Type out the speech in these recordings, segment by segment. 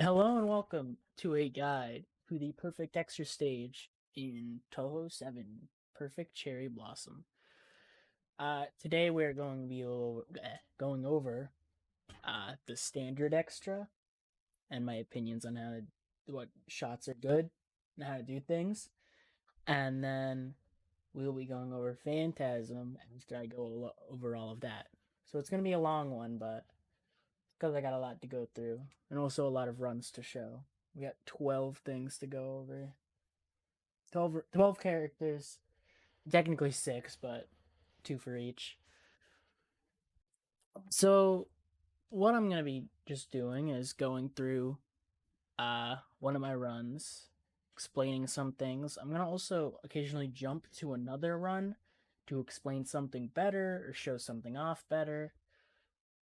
Hello and welcome to a guide to the perfect extra stage in Touhou 7 Perfect Cherry Blossom. Today we're going to be going over the standard extra and my opinions on what shots are good and how to do things. And then we'll be going over Phantasm after I go over all of that. So it's going to be a long one, but because I got a lot to go through and also a lot of runs to show. We got 12 things to go over. 12 characters. Technically 6, but 2 for each. So, what I'm going to be just doing is going through one of my runs, explaining some things. I'm going to also occasionally jump to another run to explain something better or show something off better.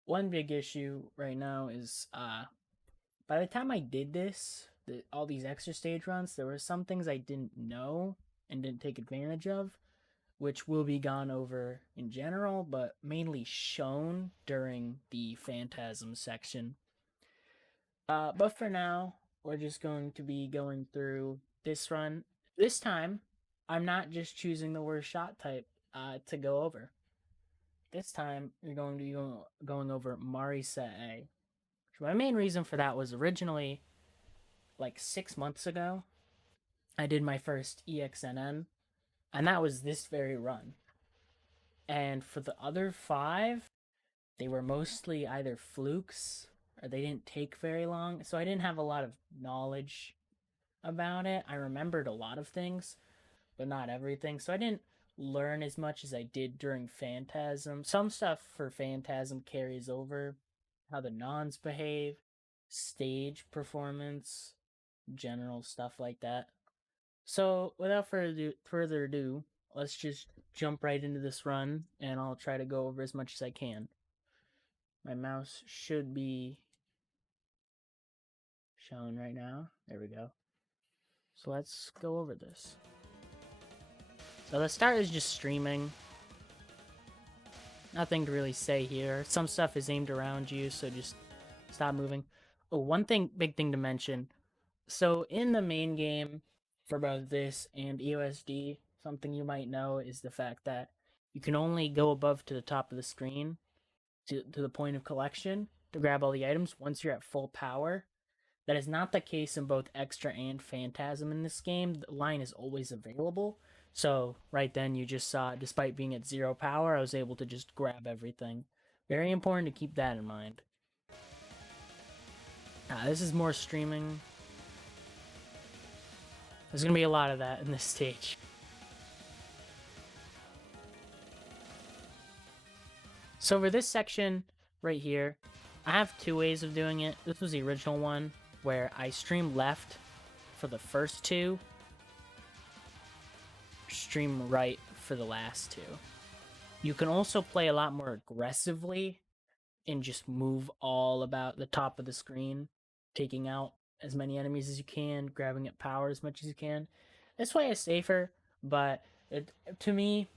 One big issue right now is by the time I did this, all these extra stage runs, there were some things I didn't know and didn't take advantage of, which will be gone over in general, but mainly shown during the Phantasm section. But for now, we're just going to be going through this run. This time, I'm not just choosing the worst shot type to go over. This time, you're going to be going over MarisaA. My main reason for that was originally like 6 months ago, I did my first EXNN, and that was this very run. And for the other 5, they were mostly either flukes or they didn't take very long, so I didn't have a lot of knowledge about it. I remembered a lot of things, but not everything, so I didn't learn as much as I did during Phantasm. Some stuff for Phantasm carries over, how the nons behave, stage performance, general stuff like that. So, without further ado, let's just jump right into this run, and I'll try to go over as much as I can. My mouse should be shown right now. There we go. So let's go over this. So the start is just streaming. Nothing to really say here. Some stuff is aimed around you, so just stop moving. Oh, big thing to mention. So in the main game, for both this and EOSD, something you might know is the fact that you can only go above to the top of the screen to the point of collection to grab all the items once you're at full power. That is not the case in both Extra and Phantasm in this game. The line is always available. So right then you just saw, despite being at 0 power, I was able to just grab everything. Very important to keep that in mind. This is more streaming. There's going to be a lot of that in this stage. So for this section right here, I have 2 ways of doing it. This was the original one, where I stream left for the first 2, stream right for the last 2. You can also play a lot more aggressively and just move all about the top of the screen, taking out as many enemies as you can, grabbing at power as much as you can. This way is safer, but to me,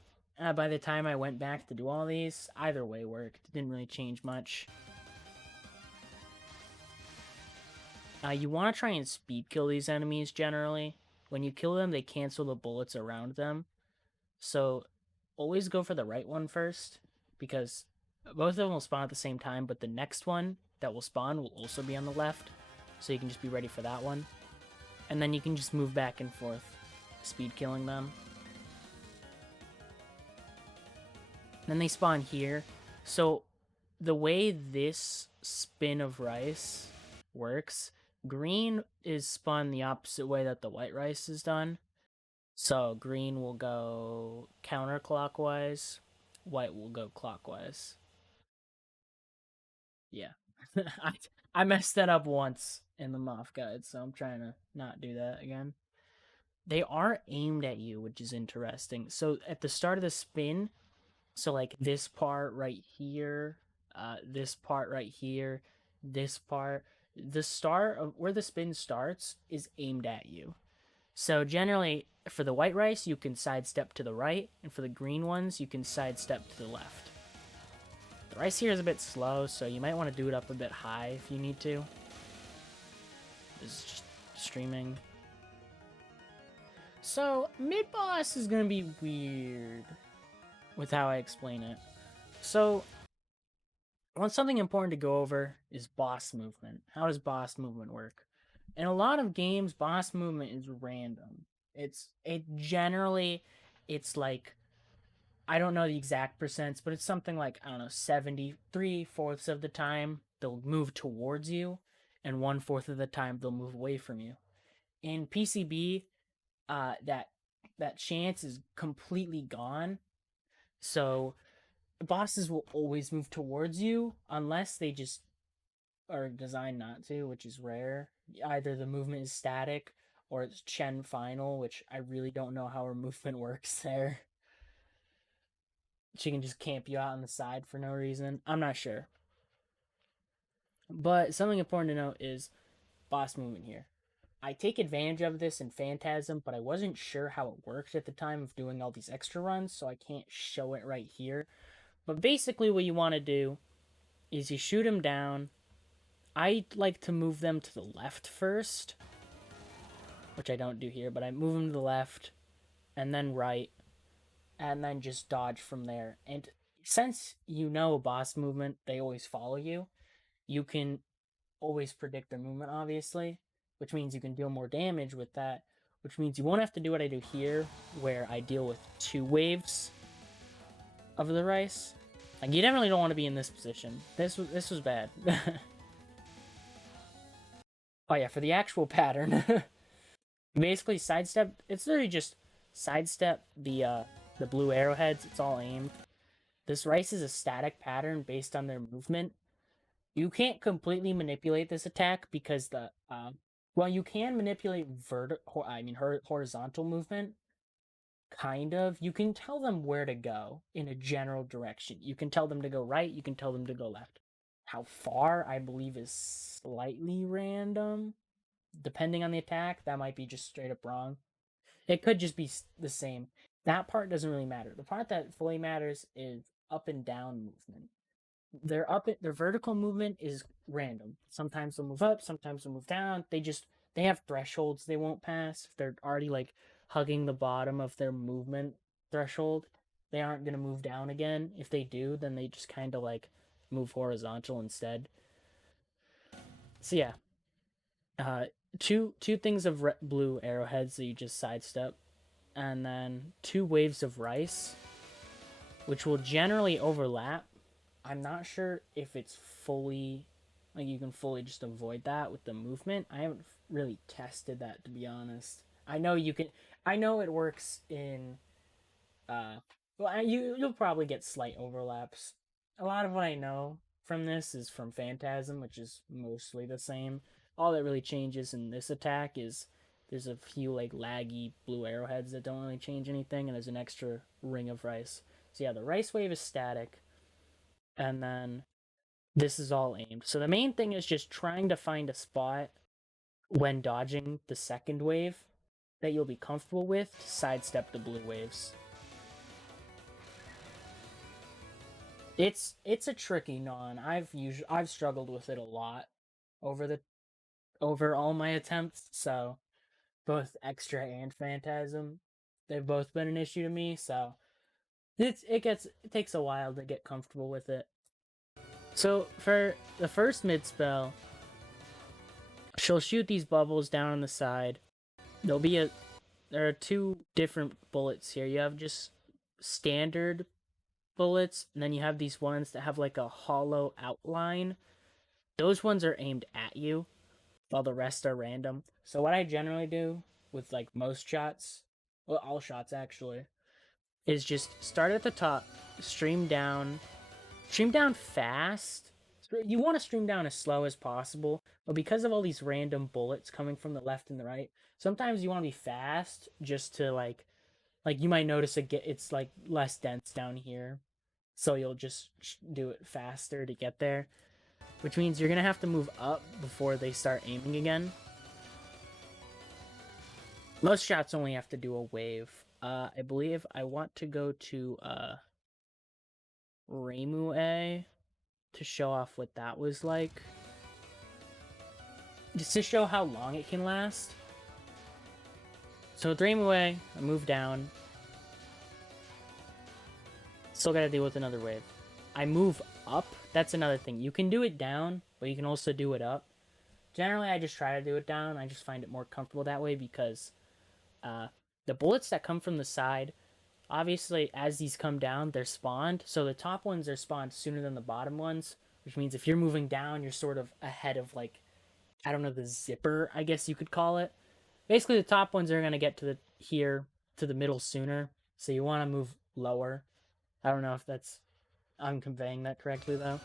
by the time I went back to do all these, either way worked. It didn't really change much. You want to try and speed kill these enemies generally. When you kill them, they cancel the bullets around them. So always go for the right one first, because both of them will spawn at the same time, but the next one that will spawn will also be on the left. So you can just be ready for that one. And then you can just move back and forth, speed killing them. And then they spawn here. So the way this spin of rice works, green is spun the opposite way that the white rice is done. So green will go counterclockwise, white will go clockwise. Yeah. I messed that up once in the Moth guide, so I'm trying to not do that again. They are aimed at you, which is interesting. So at the start of the spin, so like this part right here, this part right here, this part, the start of where the spin starts is aimed at you. So generally, for the white rice, you can sidestep to the right, and for the green ones, you can sidestep to the left. The rice here is a bit slow, so you might want to do it up a bit high if you need to. is just streaming. So, mid-boss is gonna be weird with how I explain it. So, something important to go over is boss movement. How does boss movement work? In a lot of games, boss movement is random. It's like, I don't know the exact percents, but it's something like, I don't know, 73/4 of the time they'll move towards you, and 1/4 of the time they'll move away from you. In PCB, that chance is completely gone. So bosses will always move towards you unless they just are designed not to, which is rare. Either the movement is static or it's Chen final, which I really don't know how her movement works there. She can just camp you out on the side for no reason. I'm not sure. But something important to note is boss movement here. I take advantage of this in Phantasm, but I wasn't sure how it worked at the time of doing all these extra runs, so I can't show it right here. But basically what you want to do is you shoot them down. I like to move them to the left first, which I don't do here, but I move them to the left and then right, and then just dodge from there. And since you know boss movement, they always follow you, you can always predict their movement, obviously, which means you can deal more damage with that, which means you won't have to do what I do here, where I deal with 2 waves of the rice. Like, you definitely don't want to be in this position. This was bad. Oh yeah, for the actual pattern, basically sidestep. It's literally just sidestep the blue arrowheads. It's all aimed. This rice is a static pattern based on their movement. You can't completely manipulate this attack because well, you can manipulate horizontal movement. Kind of. You can tell them where to go in a general direction. You can tell them to go right, you can tell them to go left. How far, I believe, is slightly random. Depending on the attack, that might be just straight up wrong. It could just be the same. That part doesn't really matter. The part that fully matters is up and down movement. Their vertical movement is random. Sometimes they'll move up, sometimes they'll move down. They have thresholds they won't pass. If they're already like hugging the bottom of their movement threshold, they aren't gonna move down again. If they do, then they just kind of like move horizontal instead. So yeah, two things of blue arrowheads that you just sidestep, and then 2 waves of rice, which will generally overlap. I'm not sure if it's fully, like, you can fully just avoid that with the movement. I haven't really tested that, to be honest. I know you can. I know it works in. Well, you'll probably get slight overlaps. A lot of what I know from this is from Phantasm, which is mostly the same. All that really changes in this attack is there's a few like laggy blue arrowheads that don't really change anything, and there's an extra ring of rice. So yeah, the rice wave is static, and then this is all aimed. So the main thing is just trying to find a spot when dodging the second wave that you'll be comfortable with to sidestep the blue waves. It's a tricky non. I've struggled with it a lot over all my attempts. So both Extra and Phantasm, they've both been an issue to me. So it takes a while to get comfortable with it. So for the first mid spell, she'll shoot these bubbles down on the side. There are 2 different bullets here. You have just standard bullets, and then you have these ones that have like a hollow outline. Those ones are aimed at you, while the rest are random. So what I generally do with like most shots, well, all shots actually, is just start at the top, stream down fast. You want to stream down as slow as possible, but because of all these random bullets coming from the left and the right, sometimes you want to be fast just to like you might notice it's like less dense down here, so you'll just do it faster to get there, which means you're gonna have to move up before they start aiming again. Most shots only have to do a wave. I believe I want to go to ReimuA to show off what that was like. just to show how long it can last. So with ReimuA, I move down. Still gotta deal with another wave. I move up. That's another thing. You can do it down, but you can also do it up. Generally, I just try to do it down. I just find it more comfortable that way because the bullets that come from the side, obviously, as these come down, they're spawned. So the top ones are spawned sooner than the bottom ones, which means if you're moving down, you're sort of ahead of, like, I don't know, the zipper, I guess you could call it. Basically, the top ones are going to get to the middle sooner. So you want to move lower. I don't know if I'm conveying that correctly, though.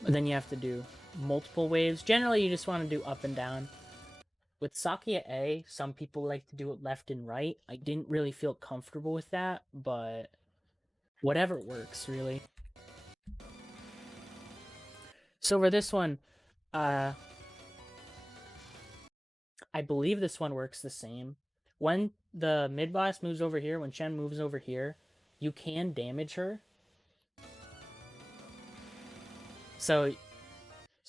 But then you have to do multiple waves. Generally, you just want to do up and down. With SakuyaA, some people like to do it left and right. I didn't really feel comfortable with that, but whatever works, really. So for this one, I believe this one works the same. When the mid-boss moves over here, when Shen moves over here, you can damage her. So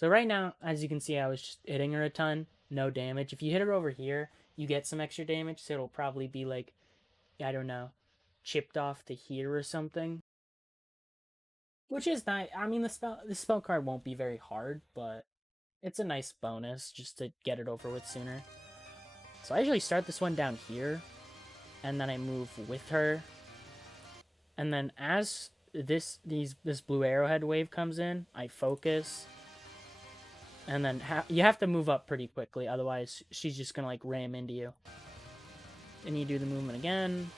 right now, as you can see, I was just hitting her a ton. No damage. If you hit her over here, you get some extra damage, so it'll probably be like, I don't know, chipped off to here or something. Which is nice. I mean, the spell card won't be very hard, but it's a nice bonus just to get it over with sooner. So I usually start this one down here, and then I move with her. And then as this blue arrowhead wave comes in, I focus. And then you have to move up pretty quickly, otherwise she's just gonna like ram into you. Then you do the movement again.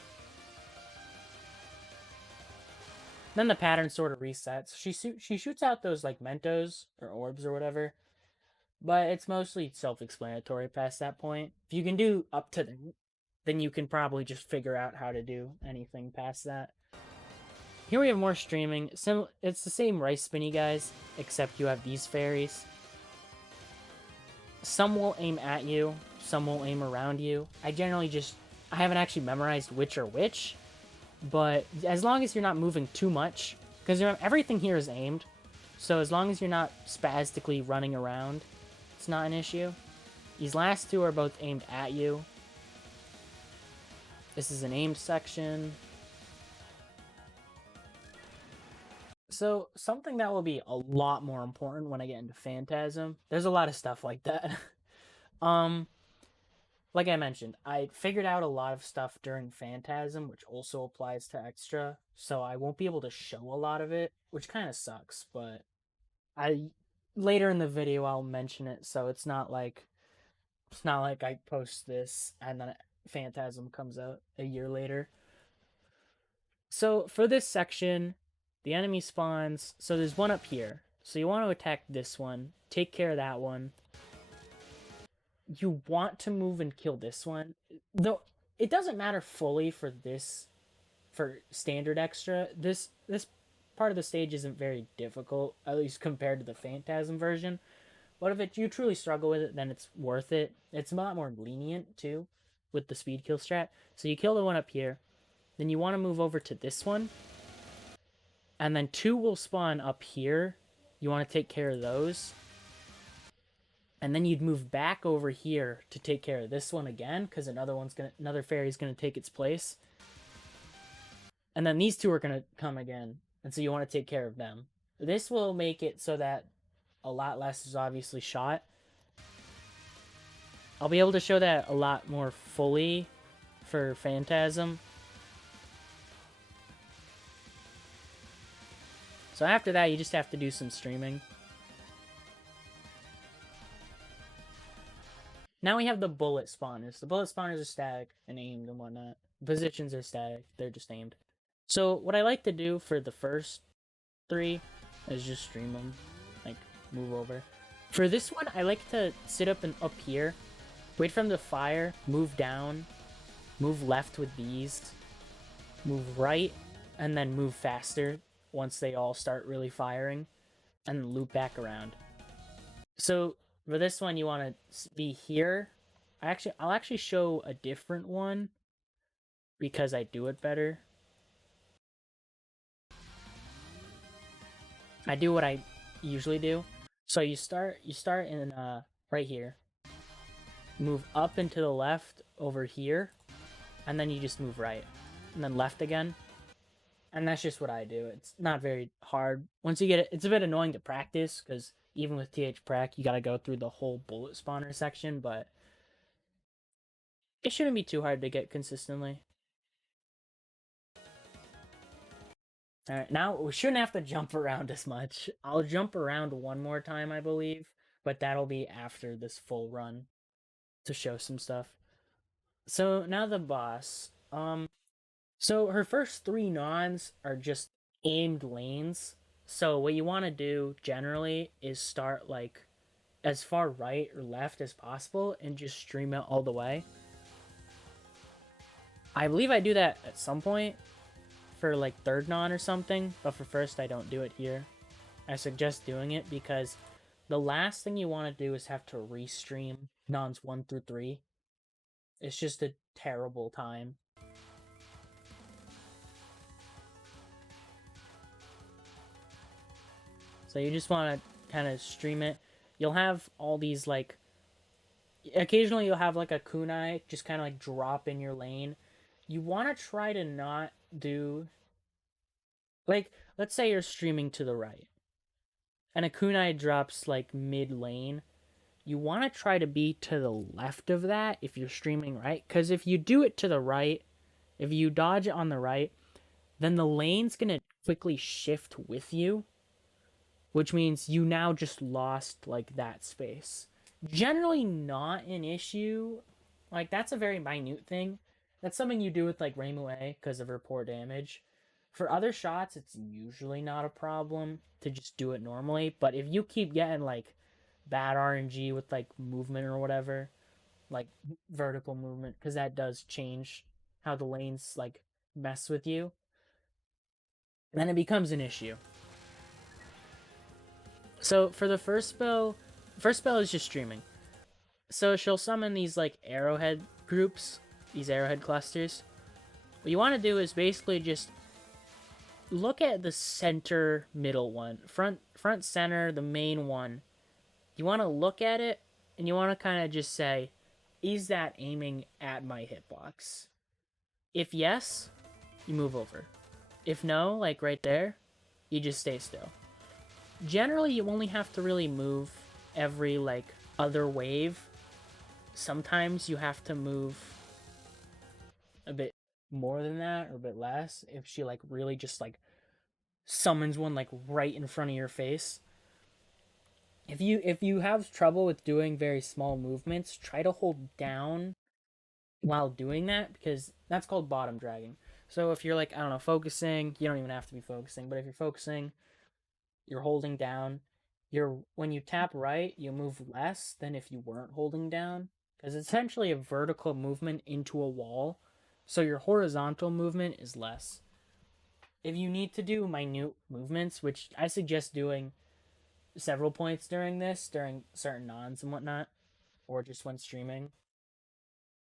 Then the pattern sort of resets. She shoots out those like Mentos or orbs or whatever, but it's mostly self-explanatory past that point. If you can do up to then you can probably just figure out how to do anything past that. Here we have more streaming. It's the same rice spinny guys, except you have these fairies. Some will aim at you, some will aim around you. I haven't actually memorized which are which, but as long as you're not moving too much, because everything here is aimed, so as long as you're not spastically running around, it's not an issue. These last two are both aimed at you. This is an aimed section. So, something that will be a lot more important when I get into Phantasm. There's a lot of stuff like that. Like I mentioned, I figured out a lot of stuff during Phantasm, which also applies to Extra, so I won't be able to show a lot of it, which kind of sucks, but later in the video I'll mention it, so it's not like I post this and then Phantasm comes out a year later. So, for this section, the enemy spawns, so there's one up here. So you want to attack this one, take care of that one. You want to move and kill this one. Though it doesn't matter fully for standard Extra. This part of the stage isn't very difficult, at least compared to the Phantasm version. But if you truly struggle with it, then it's worth it. It's a lot more lenient, too, with the speed kill strat. So you kill the one up here. Then you want to move over to this one. And then two will spawn up here. You want to take care of those. And then you'd move back over here to take care of this one again, because another fairy's gonna take its place. And then these two are gonna come again, and so you want to take care of them. This will make it so that a lot less is obviously shot. I'll be able to show that a lot more fully for Phantasm. So after that, you just have to do some streaming. Now we have the bullet spawners. The bullet spawners are static and aimed and whatnot. Positions are static, they're just aimed. So what I like to do for the first three is just stream them, like move over. For this one, I like to sit up here, wait for them to fire, move down, move left with these, move right, and then move faster once they all start really firing, and loop back around. So for this one, you want to be here. I'll actually show a different one because I do it better. I do what I usually do. So you start in right here, move up and to the left over here, and then you just move right, and then left again. And that's just what I do. It's not very hard. Once you get it, it's a bit annoying to practice because even with TH Prac, you got to go through the whole bullet spawner section, but it shouldn't be too hard to get consistently. All right, now we shouldn't have to jump around as much. I'll jump around one more time, I believe, but that'll be after this full run to show some stuff. So now the boss. So her first 3 nons are just aimed lanes. So what you want to do generally is start like as far right or left as possible and just stream it all the way. I believe I do that at some point for like third non or something, but for first I don't do it here. I suggest doing it because the last thing you want to do is have to restream nons 1 through 3. It's just a terrible time. So you just want to kind of stream it. You'll have all these like, occasionally you'll have like a kunai just kind of like drop in your lane. You want to try to not do, like, let's say you're streaming to the right and a kunai drops like mid lane. You want to try to be to the left of that if you're streaming right, because if you do it to the right, if you dodge it on the right, then the lane's going to quickly shift with you, which means you now just lost like that space. Generally not an issue. Like, that's a very minute thing. That's something you do with like ReimuA because of her poor damage. For other shots, it's usually not a problem to just do it normally. But if you keep getting like bad RNG with like movement or whatever, like vertical movement, because that does change how the lanes like mess with you, then it becomes an issue. So for the first spell is just streaming. So she'll summon these like arrowhead groups, these arrowhead clusters. What you want to do is basically just look at the center middle one, front center, the main one. You want to look at it and you want to kind of just say, is that aiming at my hitbox? If yes, you move over. If no, like right there, you just stay still. Generally, you only have to really move every like other wave. Sometimes you have to move a bit more than that or a bit less if she like really just like summons one like right in front of your face. If you have trouble with doing very small movements, try to hold down while doing that, because that's called bottom dragging. So if you're like, I don't know, focusing, you don't even have to be focusing, but if you're focusing, you're holding down, when you tap right, you move less than if you weren't holding down, because it's essentially a vertical movement into a wall, so your horizontal movement is less. If you need to do minute movements, which I suggest doing several points during certain nons and whatnot, or just when streaming,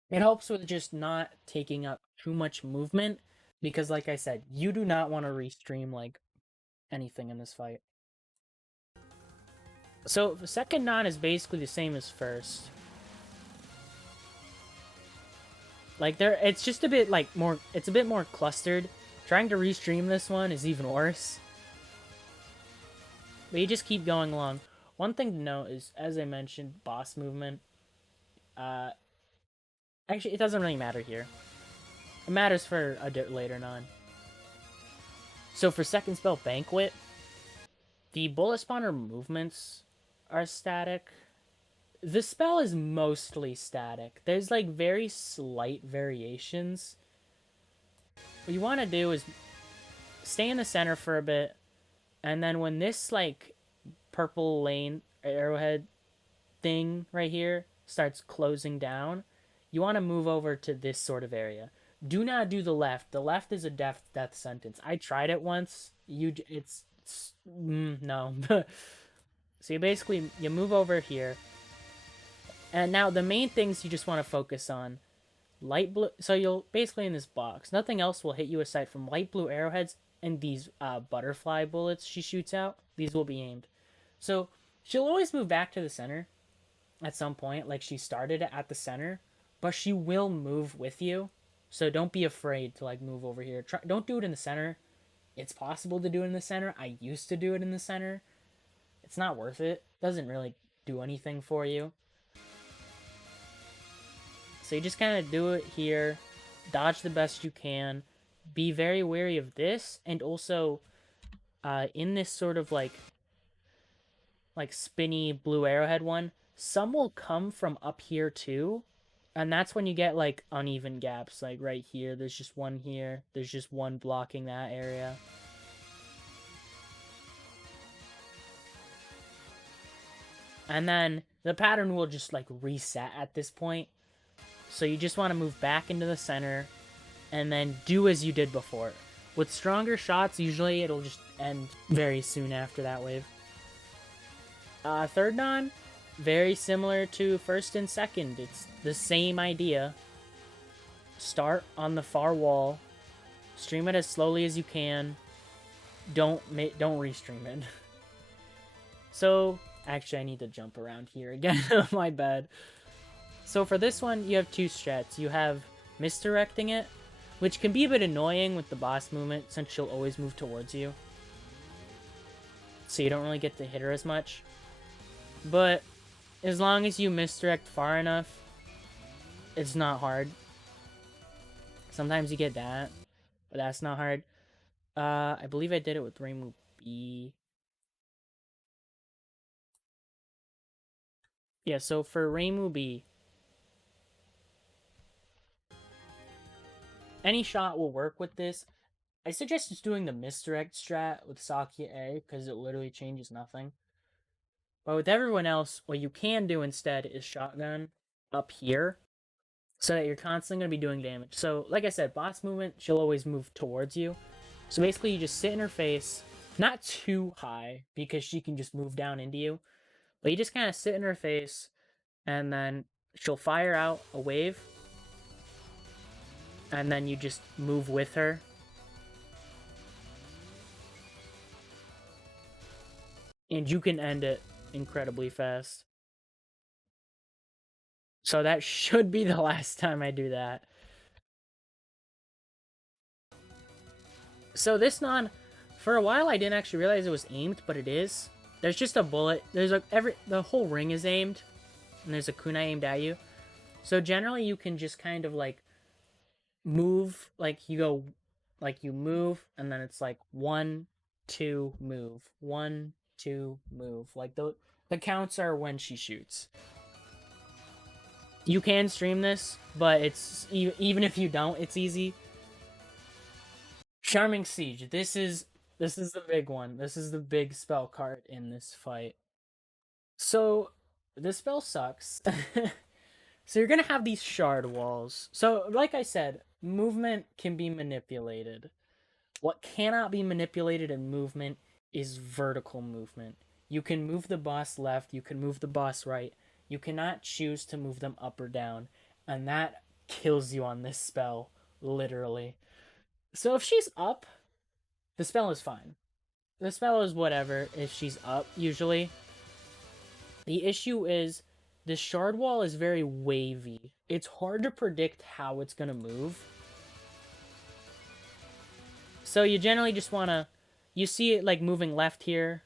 it helps with just not taking up too much movement, because like I said, you do not want to restream like anything in this fight. So the second non is basically the same as first. Like it's just a bit like more, it's a bit more clustered. Trying to restream this one is even worse. But you just keep going along. One thing to note is, as I mentioned, boss movement. Actually, it doesn't really matter here. It matters for a later non. So for second spell, Banquet, the bullet spawner movements are static. The spell is mostly static. There's like very slight variations. What you want to do is stay in the center for a bit, and then when this like purple lane arrowhead thing right here starts closing down, you want to move over to this sort of area. Do not do the left. The left is a death sentence. I tried it once. No. So you basically, you move over here. And now the main things you just want to focus on. Light blue. So you'll basically in this box. Nothing else will hit you aside from light blue arrowheads and these butterfly bullets she shoots out. These will be aimed. So She'll always move back to the center at some point. Like, she started at the center, but she will move with you. So don't be afraid to, like, move over here. Don't do it in the center. It's possible to do it in the center. I used to do it in the center. It's not worth it. Doesn't really do anything for you. So you just kind of do it here. Dodge the best you can. Be very wary of this. And also, in this sort of, like spinny blue arrowhead one, some will come from up here too. And that's when you get, like, uneven gaps. Like, right here, there's just one here. There's just one blocking that area. And then the pattern will just, like, reset at this point. So you just want to move back into the center and then do as you did before. With stronger shots, usually it'll just end very soon after that wave. Third non, very similar to first and second. It's the same idea. Start on the far wall. Stream it as slowly as you can. Don't restream it. So, actually, I need to jump around here again. My bad. So for this one, you have two strats. You have misdirecting it, which can be a bit annoying with the boss movement since she'll always move towards you. So you don't really get to hit her as much. But as long as you misdirect far enough, it's not hard. Sometimes you get that, but that's not hard. I believe I did it with ReimuB. Yeah, so for ReimuB, any shot will work with this. I suggest just doing the misdirect strat with SakuyaA because it literally changes nothing. But with everyone else, what you can do instead is shotgun up here so that you're constantly going to be doing damage. So, like I said, boss movement, she'll always move towards you. So basically, you just sit in her face, not too high because she can just move down into you. But you just kind of sit in her face, and then she'll fire out a wave. And then you just move with her. And you can end it incredibly fast. So that should be the last time I do that. So this non, for a while I didn't actually realize it was aimed, but it is. There's just a bullet. There's the whole ring is aimed, and there's a kunai aimed at you. So generally you can just kind of like move, like you go, like you move, and then it's like 1, 2, move, 1, 2, move. Like the counts are when she shoots. You can stream this, but it's even if you don't, it's easy. Charming Siege. This is the big one. This is the big spell card in this fight. So this spell sucks. So you're gonna have these shard walls. So like I said, movement can be manipulated. What cannot be manipulated in movement is vertical movement. You can move the boss left, you can move the boss right. You cannot choose to move them up or down, and that kills you on this spell, literally. So if she's up, the spell is fine. The spell is whatever if she's up, usually. The issue is the shard wall is very wavy. It's hard to predict how it's going to move. So you generally just want to... You see it like moving left here,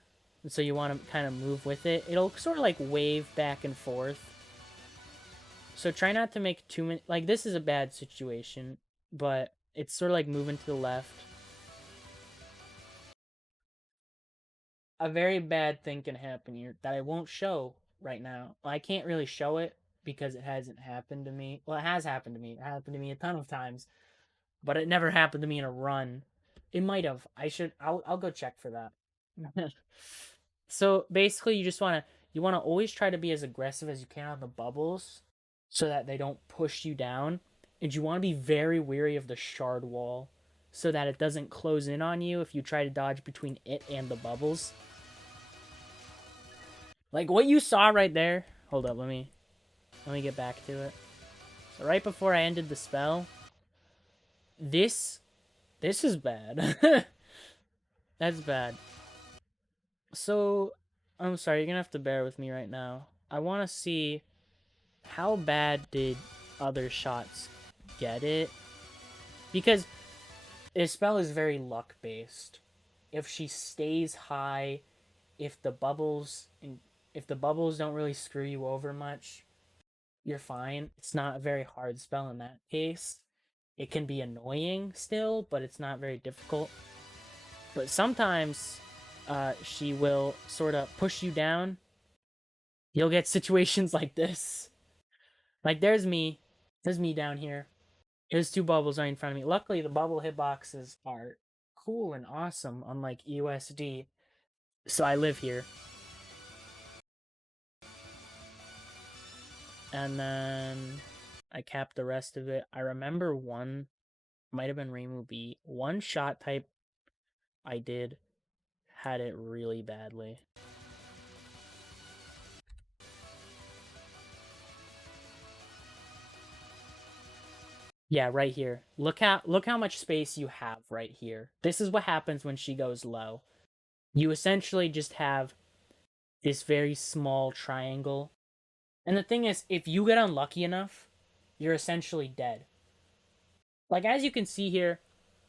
so you want to kind of move with it. It'll sort of like wave back and forth. So try not to make too many... Like, this is a bad situation, but it's sort of like moving to the left. A very bad thing can happen here that I won't show right now. Well, I can't really show it because it hasn't happened to me. Well, it has happened to me. It happened to me a ton of times, but it never happened to me in a run. It might have. I'll go check for that. So basically, you want to always try to be as aggressive as you can on the bubbles so that they don't push you down. And you want to be very wary of the shard wall so that it doesn't close in on you if you try to dodge between it and the bubbles. Like what you saw right there. Hold up, let me get back to it. So right before I ended the spell, this is bad. That's bad. So I'm sorry, you're gonna have to bear with me right now. I want to see how bad did other shots get it, because this spell is very luck based. If she stays high, if the bubbles don't really screw you over much, you're fine. It's not a very hard spell in that case. It can be annoying still, but it's not very difficult. But sometimes she will sort of push you down. You'll get situations like this. Like there's me down here. There's two bubbles right in front of me. Luckily, the bubble hitboxes are cool and awesome, unlike USD. So I live here. And then I capped the rest of it. I remember one, might have been ReimuB. One shot type I did had it really badly. Yeah, right here. Look how much space you have right here. This is what happens when she goes low. You essentially just have this very small triangle. And the thing is, if you get unlucky enough, you're essentially dead. Like, as you can see here,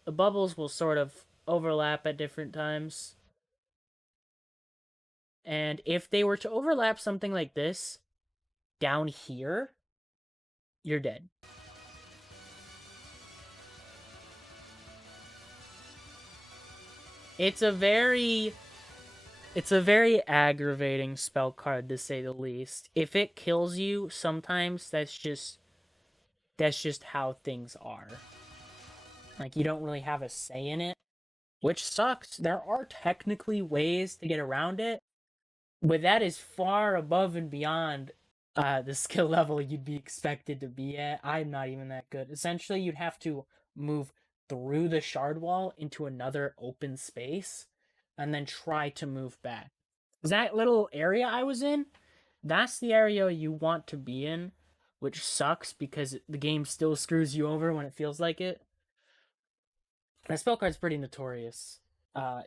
the bubbles will sort of overlap at different times. And if they were to overlap something like this, down here, you're dead. It's a very aggravating spell card, to say the least. If it kills you, sometimes that's just how things are. Like, you don't really have a say in it, which sucks. There are technically ways to get around it, but that is far above and beyond the skill level you'd be expected to be at. I'm not even that good. Essentially, you'd have to move through the shard wall into another open space and then try to move back. That little area I was in, that's the area you want to be in, which sucks because the game still screws you over when it feels like it. That spell card's pretty notorious.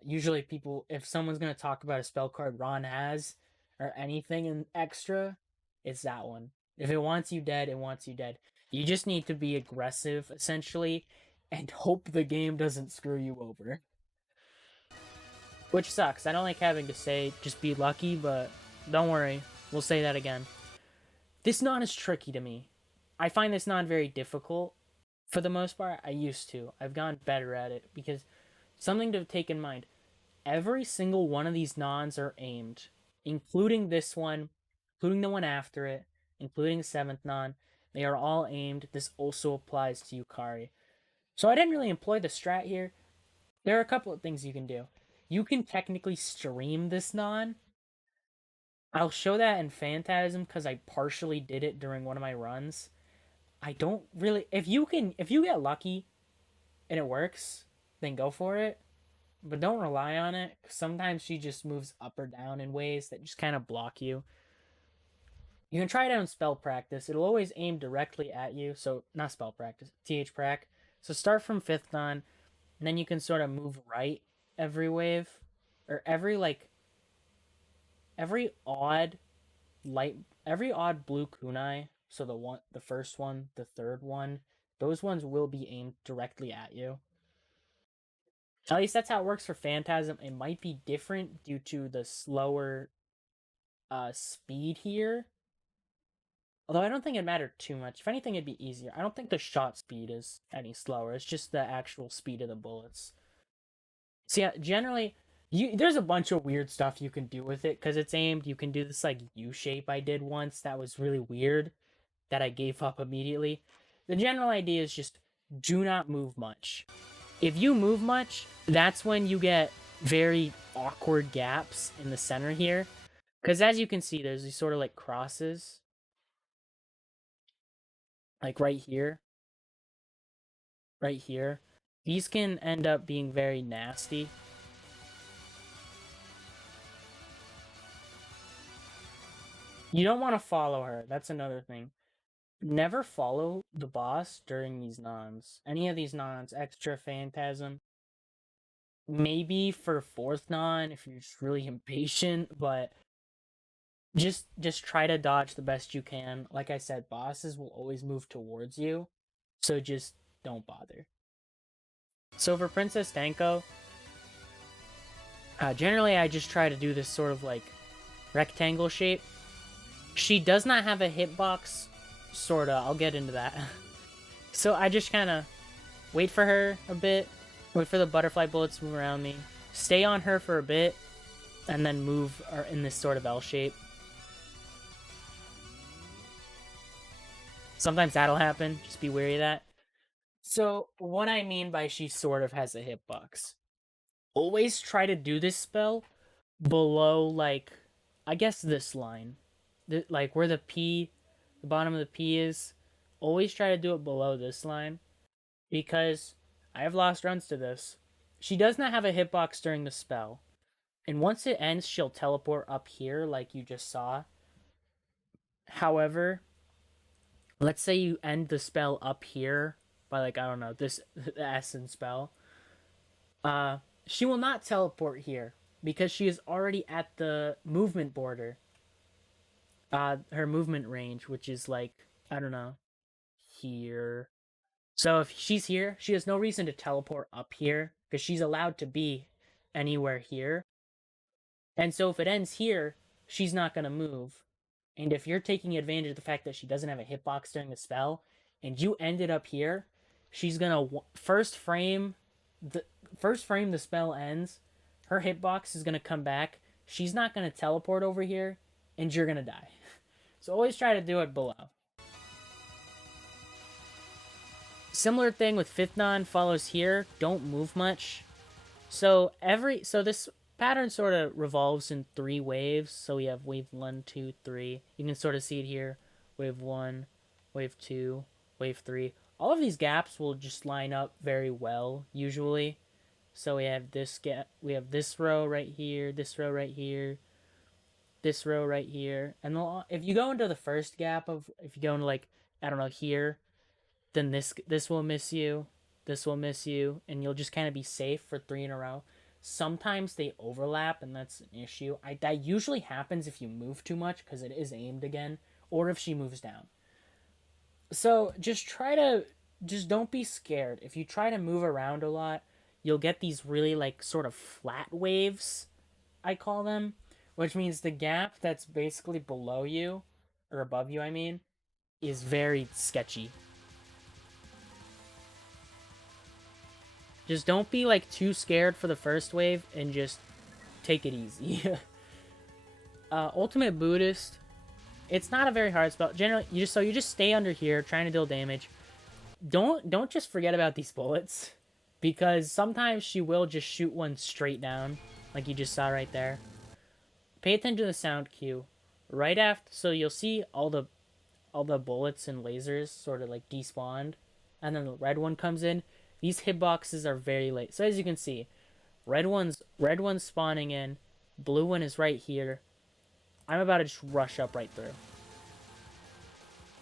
Usually people, if someone's going to talk about a spell card Ron has, or anything in extra, it's that one. If it wants you dead, it wants you dead. You just need to be aggressive, essentially, and hope the game doesn't screw you over. Which sucks. I don't like having to say just be lucky, but don't worry. We'll say that again. This non is tricky to me. I find this non very difficult. For the most part, I used to. I've gotten better at it because something to take in mind. Every single one of these nons are aimed, including this one, including the one after it, including the 7th non. They are all aimed. This also applies to Yukari. So I didn't really employ the strat here. There are a couple of things you can do. You can technically stream this non. I'll show that in Phantasm because I partially did it during one of my runs. I don't really... If you get lucky and it works, then go for it. But don't rely on it. Sometimes she just moves up or down in ways that just kind of block you. You can try it out in spell practice. It'll always aim directly at you. So, not spell practice, TH prac. So start from 5th non, and then you can sort of move right every wave. Or every odd blue kunai. So the first one, the third one, those ones will be aimed directly at you. At least that's how it works for Phantasm. It might be different due to the slower speed here. Although I don't think it mattered too much. If anything, it'd be easier. I don't think the shot speed is any slower. It's just the actual speed of the bullets. So yeah, generally, there's a bunch of weird stuff you can do with it because it's aimed. You can do this like U shape I did once that was really weird that I gave up immediately. The general idea is just do not move much. If you move much, that's when you get very awkward gaps in the center here. Because as you can see, there's these sort of like crosses. Like right here. Right here. These can end up being very nasty. You don't want to follow her. That's another thing. Never follow the boss during these nons. Any of these nons, extra Phantasm. Maybe for 4th non if you're just really impatient, but just try to dodge the best you can. Like I said, bosses will always move towards you, so just don't bother. So for Princess Danko, generally I just try to do this sort of like rectangle shape. She does not have a hitbox, sorta. I'll get into that. So I just kind of wait for her a bit, wait for the butterfly bullets to move around me, stay on her for a bit, and then move in this sort of L shape. Sometimes that'll happen, just be wary of that. So what I mean by she sort of has a hitbox, always try to do this spell below, like, I guess this line. Like where the bottom of the P is, always try to do it below this line, because I have lost runs to this. She does not have a hitbox during the spell, and once it ends, she'll teleport up here like you just saw. However, let's say you end the spell up here by, like, I don't know, this the essence spell. She will not teleport here because she is already at the movement border. Her movement range, which is like, I don't know, here. So if she's here, she has no reason to teleport up here because she's allowed to be anywhere here. And so if it ends here, she's not going to move. And if you're taking advantage of the fact that she doesn't have a hitbox during the spell, and you ended up here, she's going to first frame the spell ends, her hitbox is going to come back. She's not going to teleport over here, and you're going to die. So always try to do it below. Similar thing with Fifth Non follows here. Don't move much. So this pattern sort of revolves in 3 waves. So we have wave 1, 2, 3. You can sort of see it here. Wave 1, wave 2, wave 3. All of these gaps will just line up very well usually. So we have this gap, we have this row right here, this row right here, this row right here. And if you go into the first gap if you go into, like, I don't know, here, then this will miss you, this will miss you, and you'll just kind of be safe for 3 in a row. Sometimes they overlap, and that's an issue. That usually happens if you move too much, because it is aimed again, or if she moves down. So just don't be scared. If you try to move around a lot, you'll get these really, like, sort of flat waves, I call them, which means the gap that's basically below you, or above you, I mean, is very sketchy. Just don't be, like, too scared for the first wave, and just take it easy. Ultimate Buddhist, it's not a very hard spell. Generally, you just stay under here, trying to deal damage. Don't just forget about these bullets, because sometimes she will just shoot one straight down, like you just saw right there. Pay attention to the sound cue. Right after, so you'll see all the bullets and lasers sort of, like, despawned, and then the red one comes in. These hitboxes are very late. So as you can see, red one's spawning in, blue one is right here. I'm about to just rush up right through,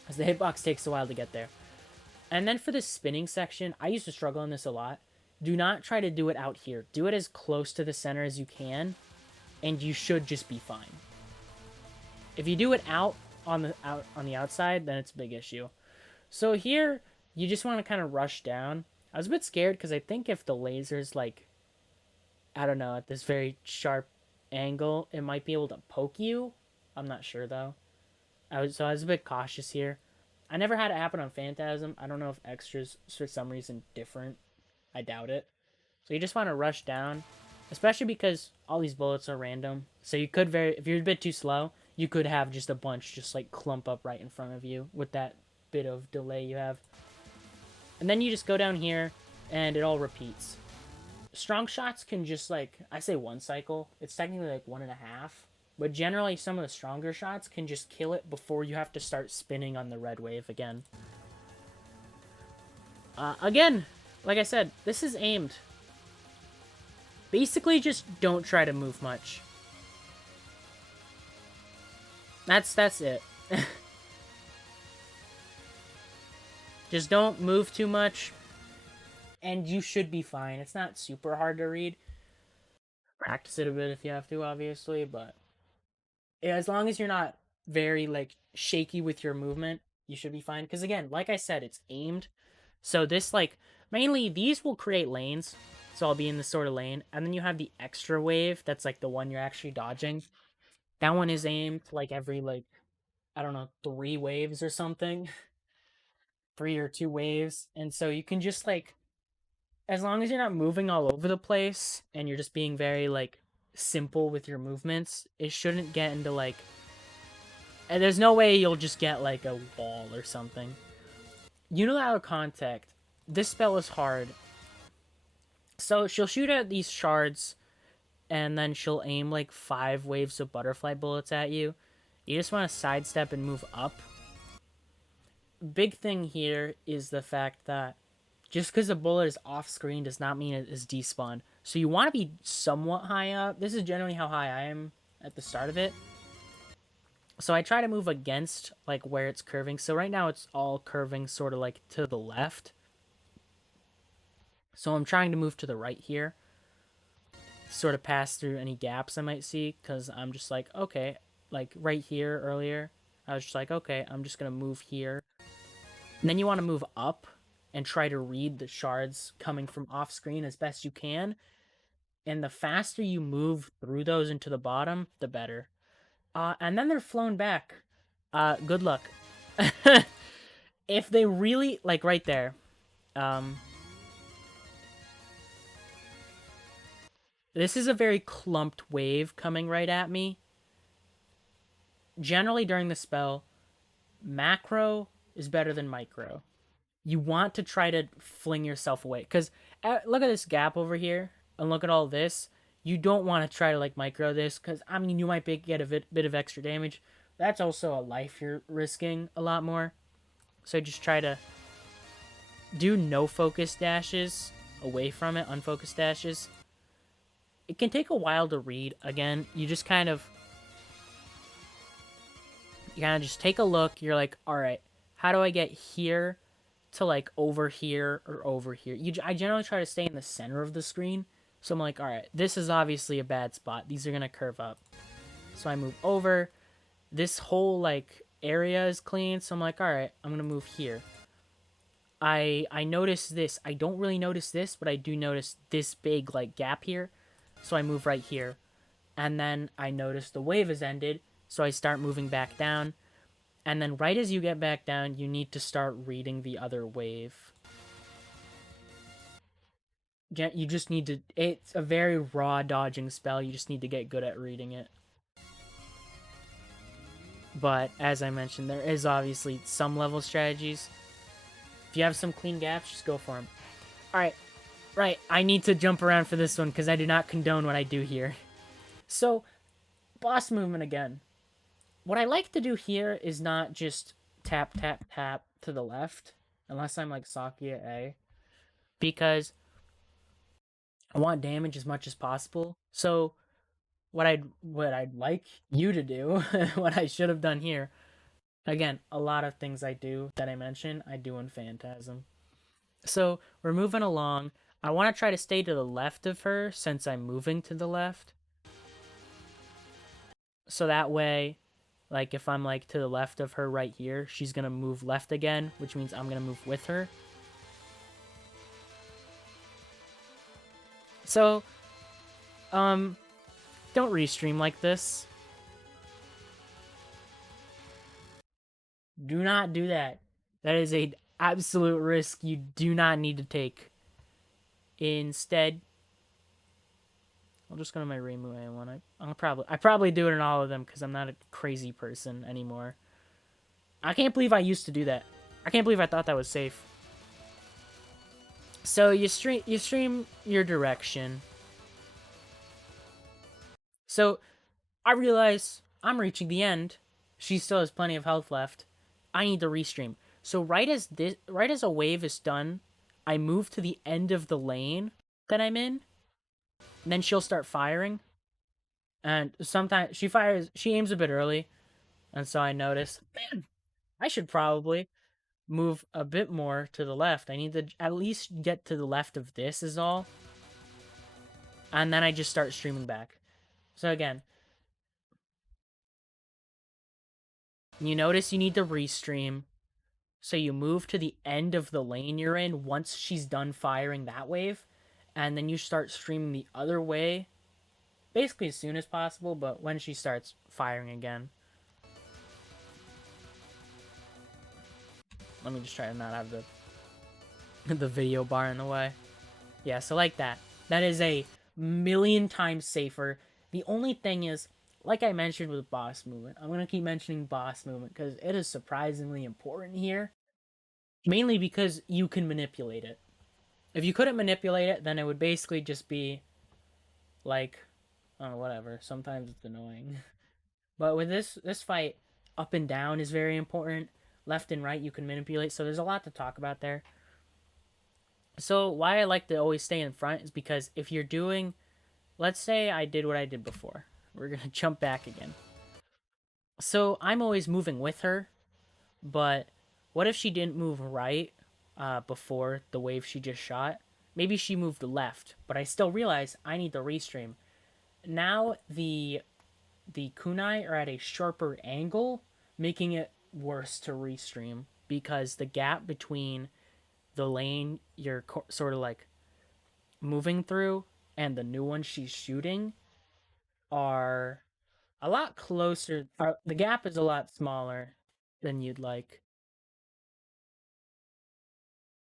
because the hitbox takes a while to get there. And then for the spinning section, I used to struggle on this a lot. Do not try to do it out here. Do it as close to the center as you can, and you should just be fine. If you do it out on the outside, then it's a big issue. So here, you just want to kind of rush down. I was a bit scared because I think if the laser's, like, I don't know, at this very sharp angle, it might be able to poke you. I'm not sure though. I was a bit cautious here. I never had it happen on Phantasm. I don't know if Extra's for some reason different. I doubt it. So you just want to rush down, especially because all these bullets are random. So you could if you're a bit too slow, you could have just a bunch just, like, clump up right in front of you with that bit of delay you have. And then you just go down here, and it all repeats. Strong shots can just, like, I say 1 cycle. It's technically, like, 1.5. But generally, some of the stronger shots can just kill it before you have to start spinning on the red wave again. Again, like I said, this is aimed. Basically, just don't try to move much. That's it. Just don't move too much, and you should be fine. It's not super hard to read. Practice it a bit if you have to, obviously, but As long as you're not very like shaky with your movement, you should be fine. Because again, like I said, it's aimed. So this like mainly these will create lanes. So I'll be in this sort of lane, and then you have the extra wave. That's like the one you're actually dodging. That one is aimed like every like I don't know 3 waves or something, 3 or 2 waves, and so you can just like as long as you're not moving all over the place and you're just being very like simple with your movements, it shouldn't get into like and there's no way you'll just get like a wall or something. Unilateral Contact. This spell is hard. So she'll shoot at these shards and then she'll aim like 5 waves of butterfly bullets at you. You just want to sidestep and move up. Big thing here is the fact that just because a bullet is off screen does not mean it is despawned. So you want to be somewhat high up. This is generally how high I am at the start of it. So I try to move against like where it's curving. So right now it's all curving sort of like to the left. So I'm trying to move to the right here. Sort of pass through any gaps I might see because I'm just like, okay, like right here earlier, I was just like, okay, I'm just going to move here. And then you want to move up and try to read the shards coming from off screen as best you can. And the faster you move through those into the bottom, the better. And then they're flown back. Good luck. If they really, like right there, this is a very clumped wave coming right at me. Generally during the spell, macro is better than micro. You want to try to fling yourself away. Because look at this gap over here. And look at all this. You don't want to try to like micro this. Because, I mean, you might get a bit of extra damage. That's also a life you're risking a lot more. So just try to do no focus dashes away from it. Unfocused dashes. It can take a while to read. Again, you just kind of just take a look. You're like, all right, how do I get here to like over here or over here? I generally try to stay in the center of the screen. So I'm like, all right, this is obviously a bad spot. These are going to curve up. So I move over. This whole like area is clean. So I'm like, all right, I'm going to move here. I notice this. I don't really notice this, but I do notice this big like gap here. So I move right here. And then I notice the wave has ended. So I start moving back down. And then right as you get back down, you need to start reading the other wave. You just need to... It's a very raw dodging spell. You just need to get good at reading it. But, as I mentioned, there is obviously some level strategies. If you have some clean gaps, just go for them. Alright. Right, I need to jump around for this one because I do not condone what I do here. So, boss movement again. What I like to do here is not just tap, tap, tap to the left. Unless I'm like SakuyaA. Because I want damage as much as possible. So, what I'd like you to do, what I should have done here. Again, a lot of things I do that I mentioned, I do in Phantasm. So, we're moving along. I want to try to stay to the left of her since I'm moving to the left. So that way, like if I'm like to the left of her right here, she's going to move left again, which means I'm going to move with her. So, don't restream like this. Do not do that. That is an absolute risk you do not need to take. Instead, I'll just go to my ReimuA one. I probably do it in all of them because I'm not a crazy person anymore. I can't believe I used to do that. I can't believe I thought that was safe. So you stream your direction. So I realize I'm reaching the end. She still has plenty of health left. I need to restream. So right as a wave is done, I move to the end of the lane that I'm in. And then she'll start firing. And sometimes she aims a bit early. And so I notice, man, I should probably move a bit more to the left. I need to at least get to the left of this is all. And then I just start streaming back. So again, You notice you need to restream. So you move to the end of the lane you're in once she's done firing that wave, and then you start streaming the other way, basically as soon as possible, but when she starts firing again. Let me just try to not have the video bar in the way. Yeah, so like that. That is a million times safer. The only thing is, like I mentioned with boss movement, I'm going to keep mentioning boss movement because it is surprisingly important here. Mainly because you can manipulate it. If you couldn't manipulate it, then it would basically just be like, oh, whatever. Sometimes it's annoying. But with this fight, up and down is very important. Left and right you can manipulate, so there's a lot to talk about there. So why I like to always stay in front is because if you're doing, let's say I did what I did before. We're going to jump back again. So I'm always moving with her, but what if she didn't move right before the wave she just shot? Maybe she moved left, but I still realize I need to restream. Now the kunai are at a sharper angle, making it worse to restream because the gap between the lane you're sort of like moving through and the new one she's shooting are a lot closer. The gap is a lot smaller than you'd like.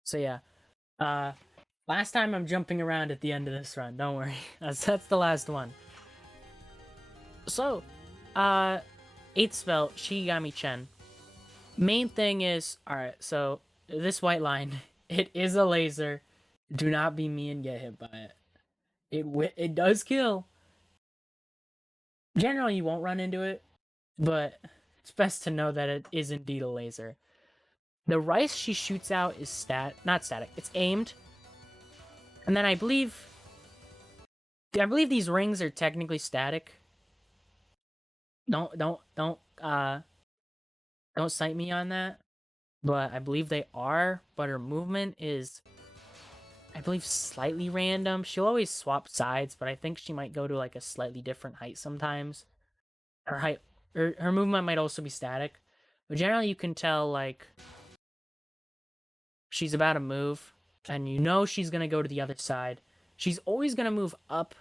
So yeah, last time I'm jumping around at the end of this run. Don't worry, that's the last one. So, 8th spell, Shigami Chen. Main thing is, alright, so this white line, it is a laser. Do not be me and get hit by it. It does kill. Generally, you won't run into it, but it's best to know that it is indeed a laser. The rice she shoots out is not static. It's aimed, and then I believe these rings are technically static. Don't cite me on that, but I believe they are. But her movement is, I believe, slightly random. She'll always swap sides, but I think she might go to like a slightly different height sometimes. Her height, her movement might also be static, but generally you can tell like she's about to move, and you know she's gonna go to the other side. She's always gonna move up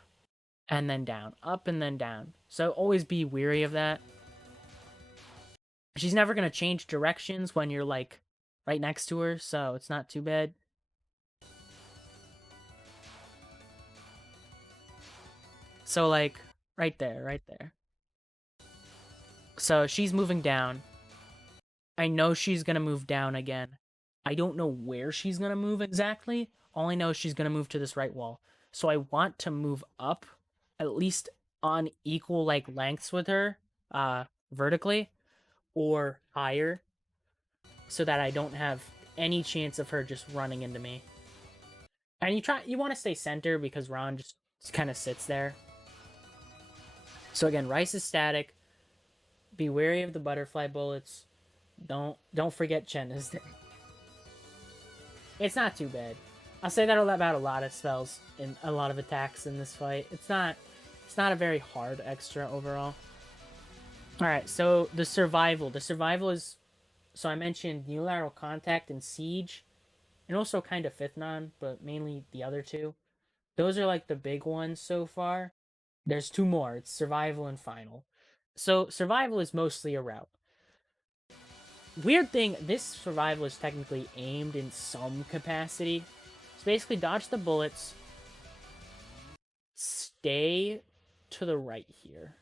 and then down, up and then down. So always be weary of that. She's never gonna change directions when you're like right next to her, so it's not too bad. So like right there. So she's moving down. I know she's gonna move down again. I don't know where she's gonna move exactly. All I know is she's gonna move to this right wall. So I want to move up, at least on equal like lengths with her, vertically, or higher, so that I don't have any chance of her just running into me. And you want to stay center because Ron just kind of sits there. So again, rice is static. Be wary of the butterfly bullets. Don't forget Chen is there. It's not too bad. I'll say that about a lot of spells and a lot of attacks in this fight. It's not a very hard extra overall. Alright, so the survival. The survival is, so I mentioned Unilateral Contact and Siege, and also kind of Fifth Non, but mainly the other two. Those are like the big ones so far. There's two more. It's Survival and Final. So Survival is mostly a route. Weird thing, this Survival is technically aimed in some capacity. So basically dodge the bullets. Stay to the right here.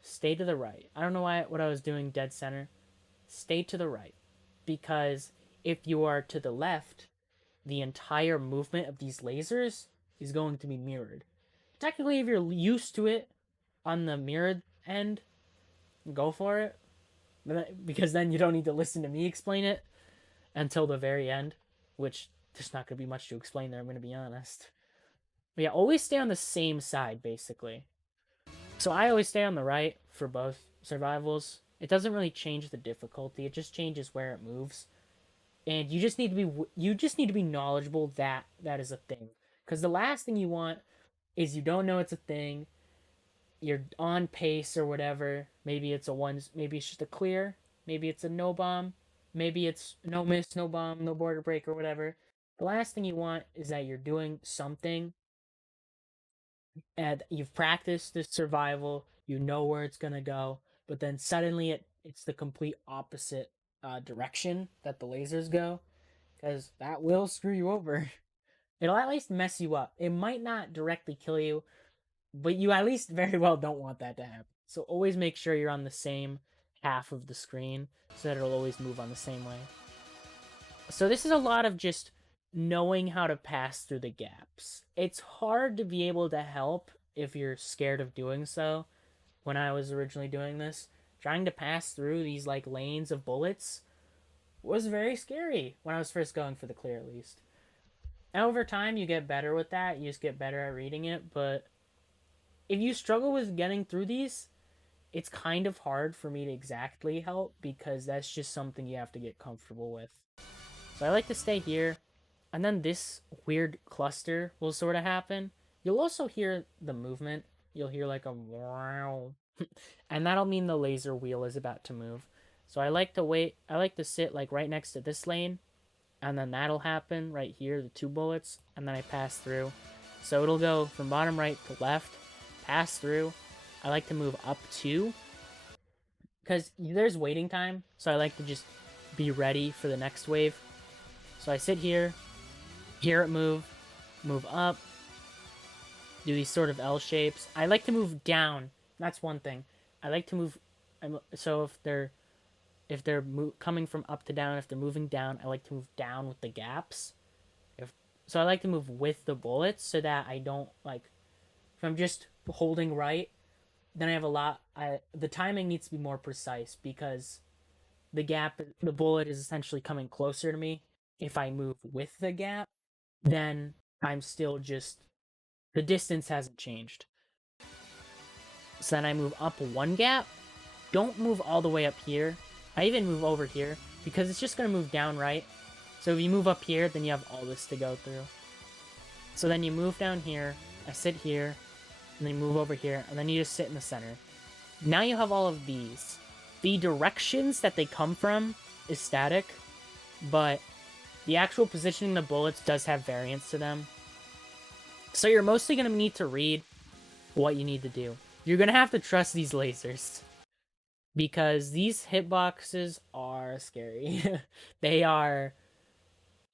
Stay to the right. I don't know what I was doing dead center. Stay to the right. Because if you are to the left, the entire movement of these lasers is going to be mirrored. Technically, if you're used to it on the mirrored end, go for it. Because then you don't need to listen to me explain it until the very end, which there's not going to be much to explain there, I'm going to be honest. But yeah, always stay on the same side, basically. So I always stay on the right for both survivals. It doesn't really change the difficulty, it just changes where it moves. And you just need to be knowledgeable that that is a thing. Because the last thing you want is you don't know it's a thing, you're on pace or whatever, maybe it's just a clear, maybe it's a no bomb, maybe it's no miss, no bomb, no border break, or whatever. The last thing you want is that you're doing something and you've practiced this survival, you know where it's gonna go, but then suddenly it's the complete opposite direction that the lasers go, because that will screw you over. It'll at least mess you up. It might not directly kill you, but you at least very well don't want that to happen. So always make sure you're on the same half of the screen so that it'll always move on the same way. So this is a lot of just knowing how to pass through the gaps. It's hard to be able to help if you're scared of doing so. When I was originally doing this, trying to pass through these like lanes of bullets was very scary when I was first going for the clear, at least. And over time you get better with that, you just get better at reading it, but if you struggle with getting through these, it's kind of hard for me to exactly help because that's just something you have to get comfortable with. So I like to stay here, and then this weird cluster will sort of happen. You'll also hear the movement. You'll hear like a wow, and that'll mean the laser wheel is about to move. So I like to wait. I like to sit like right next to this lane, and then that'll happen right here, the 2 bullets, and then I pass through. So it'll go from bottom right to left, pass through. I like to move up 2, because there's waiting time, so I like to just be ready for the next wave. So I sit here, hear it move up, do these sort of L shapes. I like to move down. That's one thing. I like to move. So if they're coming from up to down, if they're moving down, I like to move down with the gaps. So I like to move with the bullets so that I don't like. If I'm just holding right, then I have a lot. The timing needs to be more precise because the bullet is essentially coming closer to me. If I move with the gap, then I'm still just, the distance hasn't changed. So then I move up 1 gap. Don't move all the way up here. I even move over here because it's just going to move down right. So if you move up here, then you have all this to go through. So then you move down here, I sit here, and then you move over here, and then you just sit in the center. Now you have all of these. The directions that they come from is static, but the actual positioning of the bullets does have variance to them. So you're mostly going to need to read what you need to do. You're going to have to trust these lasers, because these hitboxes are scary. They are...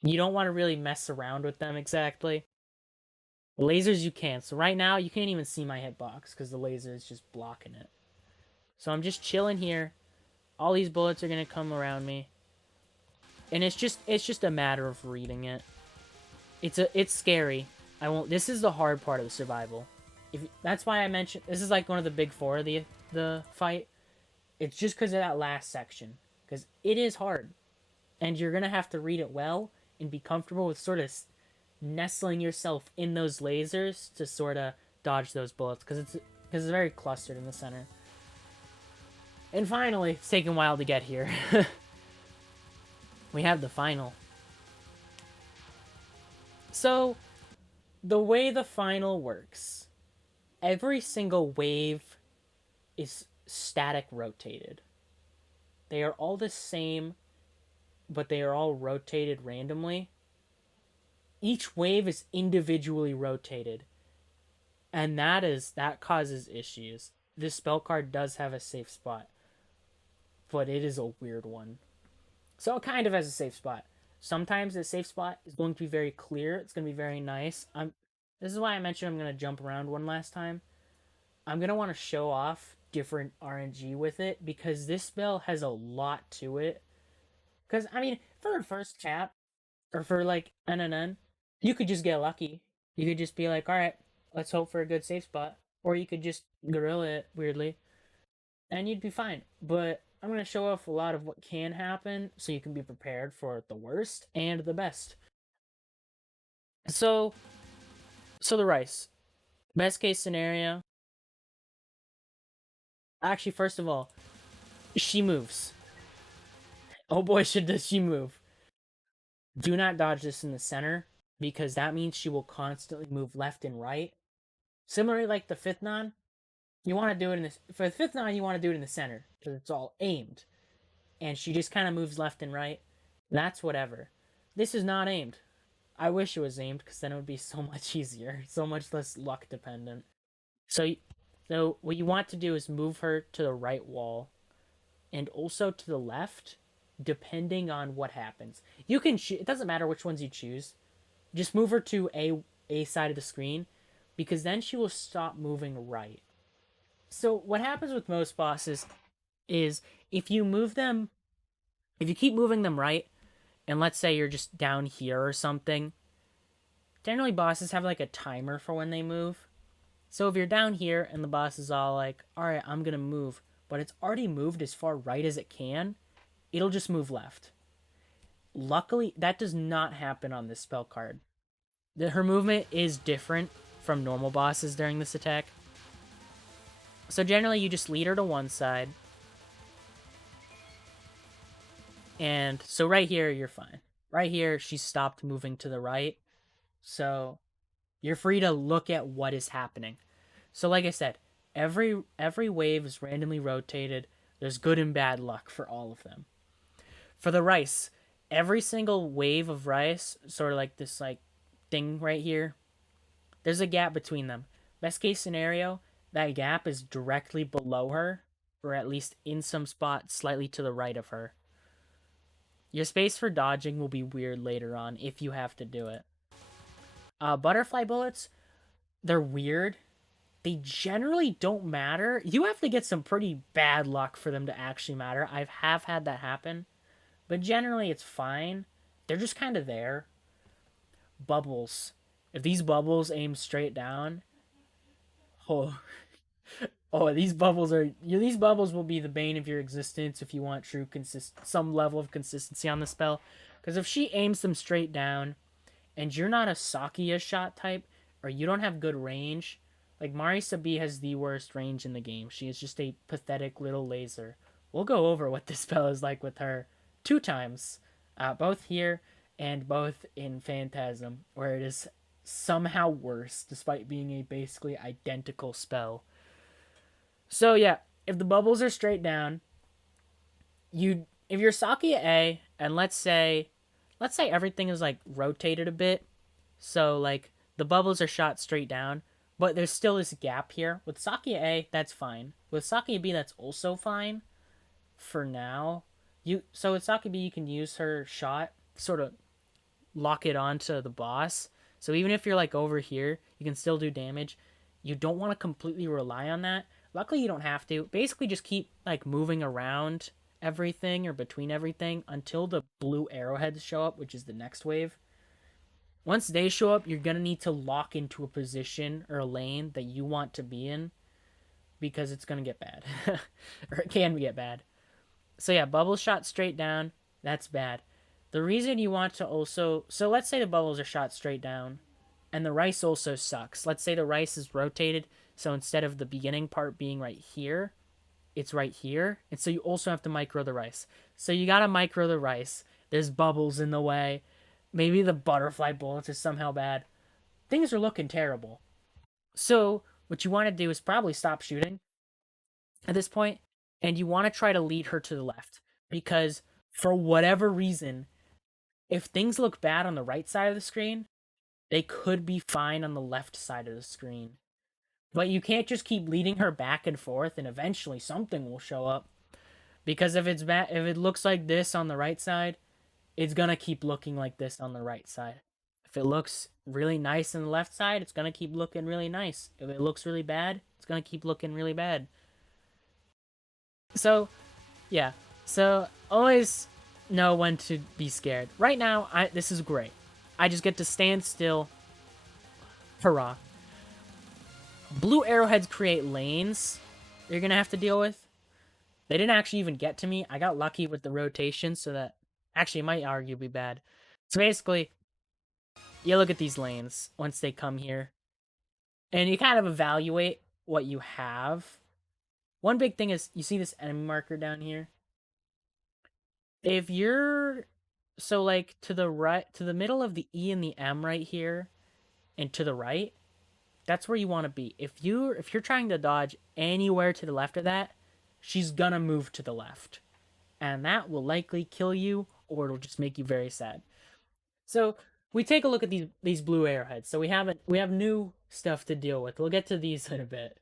You don't want to really mess around with them exactly. The lasers you can. So right now, you can't even see my hitbox because the laser is just blocking it. So I'm just chilling here. All these bullets are going to come around me. And it's just a matter of reading it. It's scary. This is the hard part of the survival. That's why I mentioned this is like one of the big 4 of the fight. It's just because of that last section, because it is hard, and you're gonna have to read it well and be comfortable with sort of nestling yourself in those lasers to sort of dodge those bullets, because it's very clustered in the center. And finally, it's taken a while to get here. We have the final. So, the way the final works, every single wave is static rotated. They are all the same, but they are all rotated randomly. Each wave is individually rotated, and that causes issues. This spell card does have a safe spot, but it is a weird one. So it kind of has a safe spot. Sometimes the safe spot is going to be very clear. It's going to be very nice. This is why I mentioned I'm going to jump around one last time. I'm going to want to show off different RNG with it, because this spell has a lot to it. Because, I mean, for the first tap, or for like NNN, you could just get lucky. You could just be like, alright, let's hope for a good safe spot. Or you could just gorilla it weirdly, and you'd be fine. But I'm going to show off a lot of what can happen so you can be prepared for the worst and the best. So the Rice. Best case scenario. Actually, first of all, she moves. Oh boy, does she move. Do not dodge this in the center, because that means she will constantly move left and right. Similarly, like the 5th non, you want to do it in this. For the 5th non, you want to do it in the center, because it's all aimed. and she just kind of moves left and right, that's whatever. This is not aimed. I wish it was aimed because then it would be so much easier, so much less luck dependent. So, so what you want to do is move her to the right wall and also to the left, depending on what happens. You can it doesn't matter which ones you choose. Just move her to a side of the screen, because then she will stop moving right. So what happens with most bosses is if you keep moving them right, and let's say you're just down here or something, generally bosses have like a timer for when they move. So if you're down here and the boss is all like, alright, I'm gonna move, but it's already moved as far right as it can, it'll just move left. Luckily, that does not happen on this spell card. Her movement is different from normal bosses during this attack. So generally, you just lead her to one side. And so right here, you're fine. Right here, she stopped moving to the right. So you're free to look at what is happening. So like I said, every wave is randomly rotated. There's good and bad luck for all of them. For the rice, every single wave of rice, sort of like this like thing right here, there's a gap between them. Best case scenario, that gap is directly below her, or at least in some spot slightly to the right of her. Your space for dodging will be weird later on if you have to do it. Butterfly bullets, they're weird. They generally don't matter. You have to get some pretty bad luck for them to actually matter. I have had that happen. But generally, it's fine. They're just kind of there. Bubbles. If these bubbles aim straight down, these bubbles will be the bane of your existence if you want some level of consistency on the spell. Because if she aims them straight down, and you're not a Sakuya shot type, or you don't have good range, like MarisaB has the worst range in the game. She is just a pathetic little laser. We'll go over what this spell is like with her 2 times, both here and both in Phantasm, where it is somehow worse despite being a basically identical spell. So yeah, if the bubbles are straight down, if you're SakuyaA, and let's say everything is like rotated a bit, so like the bubbles are shot straight down, but there's still this gap here. With SakuyaA, that's fine. With SakuyaB, that's also fine for now. So with SakuyaB, you can use her shot, sort of lock it onto the boss. So even if you're like over here, you can still do damage. You don't want to completely rely on that. Luckily, you don't have to. Basically, just keep like moving around everything or between everything until the blue arrowheads show up, which is the next wave. Once they show up, you're going to need to lock into a position or a lane that you want to be in, because it's going to get bad. Or it can get bad. So yeah, bubble shot straight down, that's bad. The reason you want to also... So let's say the bubbles are shot straight down, and the rice also sucks. Let's say the rice is rotated, so instead of the beginning part being right here, it's right here. And so you also have to micro the rice. So you gotta micro the rice. There's bubbles in the way. Maybe the butterfly bullets are somehow bad. Things are looking terrible. So what you want to do is probably stop shooting at this point, and you want to try to lead her to the left. Because for whatever reason, if things look bad on the right side of the screen, they could be fine on the left side of the screen. But you can't just keep leading her back and forth, and eventually something will show up. Because if it looks like this on the right side, it's gonna keep looking like this on the right side. If it looks really nice on the left side, it's gonna keep looking really nice. If it looks really bad, it's gonna keep looking really bad. So, yeah. So, always know when to be scared. Right now, this is great. I just get to stand still. Hurrah. Blue arrowheads create lanes you're gonna have to deal with. They didn't actually even get to me. I got lucky with the rotation, so that... Actually, it might arguably be bad. So basically, you look at these lanes once they come here, and you kind of evaluate what you have. One big thing is, you see this enemy marker down here? If you're... So, like, to the right, to the middle of the E and the M right here, and to the right, that's where you want to be. If you're trying to dodge anywhere to the left of that, she's gonna move to the left. and that will likely kill you, or it'll just make you very sad. So we take a look at these blue arrowheads. So we have new stuff to deal with. We'll get to these in a bit.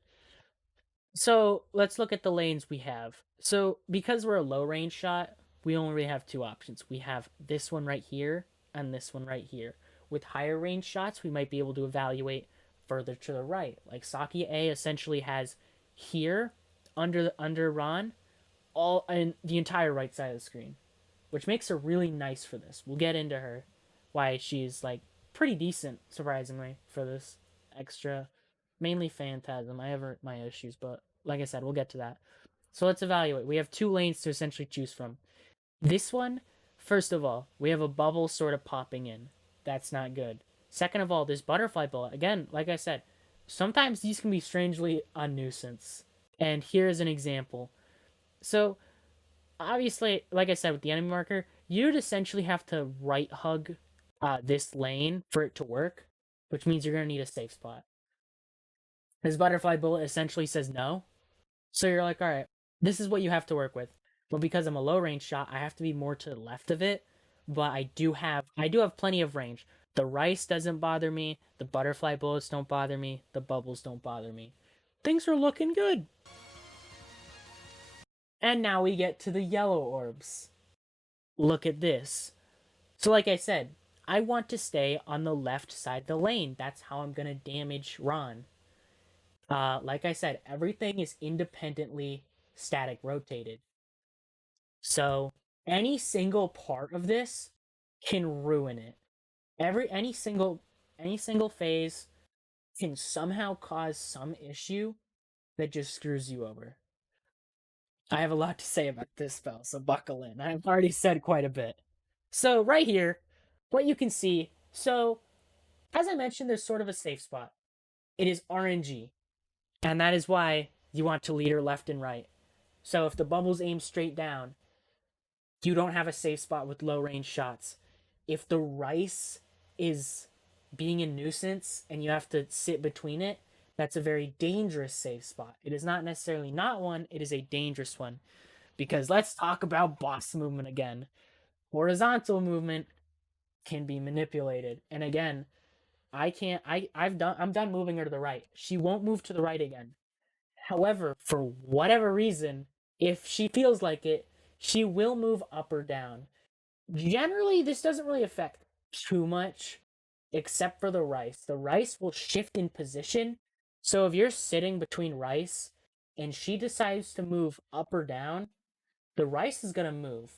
So let's look at the lanes we have. So because we're a low range shot, we only really have two options. We have this one right here and this one right here. With higher range shots, we might be able to evaluate further to the right. Like SakuyaA essentially has here under Ron all and the entire right side of the screen, which makes her really nice for this. We'll get into her, why she's like pretty decent, surprisingly, for this extra. Mainly Phantasm. I have my issues, but like I said, we'll get to that. So let's evaluate. We have two lanes to essentially choose from. This one, first of all, we have a bubble sort of popping in. That's not good. Second of all, this butterfly bullet, again, like I said, sometimes these can be strangely a nuisance. And here's an example. So, obviously, like I said, with the enemy marker, you'd essentially have to right hug this lane for it to work, which means you're going to need a safe spot. This butterfly bullet essentially says no. So you're like, all right, this is what you have to work with. But because I'm a low range shot, I have to be more to the left of it. But I do have plenty of range. The rice doesn't bother me. The butterfly bullets don't bother me. The bubbles don't bother me. Things are looking good. And now we get to the yellow orbs. Look at this. So like I said, I want to stay on the left side of the lane. That's how I'm going to damage Ron. Like I said, everything is independently static rotated. So any single part of this can ruin it. Any single phase can somehow cause some issue that just screws you over. I have a lot to say about this spell, so buckle in. I've already said quite a bit. So right here, what you can see, so as I mentioned, there's sort of a safe spot. It is RNG. And that is why you want to lead her left and right. So if the bubbles aim straight down, you don't have a safe spot with low range shots. If the rice is being a nuisance and you have to sit between it, that's a very dangerous safe spot. It is not necessarily not one, it is a dangerous one. Because let's talk about boss movement again. Horizontal movement can be manipulated. And again, I'm done moving her to the right. She won't move to the right again. However, for whatever reason, if she feels like it, she will move up or down. Generally, this doesn't really affect too much, except for the rice. The rice will shift in position. So if you're sitting between rice and she decides to move up or down, the rice is going to move.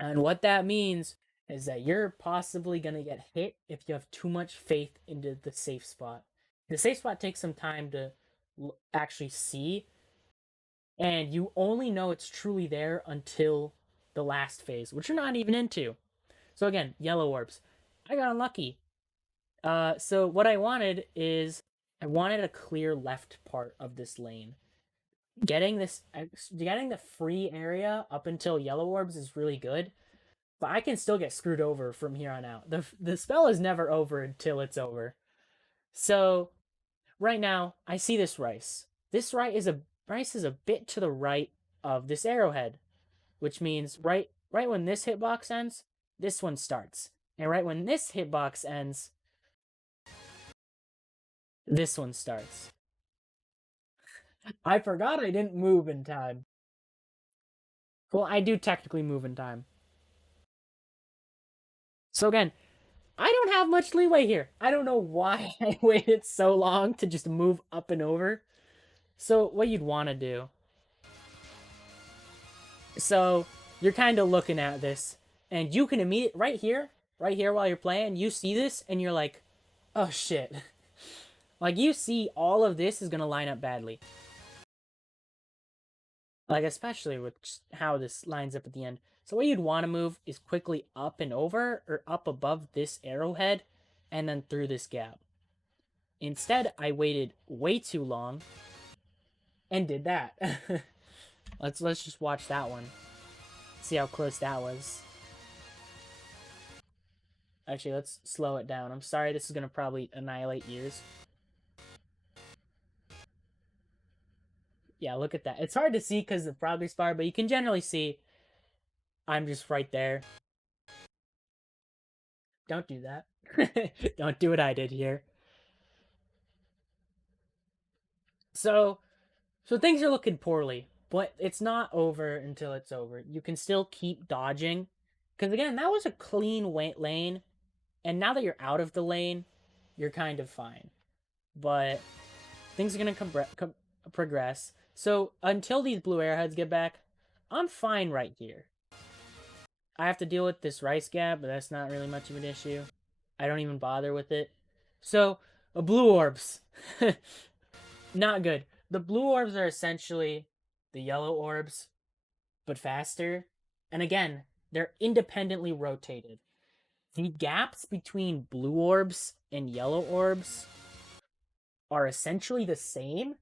And what that means is that you're possibly going to get hit if you have too much faith into the safe spot. The safe spot takes some time to actually see, and you only know it's truly there until the last phase, which you're not even into. So again, yellow orbs. I got unlucky. So what I wanted is, I wanted a clear left part of this lane. Getting the free area up until yellow orbs is really good, but I can still get screwed over from here on out. The spell is never over until it's over. So right now, I see this rice. This rice is a bit to the right of this arrowhead, which means right when this hitbox ends, this one starts. And right when this hitbox ends, this one starts. I forgot I didn't move in time. Well, I do technically move in time. So again, I don't have much leeway here. I don't know why I waited so long to just move up and over. So what you'd want to do. So you're kind of looking at this, and you can immediately, right here while you're playing, you see this, and you're like, oh shit. Like, you see all of this is going to line up badly. Like, especially with how this lines up at the end. So what you'd want to move is quickly up and over, or up above this arrowhead, and then through this gap. Instead, I waited way too long, and did that. Let's just watch that one. See how close that was. Actually, let's slow it down. I'm sorry, this is going to probably annihilate ears. Yeah, look at that. It's hard to see because of the progress bar, but you can generally see I'm just right there. Don't do that. Don't do what I did here. So, so things are looking poorly, but it's not over until it's over. You can still keep dodging, because again, that was a clean lane, and now that you're out of the lane, you're kind of fine. But things are gonna progress. So until these blue arrowheads get back, I'm fine right here. I have to deal with this rice gap, but that's not really much of an issue. I don't even bother with it. So, blue orbs. Not good. The blue orbs are essentially the yellow orbs, but faster. And again, they're independently rotated. The gaps between blue orbs and yellow orbs are essentially the same,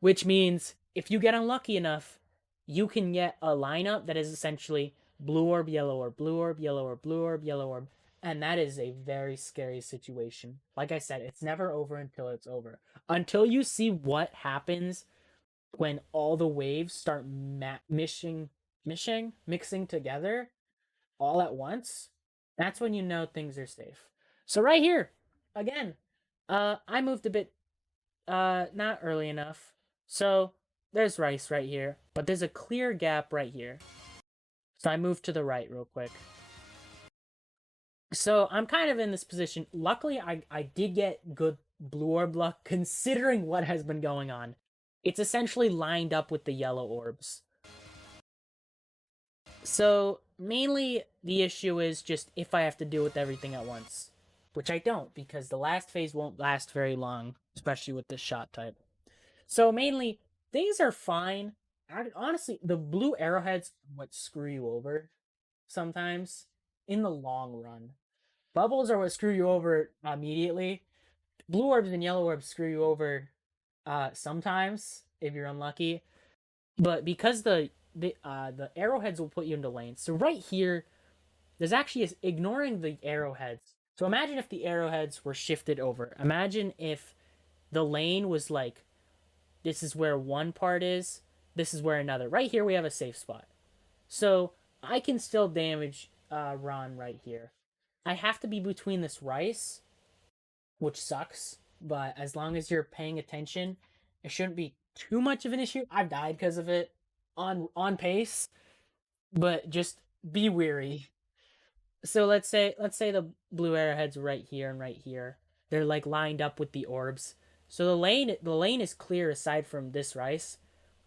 which means if you get unlucky enough, you can get a lineup that is essentially blue orb, yellow orb, blue orb, yellow orb, blue orb, yellow orb. And that is a very scary situation. Like I said, it's never over until it's over. Until you see what happens when all the waves start mixing together all at once, that's when you know things are safe. So right here, again, I moved a bit not early enough. So there's rice right here, but there's a clear gap right here. So I moved to the right real quick. So I'm kind of in this position. Luckily, I did get good blue orb luck considering what has been going on. It's essentially lined up with the yellow orbs. So mainly the issue is just if I have to deal with everything at once, which I don't because the last phase won't last very long, especially with this shot type. So mainly things are fine. Honestly, the blue arrowheads what screw you over sometimes in the long run. Bubbles are what screw you over immediately. Blue orbs and yellow orbs screw you over sometimes if you're unlucky. But because the arrowheads will put you into lanes. So right here, there's actually ignoring the arrowheads. So imagine if the arrowheads were shifted over. Imagine if the lane was like, this is where one part is, this is where another. Right here, we have a safe spot. So I can still damage Ron right here. I have to be between this rice, which sucks, but as long as you're paying attention, it shouldn't be too much of an issue. I've died because of it on pace, but just be weary. So let's say the blue arrowheads right here and right here. They're like lined up with the orbs. So the lane is clear aside from this rice,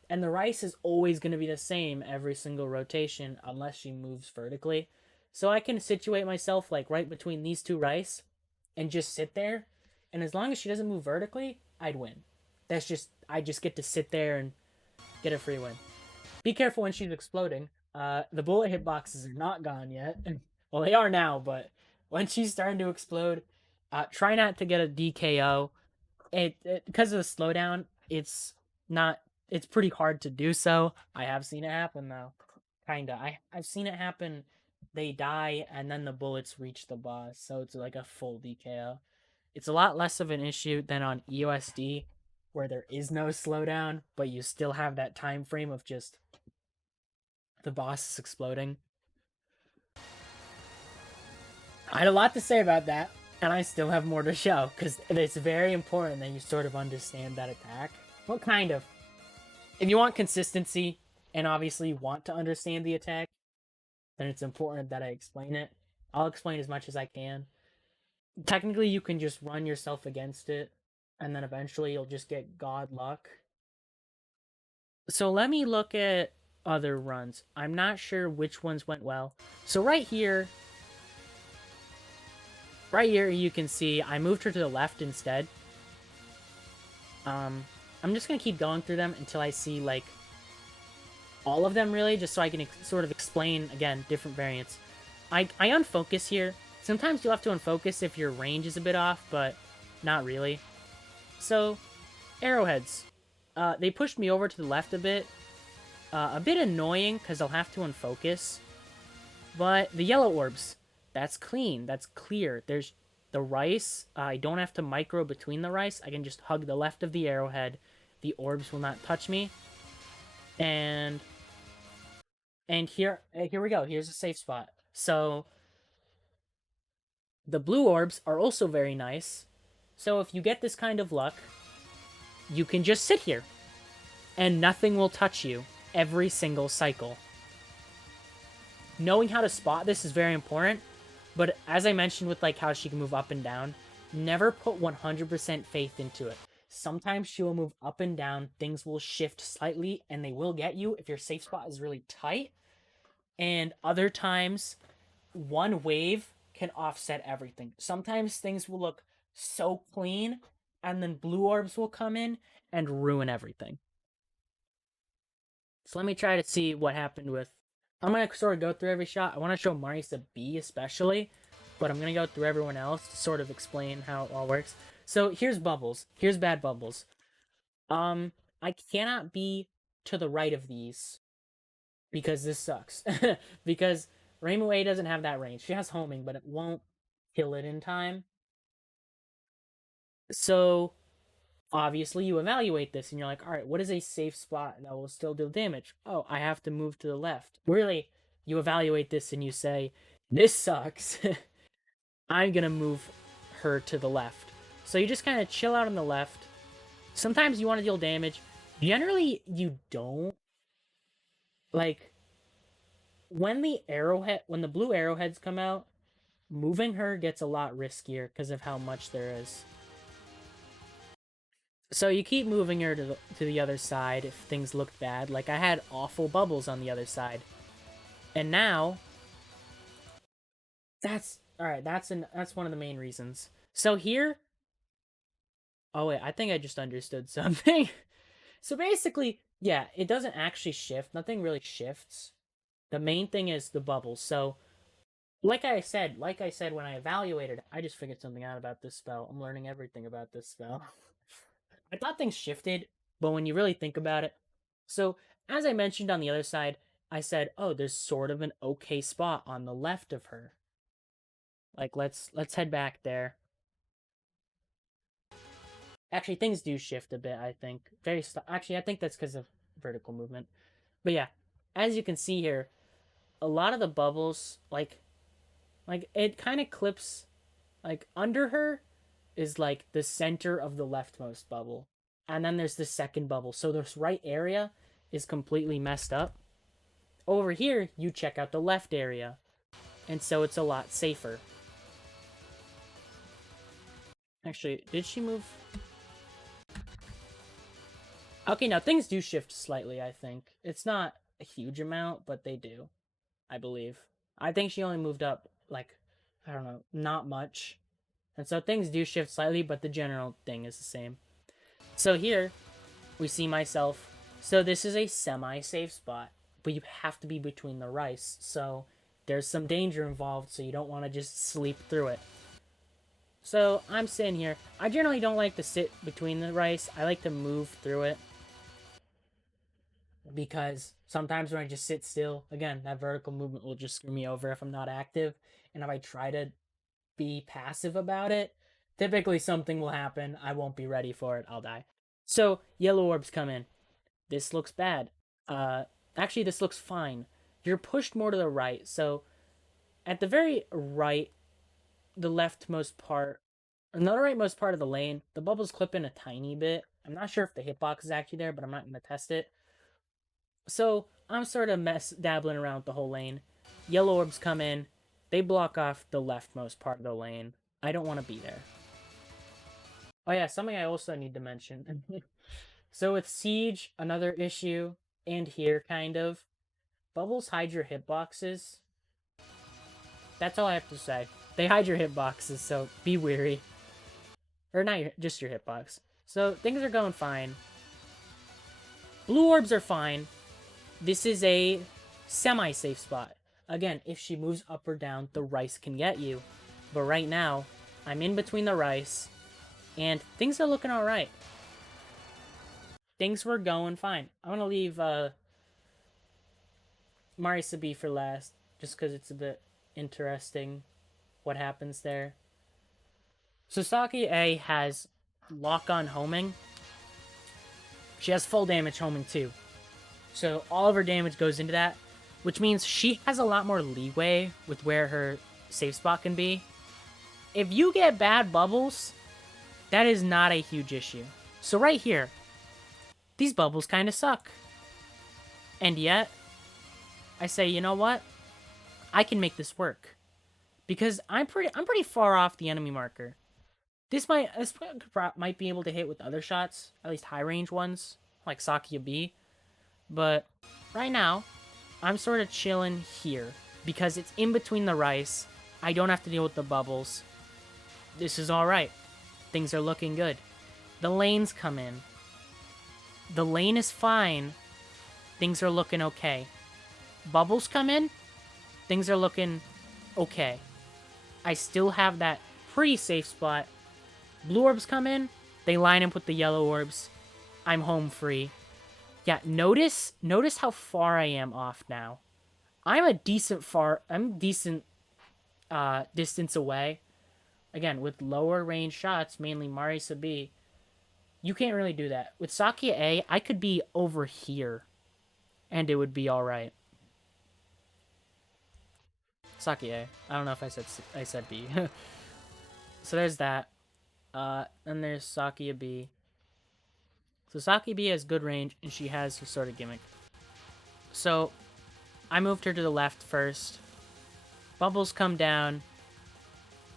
and the rice is always going to be the same every single rotation unless she moves vertically. So I can situate myself like right between these two rice and just sit there, and as long as she doesn't move vertically, I'd win. I just get to sit there and get a free win. Be careful when she's exploding. The bullet hitboxes are not gone yet. Well, they are now, but when she's starting to explode, try not to get a DKO. Because of the slowdown, it's pretty hard to do so. I have seen it happen though. Kinda. I've seen it happen. They die and then the bullets reach the boss, so it's like a full DKO. It's a lot less of an issue than on EOSD, where there is no slowdown, but you still have that time frame of just the boss is exploding. I had a lot to say about that, and I still have more to show, because it's very important that you sort of understand that attack. Well, kind of. If you want consistency, and obviously want to understand the attack, then it's important that I explain it. I'll explain as much as I can. Technically, you can just run yourself against it, and then eventually you'll just get god luck. So let me look at other runs. I'm not sure which ones went well. So right here you can see I moved her to the left instead. I'm just going to keep going through them until I see, like, all of them, really, just so I can sort of explain, again, different variants. I unfocus here. Sometimes you'll have to unfocus if your range is a bit off, but not really. So, arrowheads. They pushed me over to the left a bit annoying, because I'll have to unfocus. But the yellow orbs, that's clean, that's clear. There's the rice. I don't have to micro between the rice. I can just hug the left of the arrowhead. The orbs will not touch me. And And here we go. Here's a safe spot. So the blue orbs are also very nice. So if you get this kind of luck, you can just sit here and nothing will touch you every single cycle. Knowing how to spot this is very important, but as I mentioned with like how she can move up and down, never put 100% faith into it. Sometimes she will move up and down, things will shift slightly, and they will get you if your safe spot is really tight. And other times, one wave can offset everything. Sometimes things will look so clean, and then blue orbs will come in and ruin everything. So let me try to see what happened with... I'm going to sort of go through every shot. I want to show MarisaB especially, but I'm going to go through everyone else to sort of explain how it all works. So here's bubbles. Here's bad bubbles. I cannot be to the right of these because this sucks. Because ReimuA doesn't have that range. She has homing, but it won't kill it in time. So obviously you evaluate this and you're like, all right, what is a safe spot that will still deal damage? Oh, I have to move to the left. Really, you evaluate this and you say, this sucks. I'm gonna move her to the left. So you just kind of chill out on the left. Sometimes you want to deal damage. Generally, you don't. Like, when the blue arrowheads come out, moving her gets a lot riskier because of how much there is. So you keep moving her to the other side if things looked bad. Like, I had awful bubbles on the other side. And now, that's one of the main reasons. So here, oh wait, I think I just understood something. So basically, yeah, it doesn't actually shift. Nothing really shifts. The main thing is the bubbles. So, like I said when I evaluated, I just figured something out about this spell. I'm learning everything about this spell. I thought things shifted, but when you really think about it, so as I mentioned on the other side, I said, oh, there's sort of an okay spot on the left of her. Like, let's head back there. Actually, things do shift a bit, I think. Actually, I think that's because of vertical movement. But yeah, as you can see here, a lot of the bubbles, like it kind of clips, like, under her is, like, the center of the leftmost bubble. And then there's the second bubble. So this right area is completely messed up. Over here, you check out the left area. And so it's a lot safer. Actually, did she move? Okay, now things do shift slightly, I think. It's not a huge amount, but they do, I believe. I think she only moved up, like, I don't know, not much. And so things do shift slightly, but the general thing is the same. So here, we see myself. So this is a semi-safe spot, but you have to be between the rice. So there's some danger involved, so you don't want to just sleep through it. So I'm sitting here. I generally don't like to sit between the rice. I like to move through it. Because sometimes when I just sit still, again, that vertical movement will just screw me over if I'm not active. And if I try to be passive about it, typically something will happen. I won't be ready for it. I'll die. So yellow orbs come in. This looks bad. Actually, this looks fine. You're pushed more to the right. So at the very right, the leftmost part, another rightmost part of the lane, the bubbles clip in a tiny bit. I'm not sure if the hitbox is actually there, but I'm not going to test it. So I'm sort of dabbling around with the whole lane. Yellow orbs come in. They block off the leftmost part of the lane. I don't want to be there. Oh yeah, something I also need to mention. So with Siege, another issue, and here kind of, bubbles hide your hitboxes. That's all I have to say. They hide your hitboxes, so be wary. Or not just your hitbox. So things are going fine. Blue orbs are fine. This is a semi-safe spot. Again, if she moves up or down, the rice can get you. But right now, I'm in between the rice, and things are looking alright. Things were going fine. I'm going to leave MarisaB for last, just because it's a bit interesting what happens there. So SakuyaA has lock-on homing. She has full damage homing too. So all of her damage goes into that. which means she has a lot more leeway with where her safe spot can be. If you get bad bubbles, that is not a huge issue. So right here, these bubbles kind of suck. And yet, I say, you know what? I can make this work. Because I'm pretty far off the enemy marker. This might be able to hit with other shots, at least high range ones, like SakuyaB. But right now, I'm sort of chilling here because it's in between the rice. I don't have to deal with the bubbles. This is all right. Things are looking good. The lanes come in. The lane is fine. Things are looking okay. Bubbles come in. Things are looking okay. I still have that pretty safe spot. Blue orbs come in. They line up with the yellow orbs. I'm home free. Yeah, notice how far I am off now. I'm decent distance away. Again, with lower range shots, mainly MarisaB, you can't really do that. With SakuyaA, I could be over here, and it would be all right. SakuyaA. I don't know if I said B. So there's that. Then there's SakuyaB. So SakuyaB has good range, and she has her sort of gimmick. So I moved her to the left first. Bubbles come down.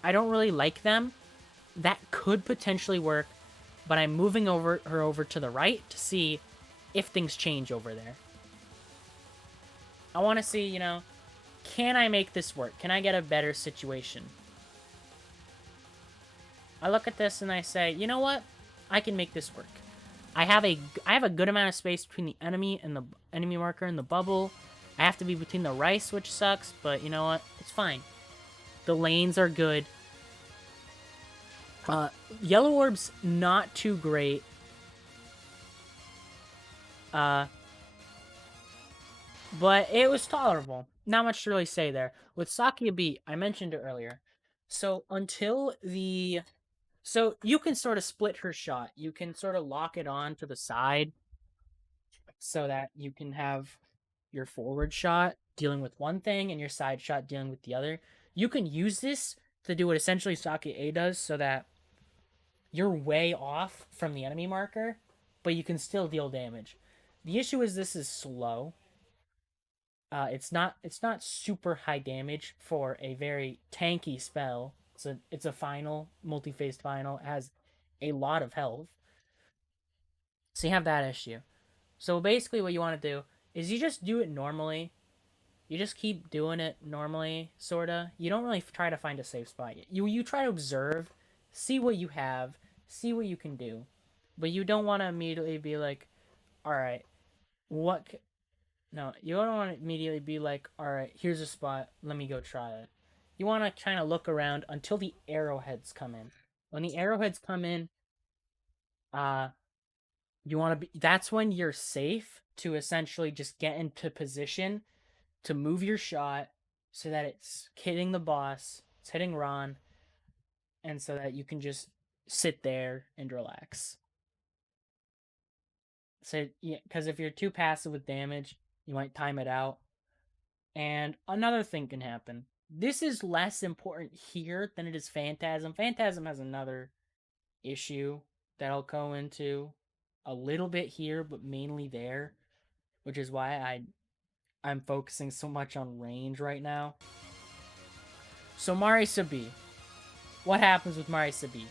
I don't really like them. That could potentially work, but I'm moving her over to the right to see if things change over there. I want to see, you know, can I make this work? Can I get a better situation? I look at this and I say, you know what? I can make this work. I have a good amount of space between the enemy and the enemy marker and the bubble. I have to be between the rice, which sucks, but you know what? It's fine. The lanes are good. Yellow orbs, not too great. But it was tolerable. Not much to really say there. With SakuyaB, I mentioned it earlier. So So you can sort of split her shot. You can sort of lock it on to the side so that you can have your forward shot dealing with one thing and your side shot dealing with the other. You can use this to do what essentially SakuyaA does so that you're way off from the enemy marker, but you can still deal damage. The issue is this is slow. It's not super high damage for a very tanky spell. It's a final, multi-phased final. It has a lot of health. So you have that issue. So basically what you want to do is you just do it normally. You just keep doing it normally, sorta. You don't really try to find a safe spot. You try to observe, see what you have, see what you can do. But you don't want to immediately be like, alright, No, you don't want to immediately be like, alright, here's a spot, let me go try it. You want to kind of look around until the arrowheads come in. When the arrowheads come in, that's when you're safe to essentially just get into position to move your shot so that it's hitting the boss, it's hitting Ron, and so that you can just sit there and relax. So, yeah, because if you're too passive with damage, you might time it out. And another thing can happen. This is less important here than it is Phantasm. Phantasm has another issue that I'll go into a little bit here, but mainly there, which is why I'm focusing so much on range right now. So MarisaB. What happens with MarisaB?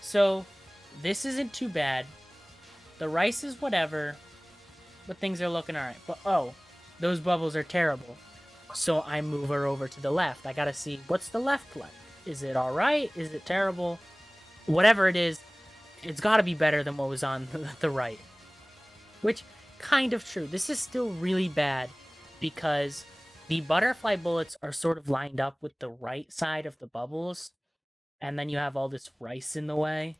So this isn't too bad. The rice is whatever, but things are looking alright. But oh, those bubbles are terrible. So I move her over to the left. I gotta see, what's the left like? Is it alright? Is it terrible? Whatever it is, it's gotta be better than what was on the right. Which, kind of true. This is still really bad because the butterfly bullets are sort of lined up with the right side of the bubbles. And then you have all this rice in the way.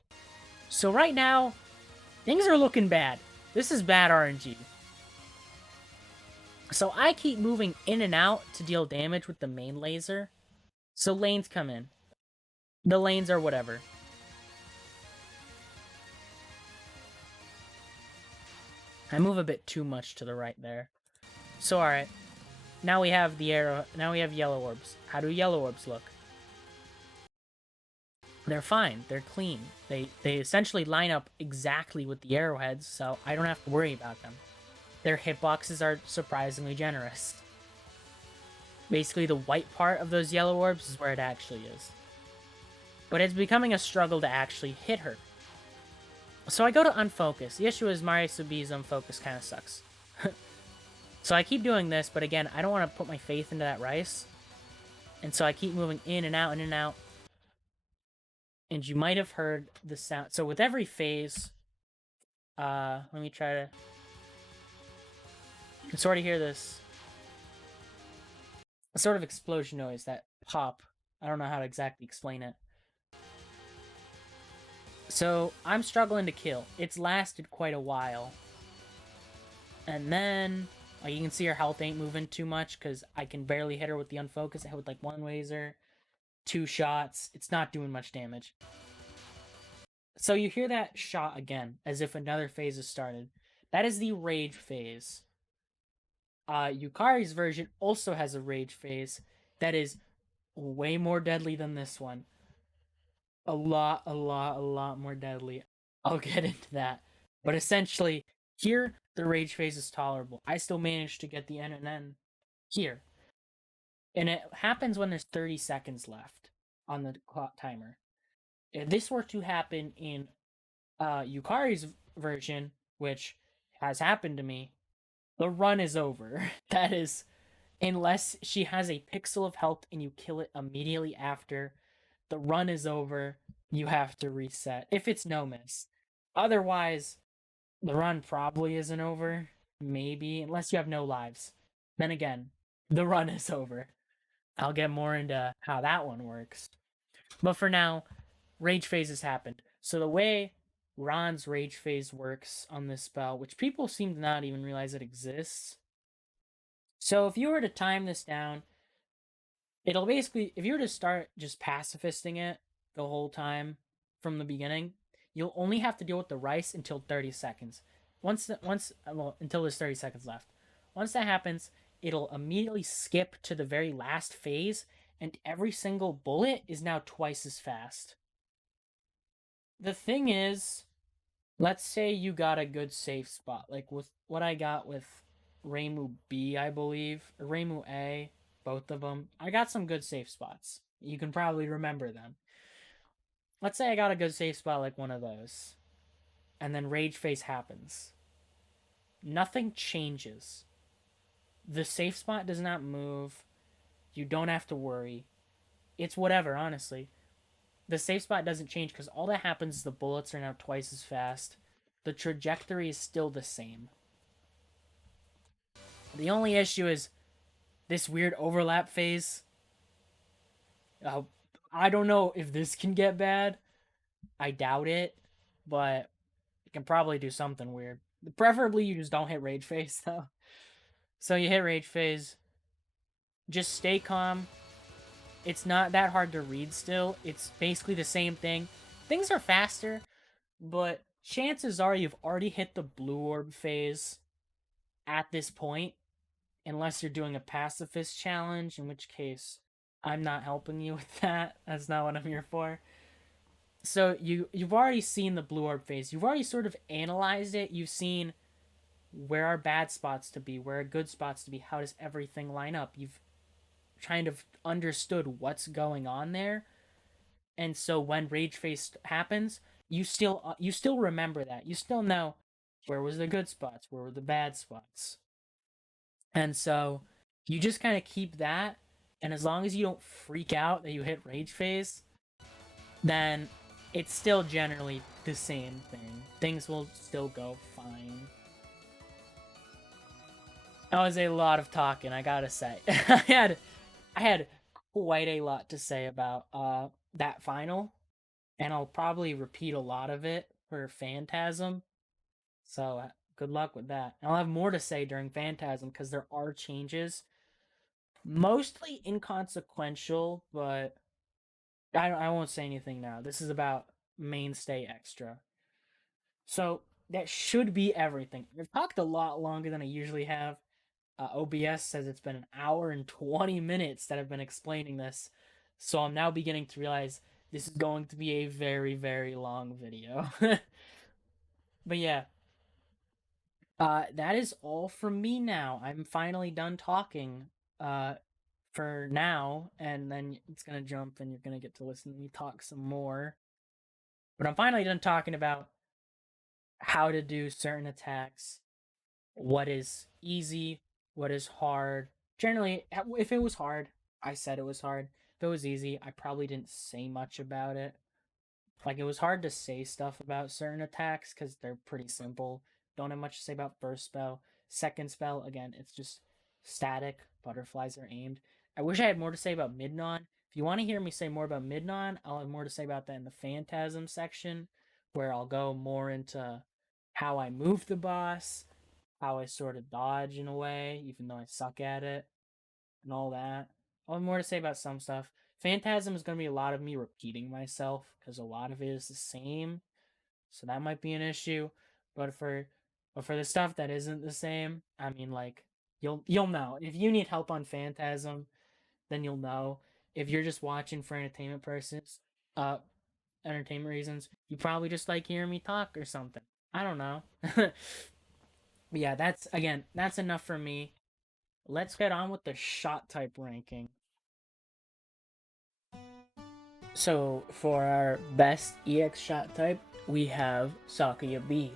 So right now, things are looking bad. This is bad RNG. So I keep moving in and out to deal damage with the main laser. So lanes come in. The lanes are whatever. I move a bit too much to the right there. So alright. now we have the arrow. Now we have yellow orbs. How do yellow orbs look? They're fine. They're clean. They essentially line up exactly with the arrowheads, so I don't have to worry about them. Their hitboxes are surprisingly generous. Basically, the white part of those yellow orbs is where it actually is. But it's becoming a struggle to actually hit her. So I go to unfocus. The issue is MarisaB's unfocus kind of sucks. So I keep doing this, but again, I don't want to put my faith into that rice. And so I keep moving in and out, in and out. And you might have heard the sound. So with every phase, let me try to... You can sort of hear this a sort of explosion noise, that pop. I don't know how to exactly explain it. So I'm struggling to kill. It's lasted quite a while. And then, like, you can see her health ain't moving too much because I can barely hit her with the unfocus. I hit with like one laser, 2 shots. It's not doing much damage. So you hear that shot again, as if another phase has started. That is the rage phase. Yukari's version also has a rage phase that is way more deadly than this one. A lot more deadly. I'll get into that. But essentially, here, the rage phase is tolerable. I still managed to get the NNN here. And it happens when there's 30 seconds left on the clock timer. If this were to happen in Yukari's version, which has happened to me, the run is over. That is, unless she has a pixel of health and you kill it immediately after, the run is over. You have to reset, if it's no miss. Otherwise, the run probably isn't over. Maybe, unless you have no lives. Then again, the run is over. I'll get more into how that one works. But for now, rage phase has happened. So the way Ron's rage phase works on this spell, which people seem to not even realize it exists. So if you were to time this down, it'll basically, if you were to start just pacifisting it the whole time from the beginning, you'll only have to deal with the rice until 30 seconds. Until there's 30 seconds left. Once that happens, it'll immediately skip to the very last phase, and every single bullet is now twice as fast. The thing is, let's say you got a good safe spot, like with what I got with ReimuB, I believe, or ReimuA, both of them. I got some good safe spots. You can probably remember them. Let's say I got a good safe spot like one of those, and then rage phase happens. Nothing changes. The safe spot does not move. You don't have to worry. It's whatever, honestly. The safe spot doesn't change because all that happens is the bullets are now twice as fast. The trajectory is still the same. The only issue is this weird overlap phase. I don't know if this can get bad. I doubt it, but it can probably do something weird. Preferably you just don't hit rage phase, though. So you hit rage phase. Just stay calm. It's not that hard to read still. It's basically the same thing. Things are faster, but chances are you've already hit the blue orb phase at this point, unless you're doing a pacifist challenge, in which case I'm not helping you with that. That's not what I'm here for. So you've already seen the blue orb phase. You've already sort of analyzed it. You've seen where are bad spots to be, where are good spots to be, how does everything line up. You've kind of understood what's going on there. And so when rage phase happens, you still remember that. You still know where was the good spots, where were the bad spots. And so you just kind of keep that, and as long as you don't freak out that you hit rage phase, then it's still generally the same thing. Things will still go fine. That was a lot of talking, I gotta say. I had quite a lot to say about that final, and I'll probably repeat a lot of it for Phantasm. So good luck with that. I'll have more to say during Phantasm because there are changes. Mostly inconsequential, but I won't say anything now. This is about MarisaA Extra. So that should be everything. I've talked a lot longer than I usually have. OBS says it's been an hour and 20 minutes that I've been explaining this, so I'm now beginning to realize this is going to be a very, very long video. But yeah, that is all from me now. I'm finally done talking for now, and then it's gonna jump and you're gonna get to listen to me talk some more. But I'm finally done talking about how to do certain attacks, what is easy, what is hard. Generally, if it was hard, I said it was hard. If it was easy, I probably didn't say much about it. Like, it was hard to say stuff about certain attacks because they're pretty simple. Don't have much to say about first spell. Second spell, again, it's just static. Butterflies are aimed. I wish I had more to say about Midnon. If you want to hear me say more about Midnon, I'll have more to say about that in the Phantasm section, where I'll go more into how I move the boss, how I sort of dodge in a way, even though I suck at it, and all that. I'll have more to say about some stuff. Phantasm is going to be a lot of me repeating myself, because a lot of it is the same, so that might be an issue. But for the stuff that isn't the same, I mean, like, you'll know. If you need help on Phantasm, then you'll know. If you're just watching for entertainment reasons, you probably just like hearing me talk or something. I don't know. But yeah, that's enough for me. Let's get on with the shot type ranking. So for our best EX shot type, we have SakuyaB.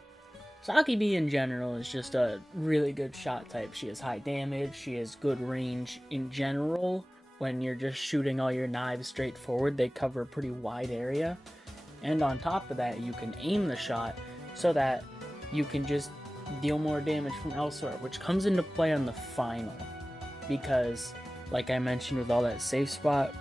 SakuyaB in general is just a really good shot type. She has high damage, she has good range in general. When you're just shooting all your knives straight forward, they cover a pretty wide area. And on top of that, you can aim the shot so that you can just deal more damage from elsewhere, which comes into play on the final. Because, like I mentioned with all that safe spot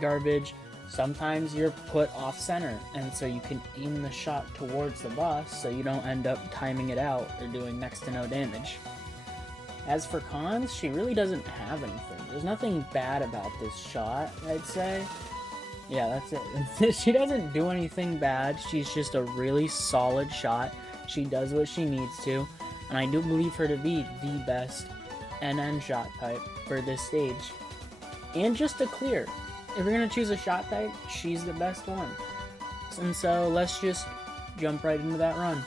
garbage, sometimes you're put off center, and so you can aim the shot towards the boss so you don't end up timing it out or doing next to no damage. As for cons, she really doesn't have anything. There's nothing bad about this shot, I'd say. Yeah, that's it. She doesn't do anything bad. She's just a really solid shot. She does what she needs to, and I do believe her to be the best NN shot type for this stage. And just to clear, if you're gonna choose a shot type, she's the best one. And so let's just jump right into that run.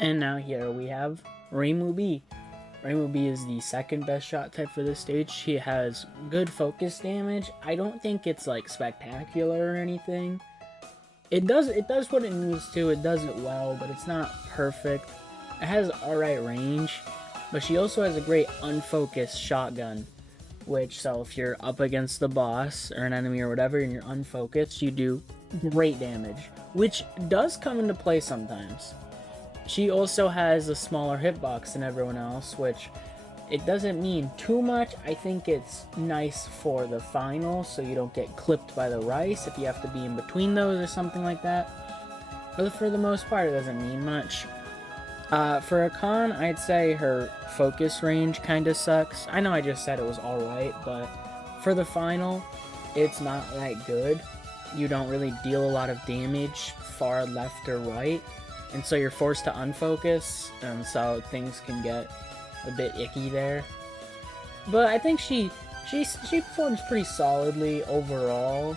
And now here we have ReimuB. ReimuB is the second best shot type for this stage. He has good focus damage. I don't think it's like spectacular or anything. It does what it needs to. It does it well, but it's not perfect. It has alright range, but she also has a great unfocused shotgun. So if you're up against the boss or an enemy or whatever and you're unfocused, you do great damage, which does come into play sometimes. She also has a smaller hitbox than everyone else, which it doesn't mean too much. I think it's nice for the final, so you don't get clipped by the rice if you have to be in between those or something like that. But for the most part, it doesn't mean much. For a con, I'd say her focus range kind of sucks. I know I just said it was alright, but for the final, it's not that good. You don't really deal a lot of damage far left or right, and so you're forced to unfocus, and so things can get a bit icky there. But I think she performs pretty solidly overall.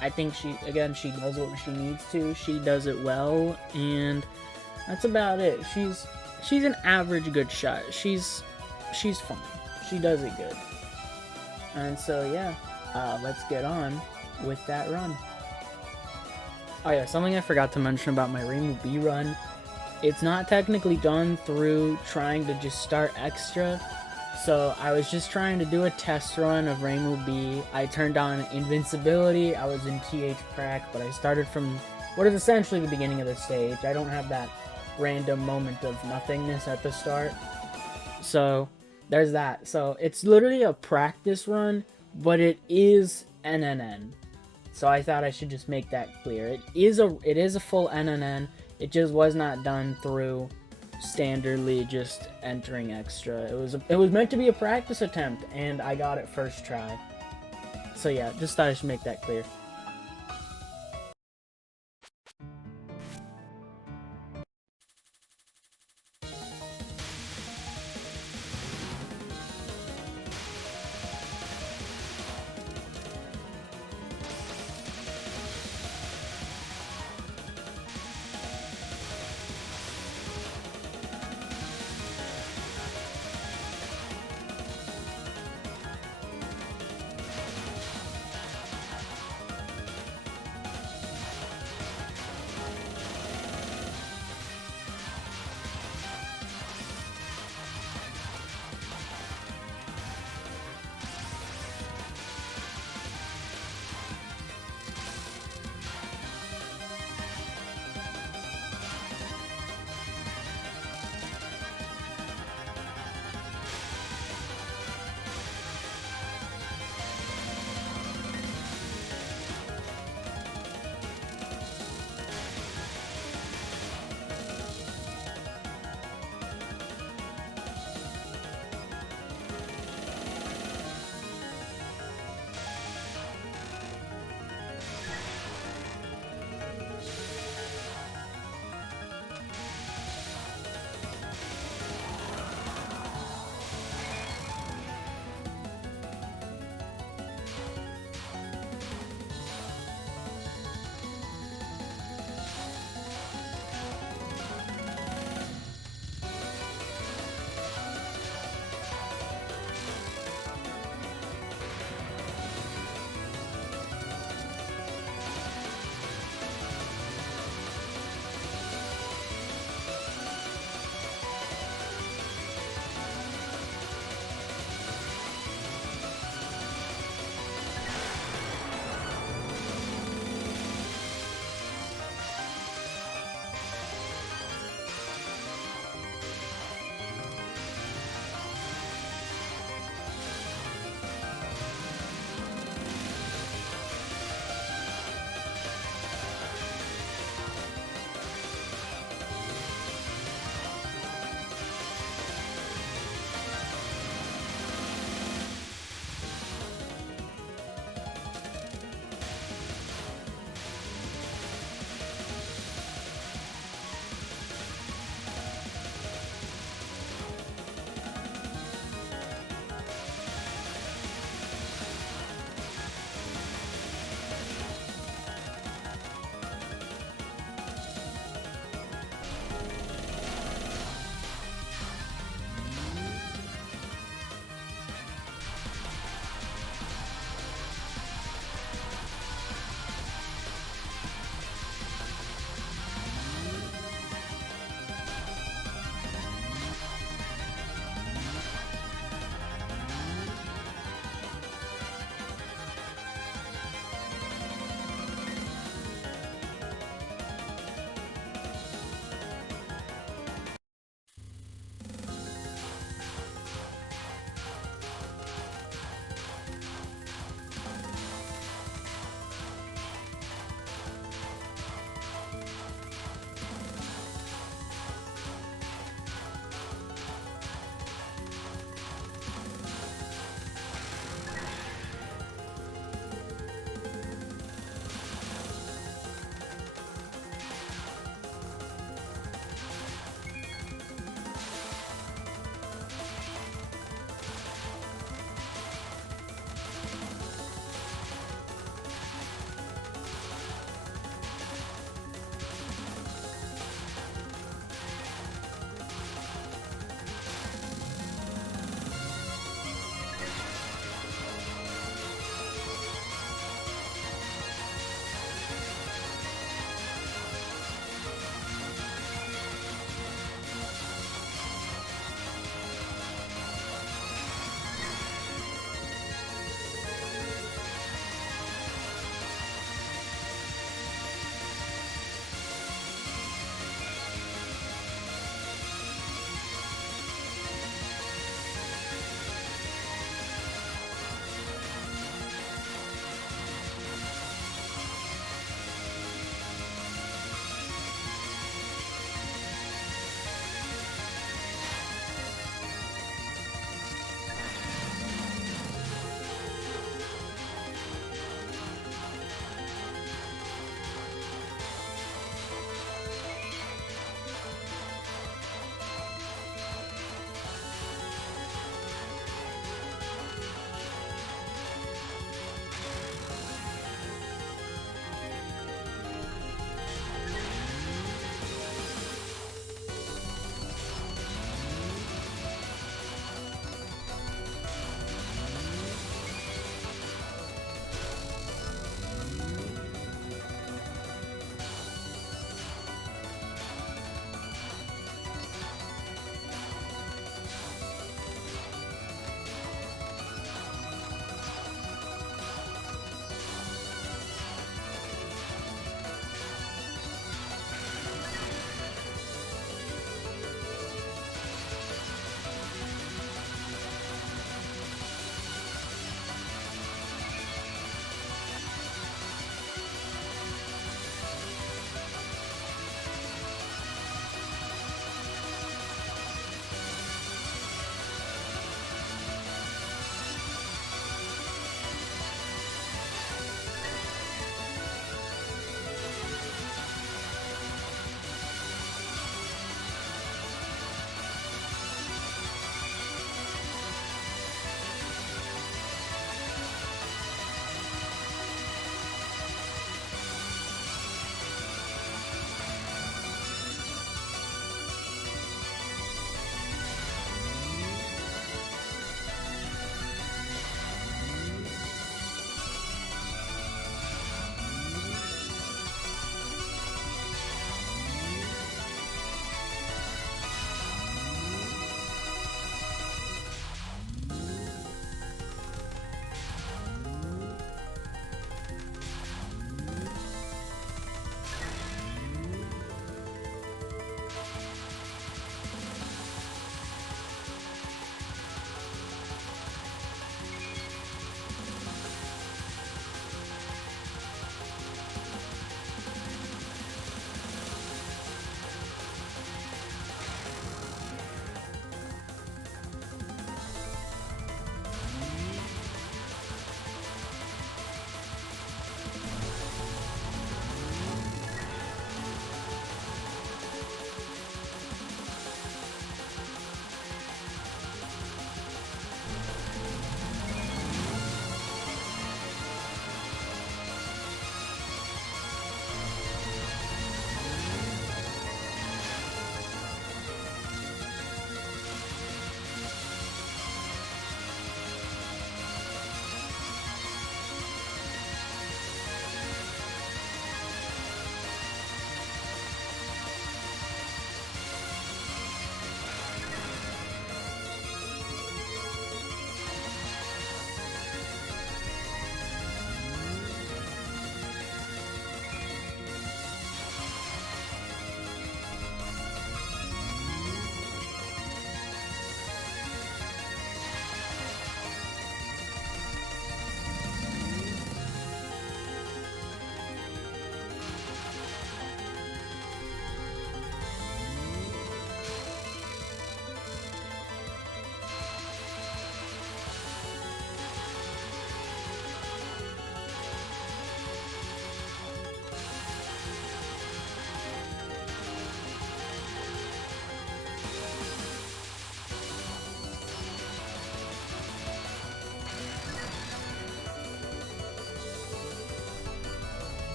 I think she does what she needs to. She does it well, and that's about it. She's an average good shot. She's fine. She does it good. And so yeah, let's get on with that run. Oh yeah, something I forgot to mention about my ReimuB run. It's not technically done through trying to just start extra. So I was just trying to do a test run of ReimuB. I turned on invincibility. I was in TH prac, but I started from what is essentially the beginning of the stage. I don't have that random moment of nothingness at the start. So there's that. So it's literally a practice run, but it is NNN. So I thought I should just make that clear. It is a full NNN. It just was not done through standardly just entering extra. It was meant to be a practice attempt, and I got it first try. So yeah, just thought I should make that clear.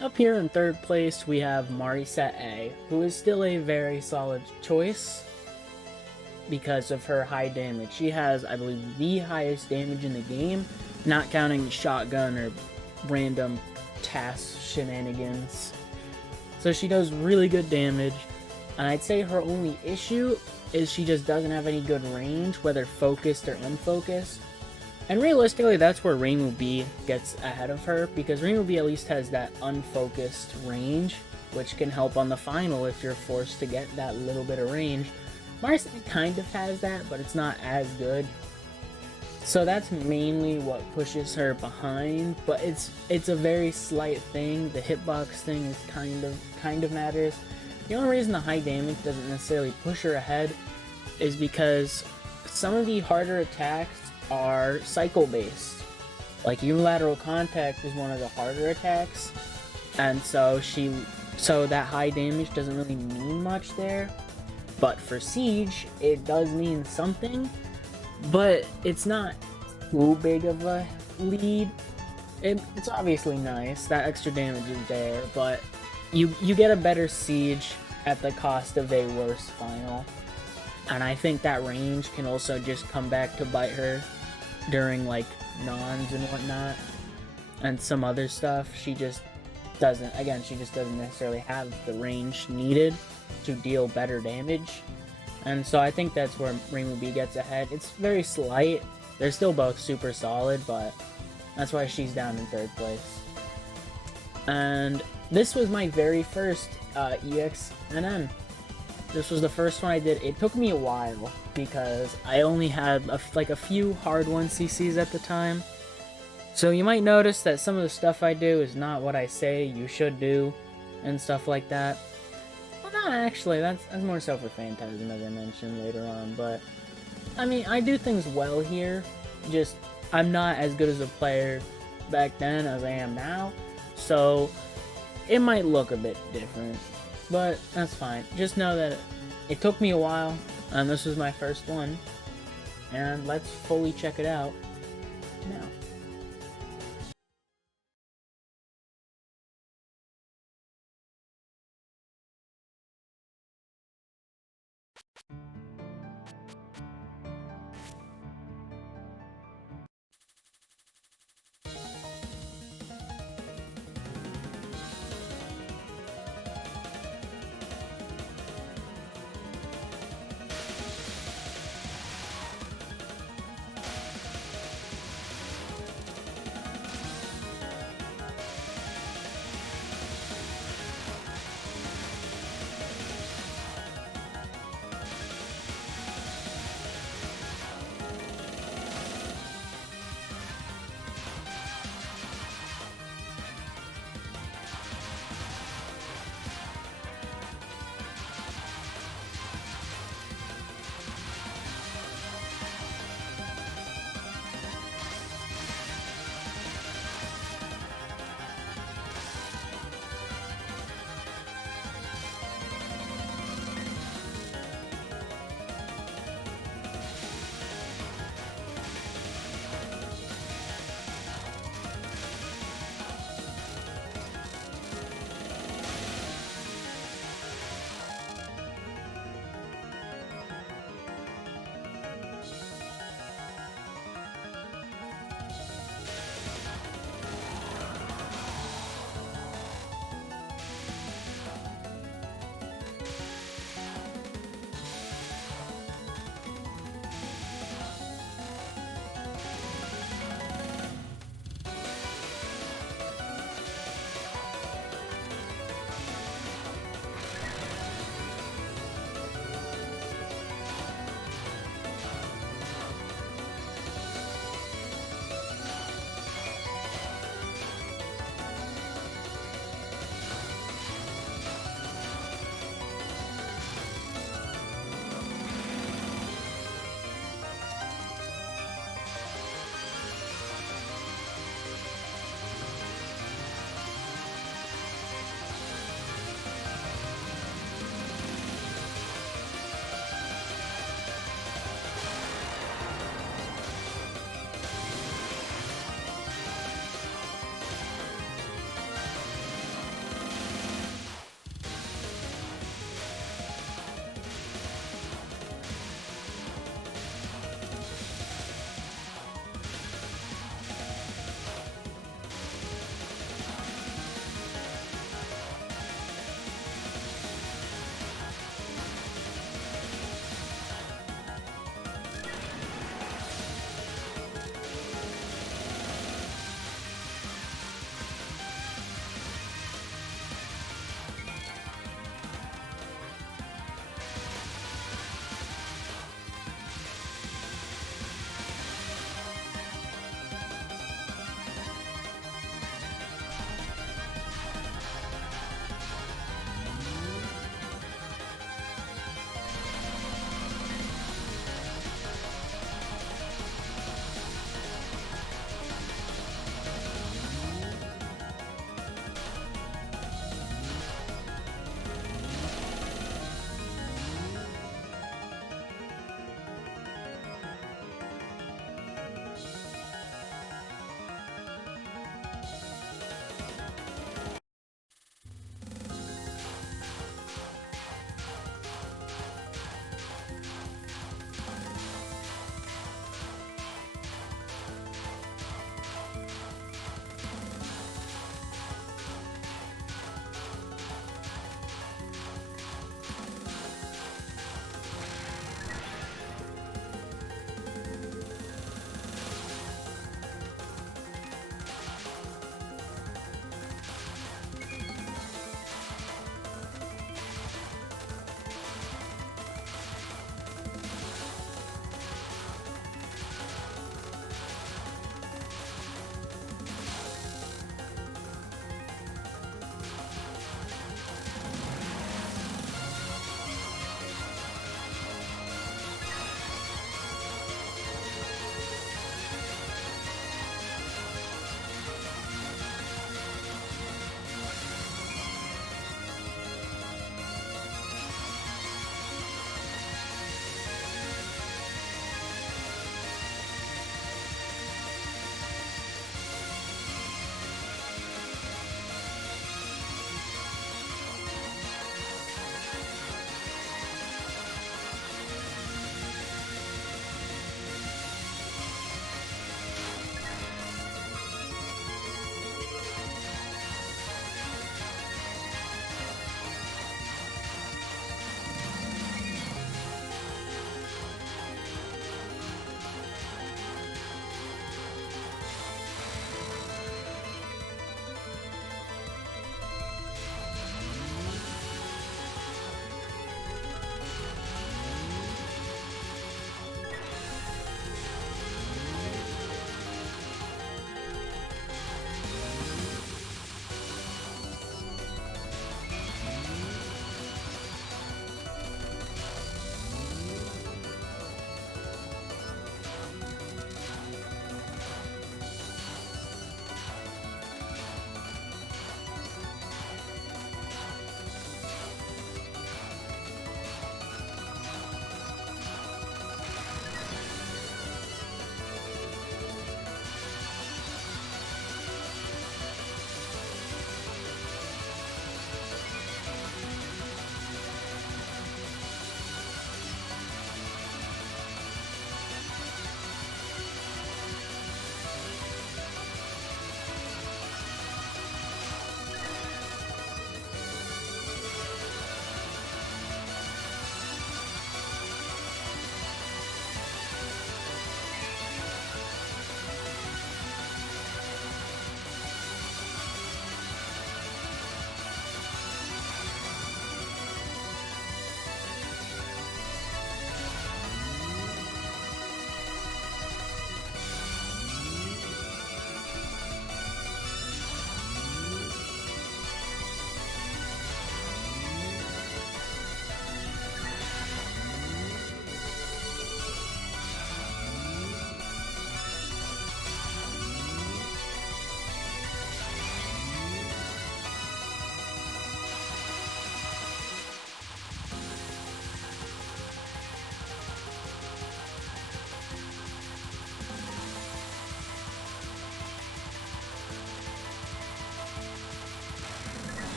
Up here in third place, we have MarisaA, who is still a very solid choice because of her high damage. She has, I believe, the highest damage in the game, not counting shotgun or random task shenanigans. So she does really good damage, and I'd say her only issue is she just doesn't have any good range, whether focused or unfocused. And realistically, that's where ReimuB gets ahead of her, because ReimuB at least has that unfocused range, which can help on the final if you're forced to get that little bit of range. MarisaA kind of has that, but it's not as good. So that's mainly what pushes her behind, but it's a very slight thing. The hitbox thing is kind of matters. The only reason the high damage doesn't necessarily push her ahead is because some of the harder attacks are cycle based. Like Unilateral Contact is one of the harder attacks, and so that high damage doesn't really mean much there. But for Siege, it does mean something, but it's not too big of a lead. It's obviously nice, that extra damage is there, but you get a better Siege at the cost of a worse final. And I think that range can also just come back to bite her during like nons and whatnot and some other stuff. She just doesn't necessarily have the range needed to deal better damage. And so I think that's where ReimuB gets ahead. It's very slight. They're still both super solid, but that's why she's down in third place. And this was my very first EXNN. This was the first one I did. It took me a while because I only had like a few hard 1CCs at the time. So you might notice that some of the stuff I do is not what I say you should do and stuff like that. Well, not actually. That's more so for Phantasm, as I mentioned later on. But I mean, I do things well here. Just I'm not as good as a player back then as I am now. So it might look a bit different, but that's fine. Just know that it took me a while, and this was my first one. And let's fully check it out now.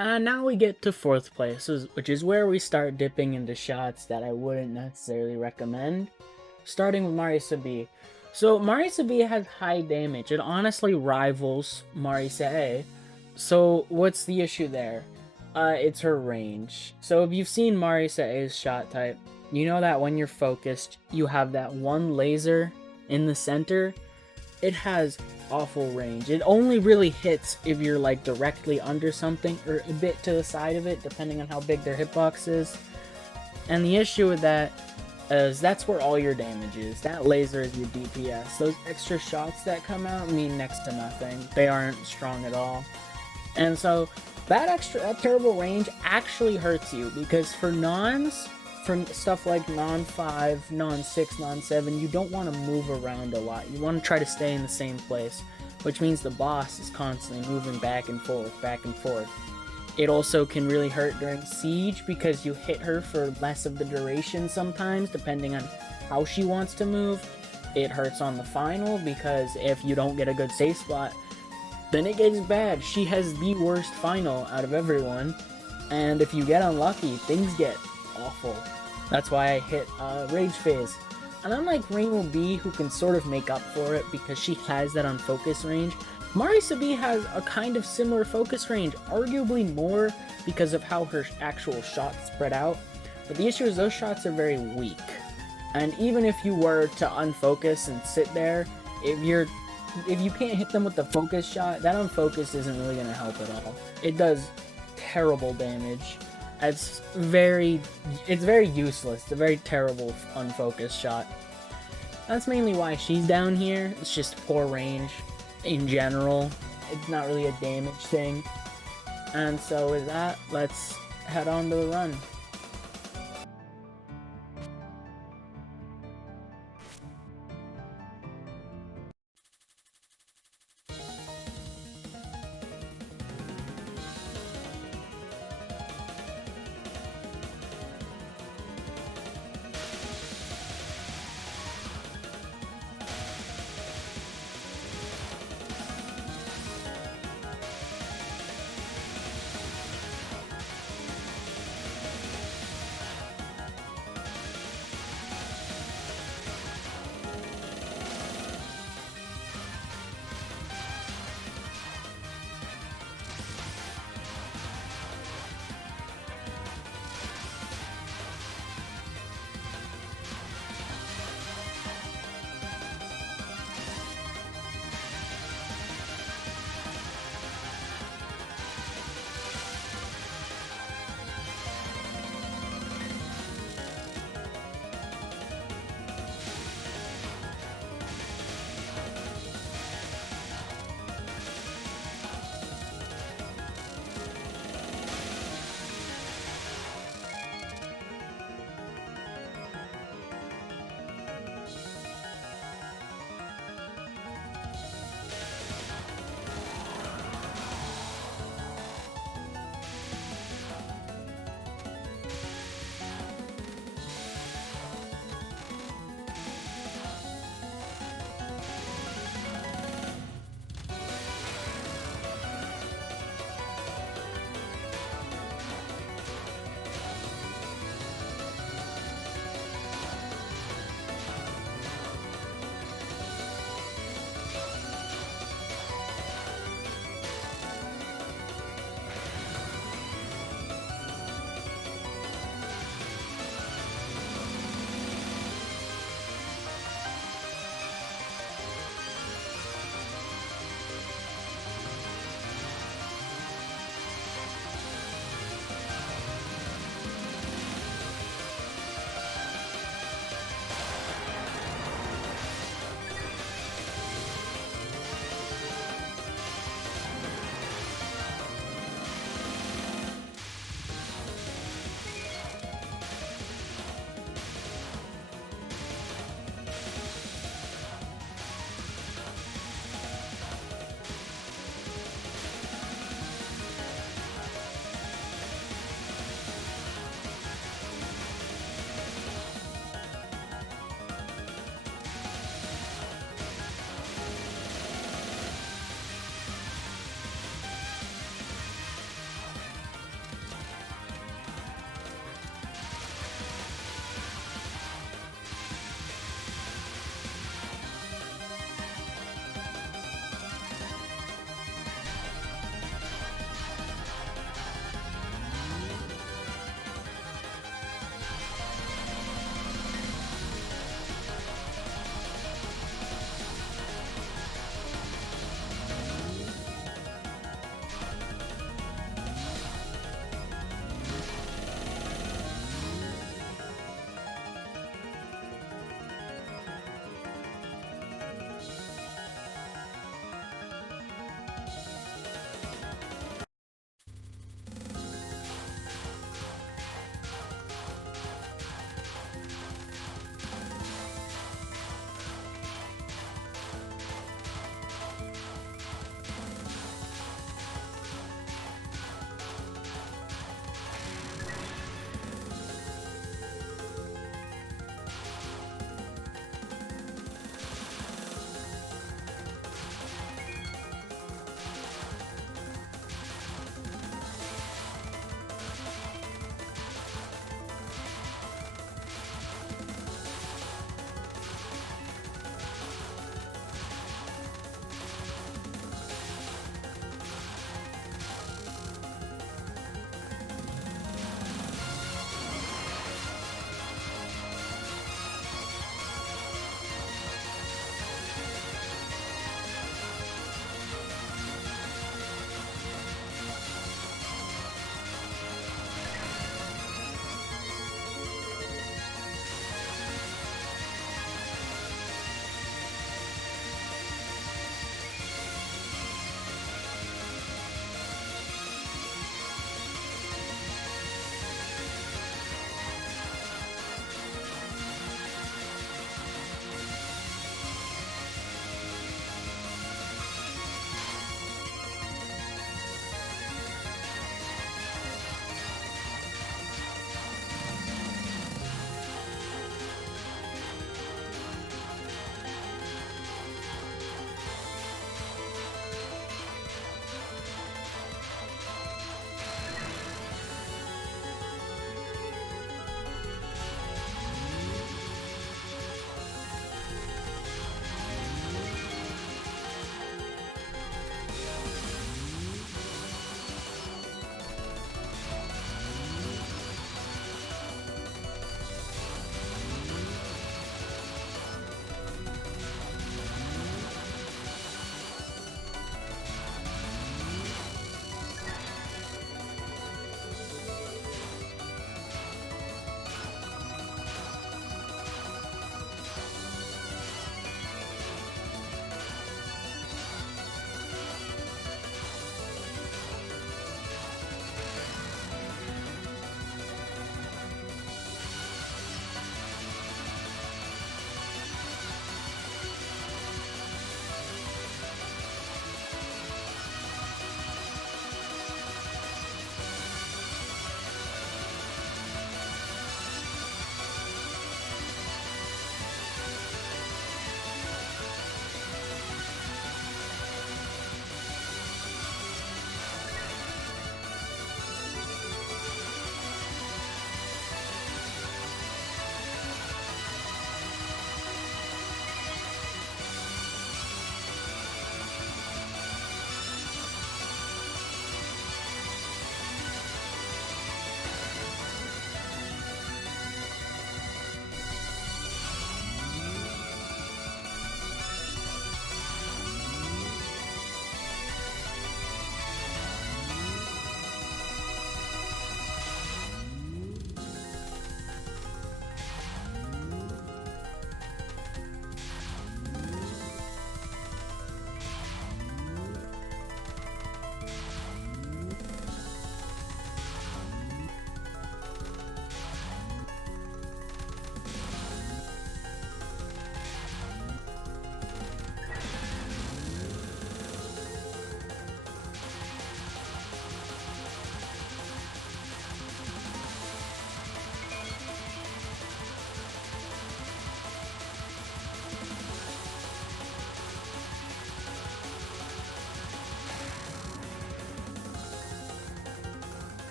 And now we get to 4th place, which is where we start dipping into shots that I wouldn't necessarily recommend. Starting with MarisaB. So MarisaB has high damage. It honestly rivals MarisaA. So what's the issue there? It's her range. So if you've seen MarisaA's shot type, you know that when you're focused, you have that one laser in the center. It has awful range. It only really hits if you're like directly under something or a bit to the side of it, depending on how big their hitbox is. And the issue with that is that's where all your damage is. That laser is your DPS. Those extra shots that come out mean next to nothing. They aren't strong at all. And so that terrible range actually hurts you, because for nons, for stuff like non 5, non 6, non 7, you don't want to move around a lot. You want to try to stay in the same place, which means the boss is constantly moving back and forth, back and forth. It also can really hurt during siege, because you hit her for less of the duration sometimes, depending on how she wants to move. It hurts on the final, because if you don't get a good safe spot, then it gets bad. She has the worst final out of everyone, and if you get unlucky, things get awful. That's why I hit Rage Phase. And unlike ReimuB, who can sort of make up for it because she has that unfocus range, MarisaB has a kind of similar focus range, arguably more because of how her actual shots spread out. But the issue is those shots are very weak. And even if you were to unfocus and sit there, if you can't hit them with the focus shot, that unfocus isn't really going to help at all. It does terrible damage. It's very useless. It's a very terrible unfocused shot. That's mainly why she's down here. It's just poor range in general. It's not really a damage thing. And so with that, let's head on to the run.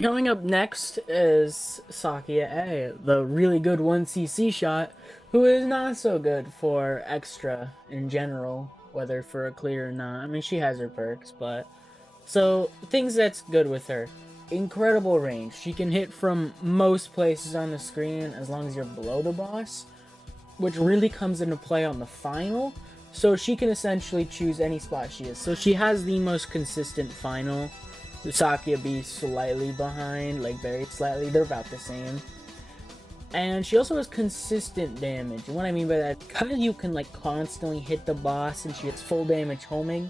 Coming up next is SakuyaA, the really good 1cc shot, who is not so good for extra in general, whether for a clear or not. I mean, she has her perks, but... So, things that's good with her. Incredible range. She can hit from most places on the screen as long as you're below the boss, which really comes into play on the final. So she can essentially choose any spot she is. So she has the most consistent final. SakuyaB slightly behind, like very slightly. They're about the same. And she also has consistent damage. And what I mean by that, because you can like constantly hit the boss and she gets full damage homing,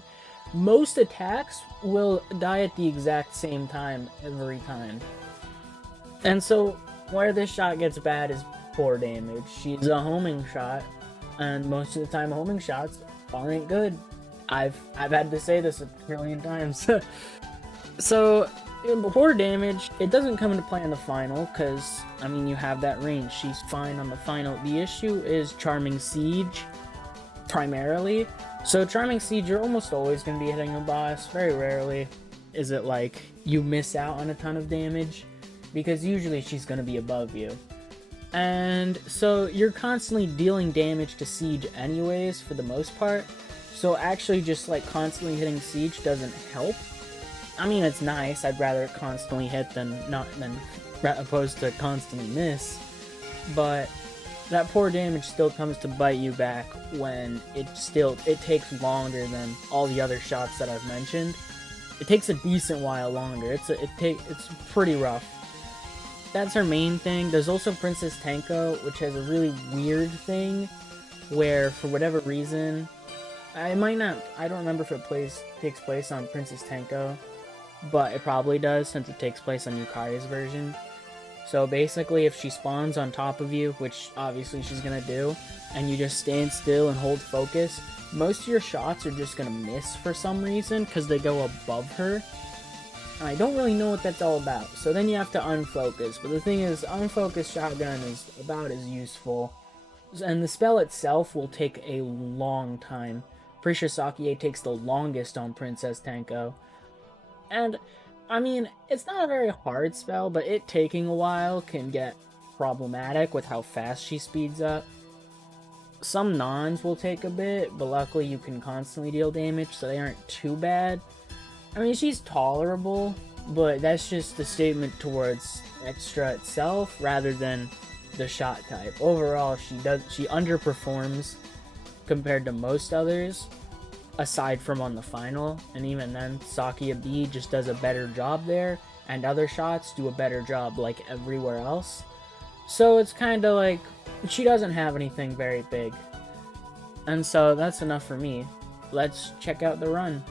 most attacks will die at the exact same time every time. And so where this shot gets bad is poor damage. She's a homing shot, and most of the time homing shots aren't good. I've had to say this a trillion times. So poor damage, it doesn't come into play in the final because, I mean, you have that range. She's fine on the final. The issue is Charming Siege, primarily. So Charming Siege, you're almost always going to be hitting a boss. Very rarely is it like you miss out on a ton of damage, because usually she's going to be above you. And so you're constantly dealing damage to Siege anyways, for the most part. So actually just like constantly hitting Siege doesn't help. I mean, it's nice. I'd rather it constantly hit than opposed to constantly miss. But that poor damage still comes to bite you back when it takes longer than all the other shots that I've mentioned. It takes a decent while longer. It's pretty rough. That's her main thing. There's also Princess Tenko, which has a really weird thing where, for whatever reason, I don't remember if it takes place on Princess Tenko, but it probably does since it takes place on Yukari's version. So basically, if she spawns on top of you, which obviously she's gonna do, and you just stand still and hold focus, most of your shots are just gonna miss for some reason because they go above her. And I don't really know what that's all about. So then you have to unfocus. But the thing is, unfocused shotgun is about as useful. And the spell itself will take a long time. Pretty sure SakuyaA takes the longest on Princess Tenko. And, I mean, it's not a very hard spell, but it taking a while can get problematic with how fast she speeds up. Some nons will take a bit, but luckily you can constantly deal damage, so they aren't too bad. I mean, she's tolerable, but that's just a statement towards extra itself rather than the shot type. Overall, she underperforms compared to most others, aside from on the final, and even then, SakuyaB just does a better job there, and other shots do a better job like everywhere else. So it's kind of like, she doesn't have anything very big. And so that's enough for me. Let's check out the run.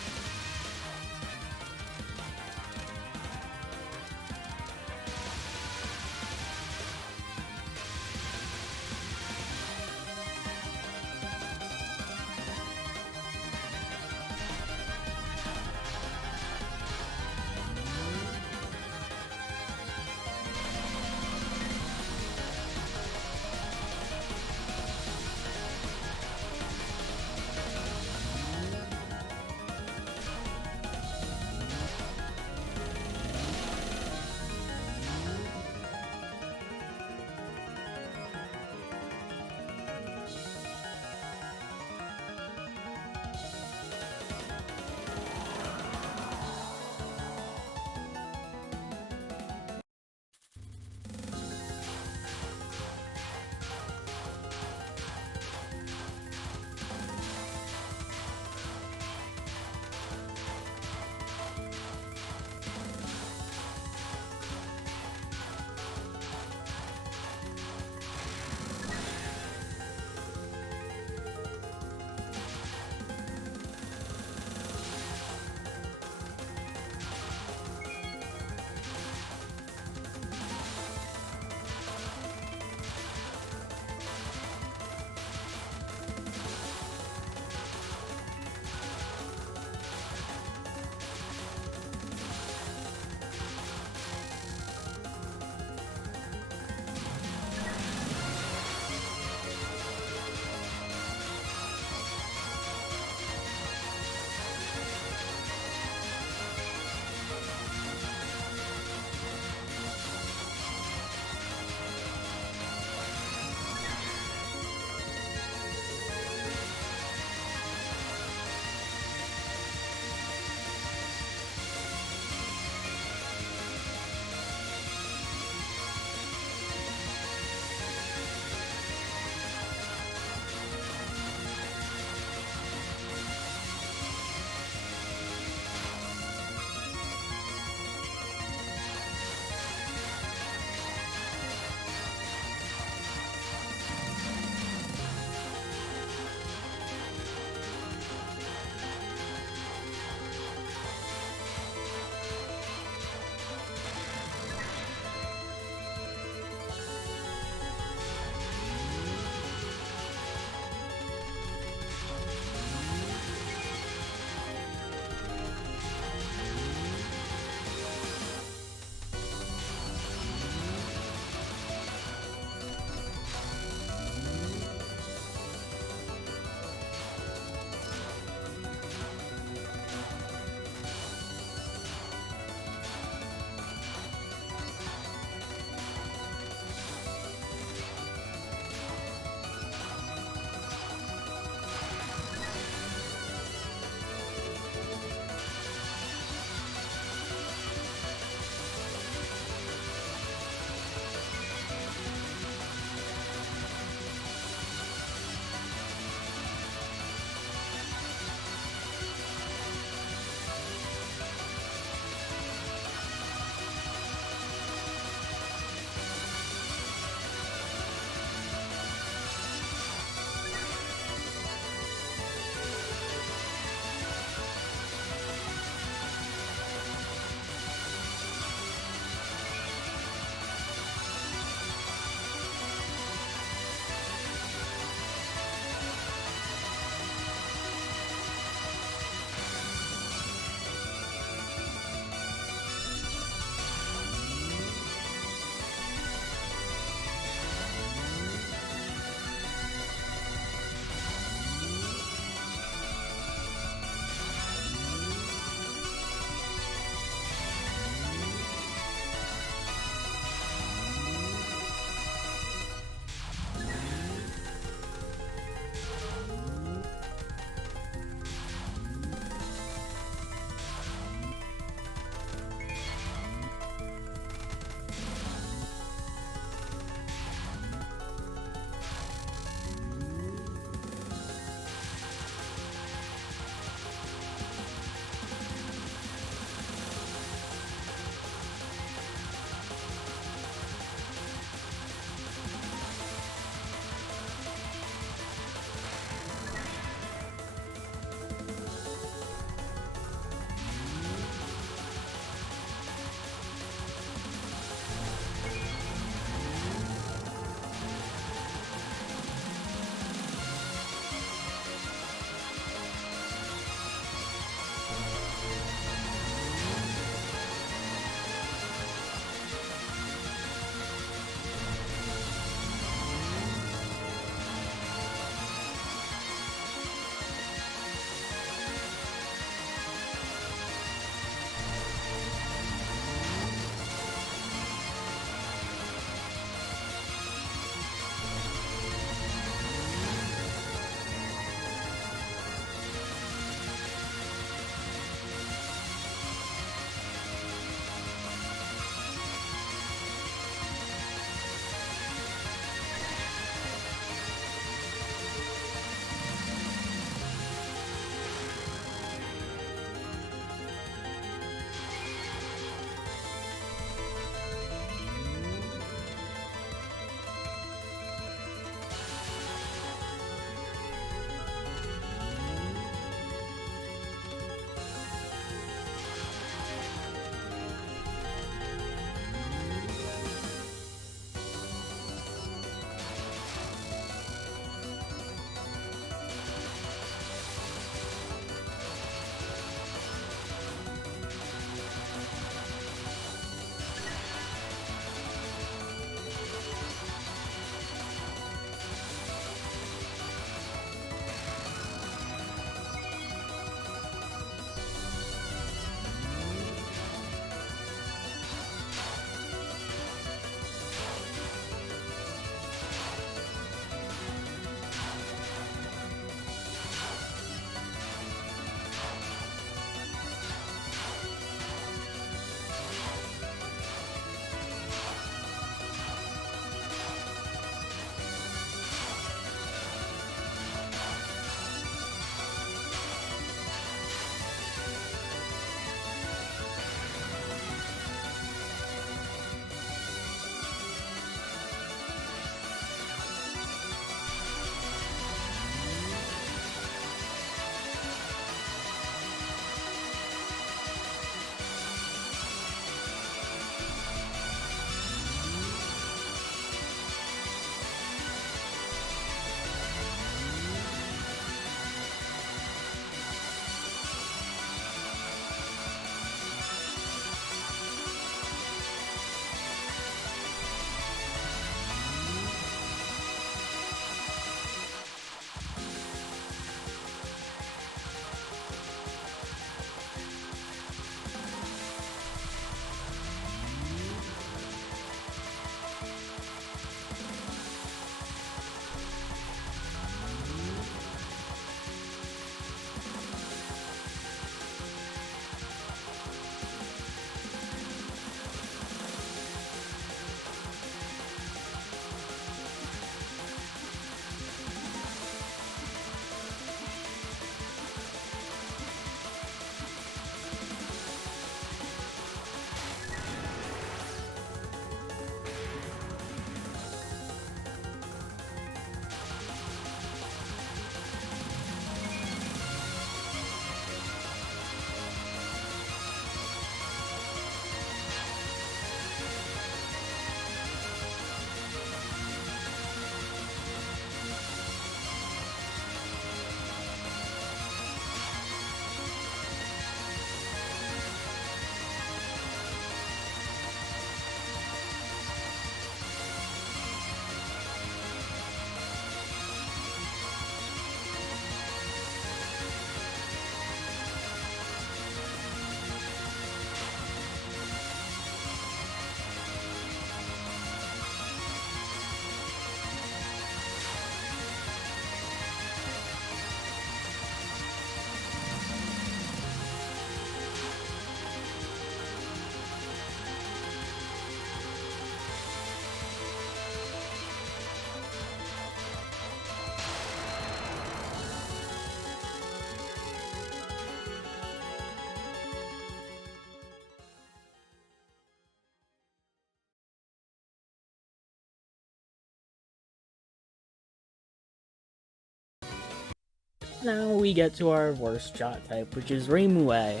Now we get to our worst shot type, which is ReimuA.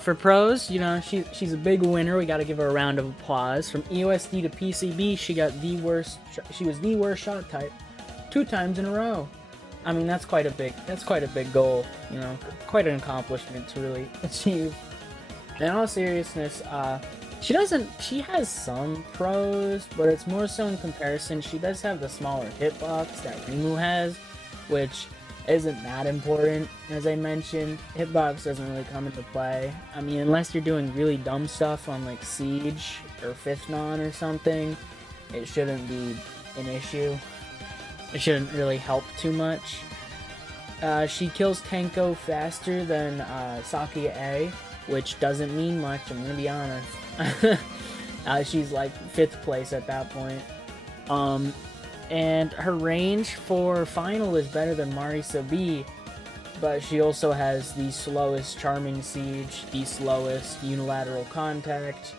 For pros, you know, she's a big winner. We got to give her a round of applause. From EOSD to PCB, she got the worst. She was the worst shot type 2 times in a row. I mean, that's quite a big goal. You know, quite an accomplishment to really achieve. In all seriousness, she has some pros, but it's more so in comparison. She does have the smaller hitbox that Reimu has, which isn't that important. As I mentioned, hitbox doesn't really come into play. I mean, unless you're doing really dumb stuff on like Siege or 5th Non or something, it shouldn't be an issue. It shouldn't really help too much. She kills Tenko faster than SakuyaA, which doesn't mean much, I'm gonna be honest. She's like 5th place at that point. And her range for final is better than MarisaB, but she also has the slowest Charming Siege, the slowest Unilateral Contact,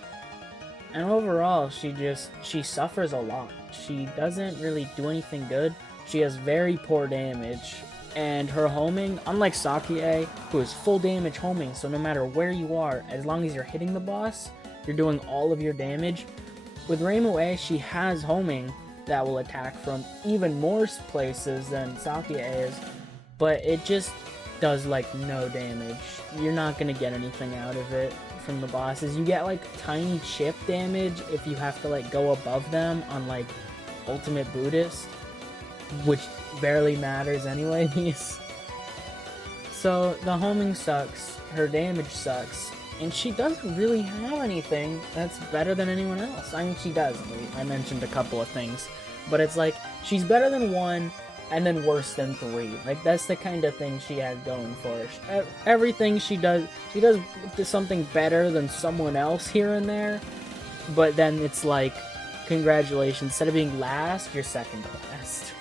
and overall she suffers a lot. She doesn't really do anything good. She has very poor damage, and her homing, unlike SakuyaA, who is full damage homing, so no matter where you are, as long as you're hitting the boss, you're doing all of your damage. With ReimuA, she has homing that will attack from even more places than SakuyaA is, but it just does like no damage. You're not gonna get anything out of it from the bosses. You get like tiny chip damage if you have to like go above them on like Ultimate Buddhist, which barely matters anyways. So the homing sucks, her damage sucks, and she doesn't really have anything that's better than anyone else. I mean, she does. I mentioned a couple of things, but it's like she's better than 1 and then worse than 3. Like, that's the kind of thing she has going for her. Everything she does something better than someone else here and there, but then it's like, congratulations, instead of being last, you're second to last.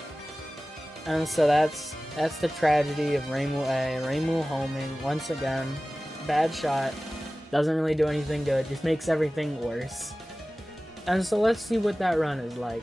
And so that's the tragedy of ReimuA. Reimu homing, once again, bad shot. Doesn't really do anything good, just makes everything worse. And so let's see what that run is like.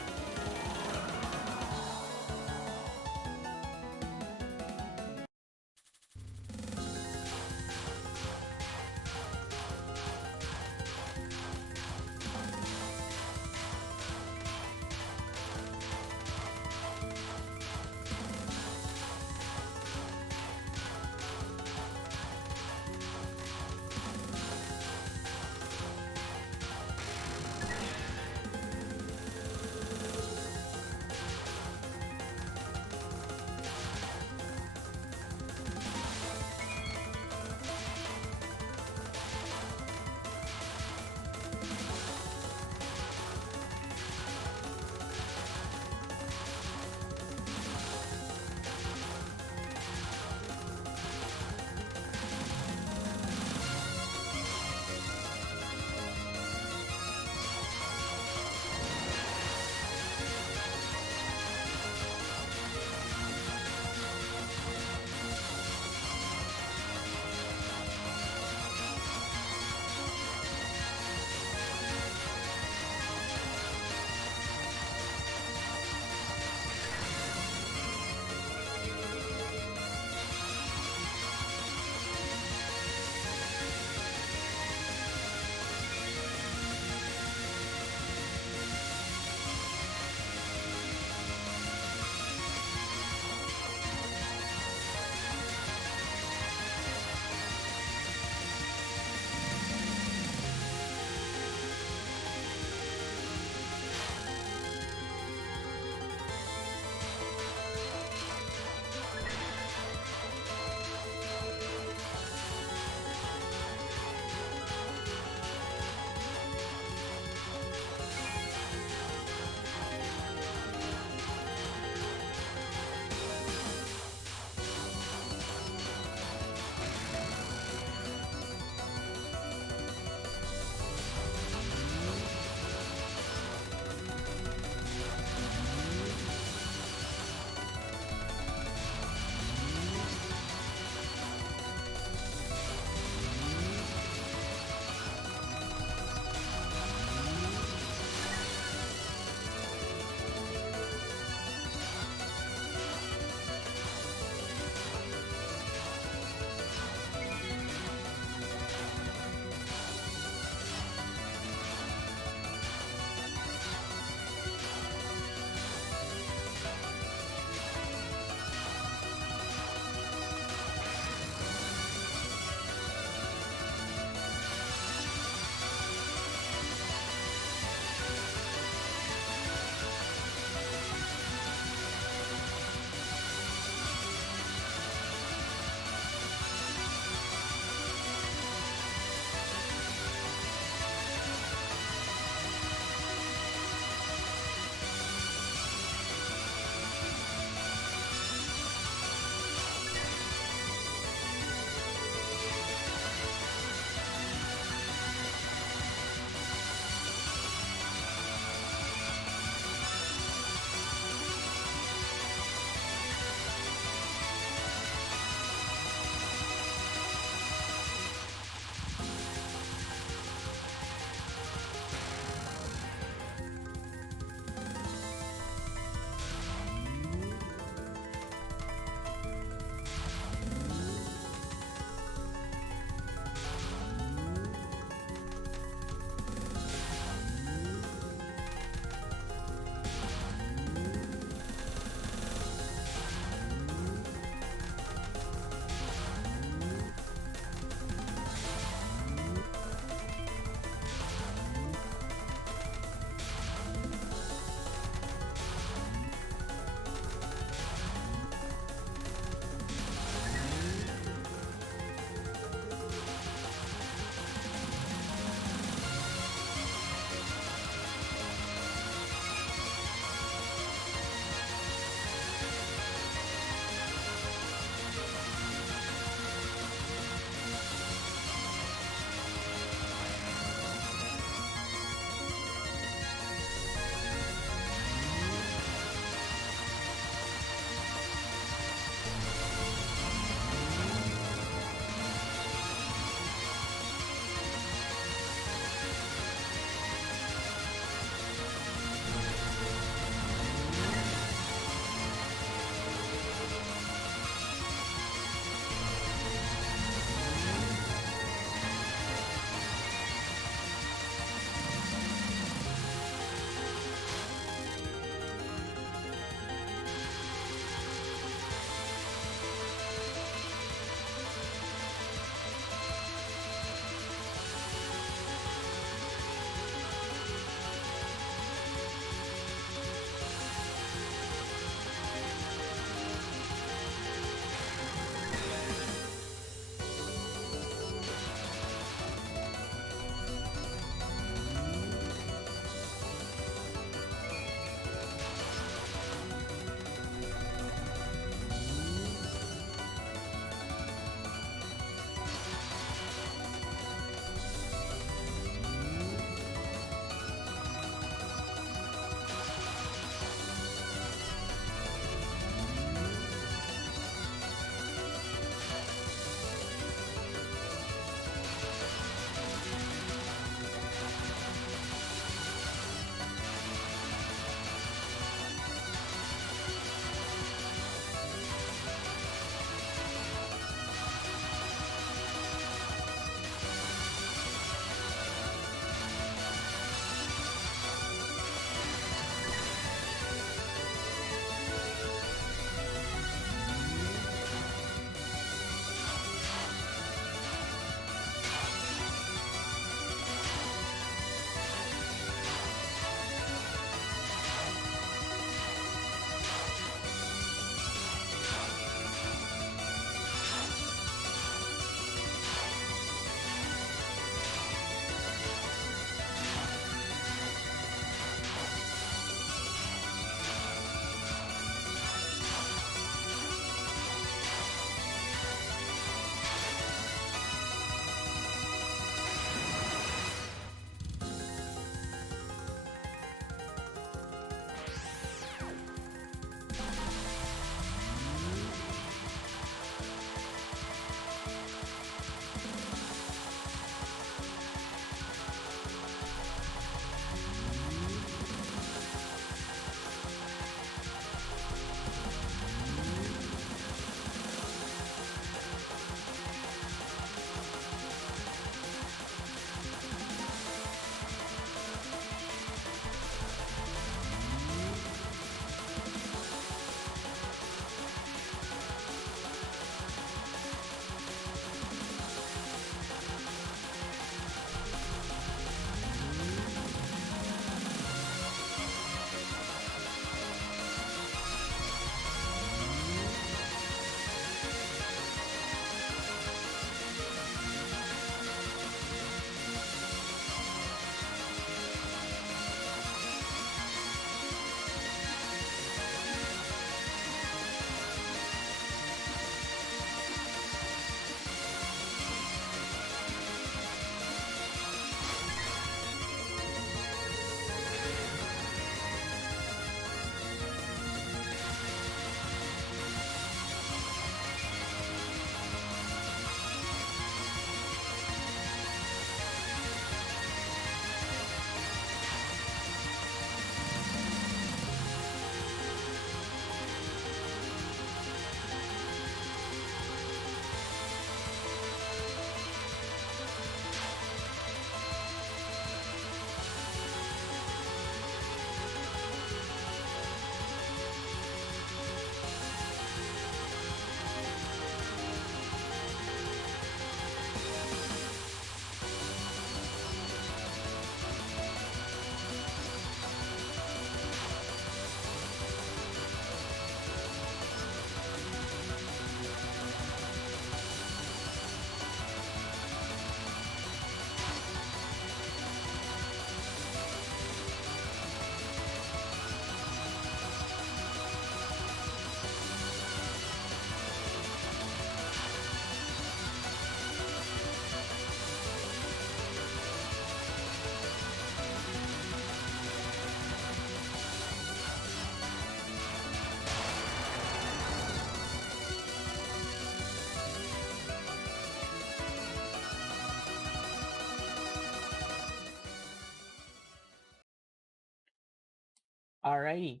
Alrighty.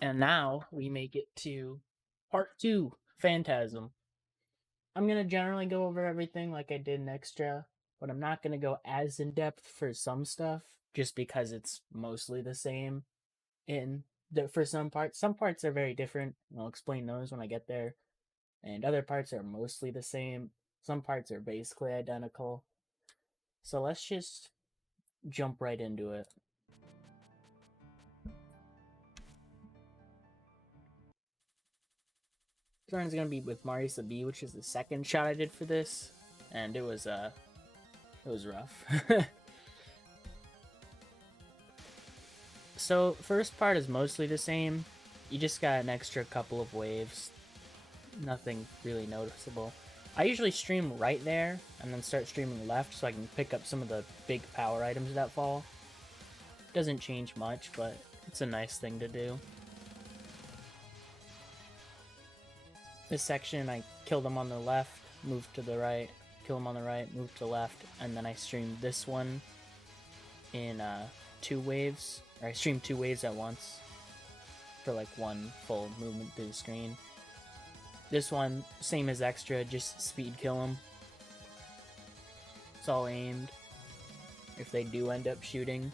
And now we make it to part 2, Phantasm. I'm going to generally go over everything like I did in Extra, but I'm not going to go as in depth for some stuff just because it's mostly the same for some parts. Some parts are very different. I'll explain those when I get there. And other parts are mostly the same. Some parts are basically identical. So let's just jump right into it. This one's gonna be with MarisaB, which is the second shot I did for this, and it was rough. So first part is mostly the same. You just got an extra couple of waves. Nothing really noticeable. I usually stream right there and then start streaming left so I can pick up some of the big power items that fall. Doesn't change much, but it's a nice thing to do. This section, I kill them on the left, move to the right, kill them on the right, move to the left, and then I stream this one in 2 waves. Or I stream 2 waves at once for like one full movement through the screen. This one, same as Extra, just speed kill them. It's all aimed if they do end up shooting.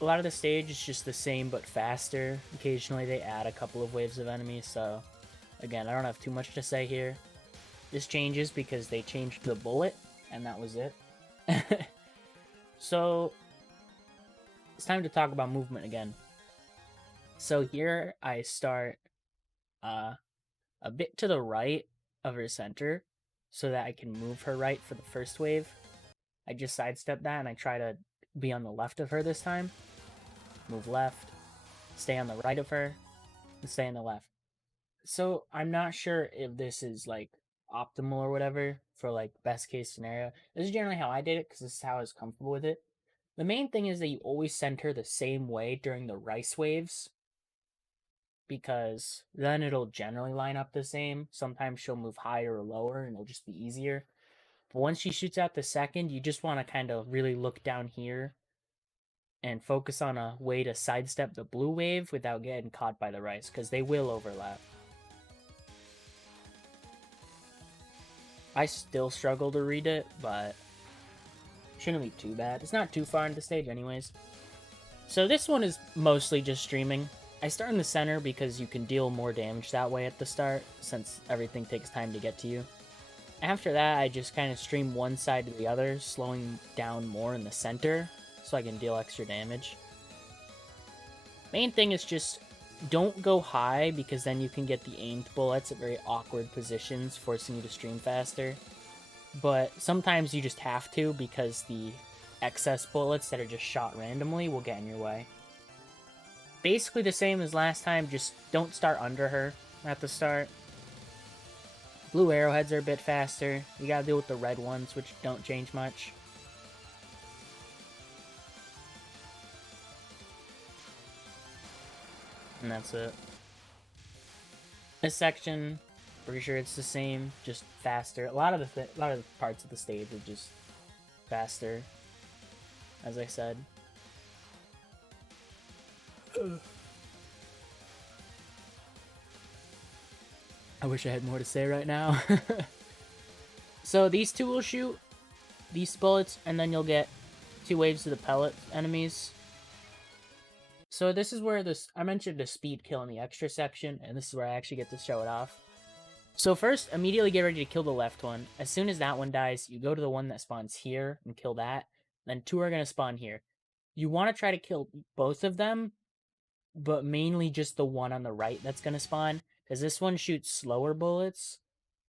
A lot of the stage is just the same but faster. Occasionally they add a couple of waves of enemies, so again, I don't have too much to say here. This changes because they changed the bullet, and that was it. So, it's time to talk about movement again. So here I start a bit to the right of her center so that I can move her right for the first wave. I just sidestep that and I try to be on the left of her this time. Move left, stay on the right of her, and stay on the left. So I'm not sure if this is like optimal or whatever for like best case scenario. This is generally how I did it because this is how I was comfortable with it. The main thing is that you always send her the same way during the rice waves, because then it'll generally line up the same. Sometimes she'll move higher or lower and it'll just be easier. But once she shoots out the second, you just want to kind of really look down here and focus on a way to sidestep the blue wave without getting caught by the rice, because they will overlap. I still struggle to read it, but shouldn't be too bad. It's not too far into the stage anyways. So this one is mostly just streaming. I start in the center because you can deal more damage that way at the start, since everything takes time to get to you. After that, I just kind of stream one side to the other, slowing down more in the center, so I can deal extra damage. Main thing is just don't go high, because then you can get the aimed bullets at very awkward positions, forcing you to stream faster. But sometimes you just have to, because the excess bullets that are just shot randomly will get in your way. Basically the same as last time, just don't start under her at the start. Blue arrowheads are a bit faster. You gotta deal with the red ones, which don't change much. And that's it. This section, pretty sure it's the same, just faster. A lot of the parts of the stage are just faster, as I said. I wish I had more to say right now. So these 2 will shoot these bullets, and then you'll get 2 waves of the pellet enemies. So this is where I mentioned the speed kill in the extra section, and this is where I actually get to show it off. So first, immediately get ready to kill the left one. As soon as that one dies, you go to the one that spawns here and kill that. Then 2 are going to spawn here. You want to try to kill both of them, but mainly just the one on the right that's going to spawn, because this one shoots slower bullets,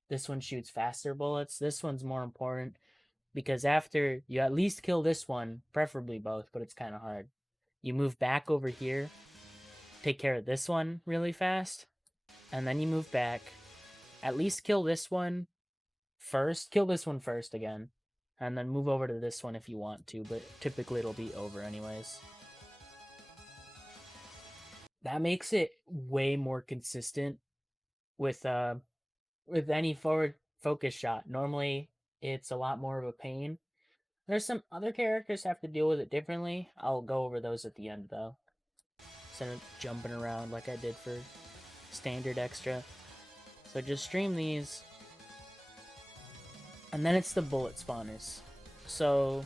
this one shoots faster bullets. This one's more important, because after you at least kill this one, preferably both, but it's kind of hard, you move back over here, take care of this one really fast, and then you move back, at least kill this one first, kill this one first again, and then move over to this one if you want to, but typically it'll be over anyways. That makes it way more consistent with any forward focus shot. Normally, it's a lot more of a pain. There's some other characters have to deal with it differently. I'll go over those at the end, though. instead of jumping around like I did for standard extra. So just stream these. And then it's the bullet spawners. So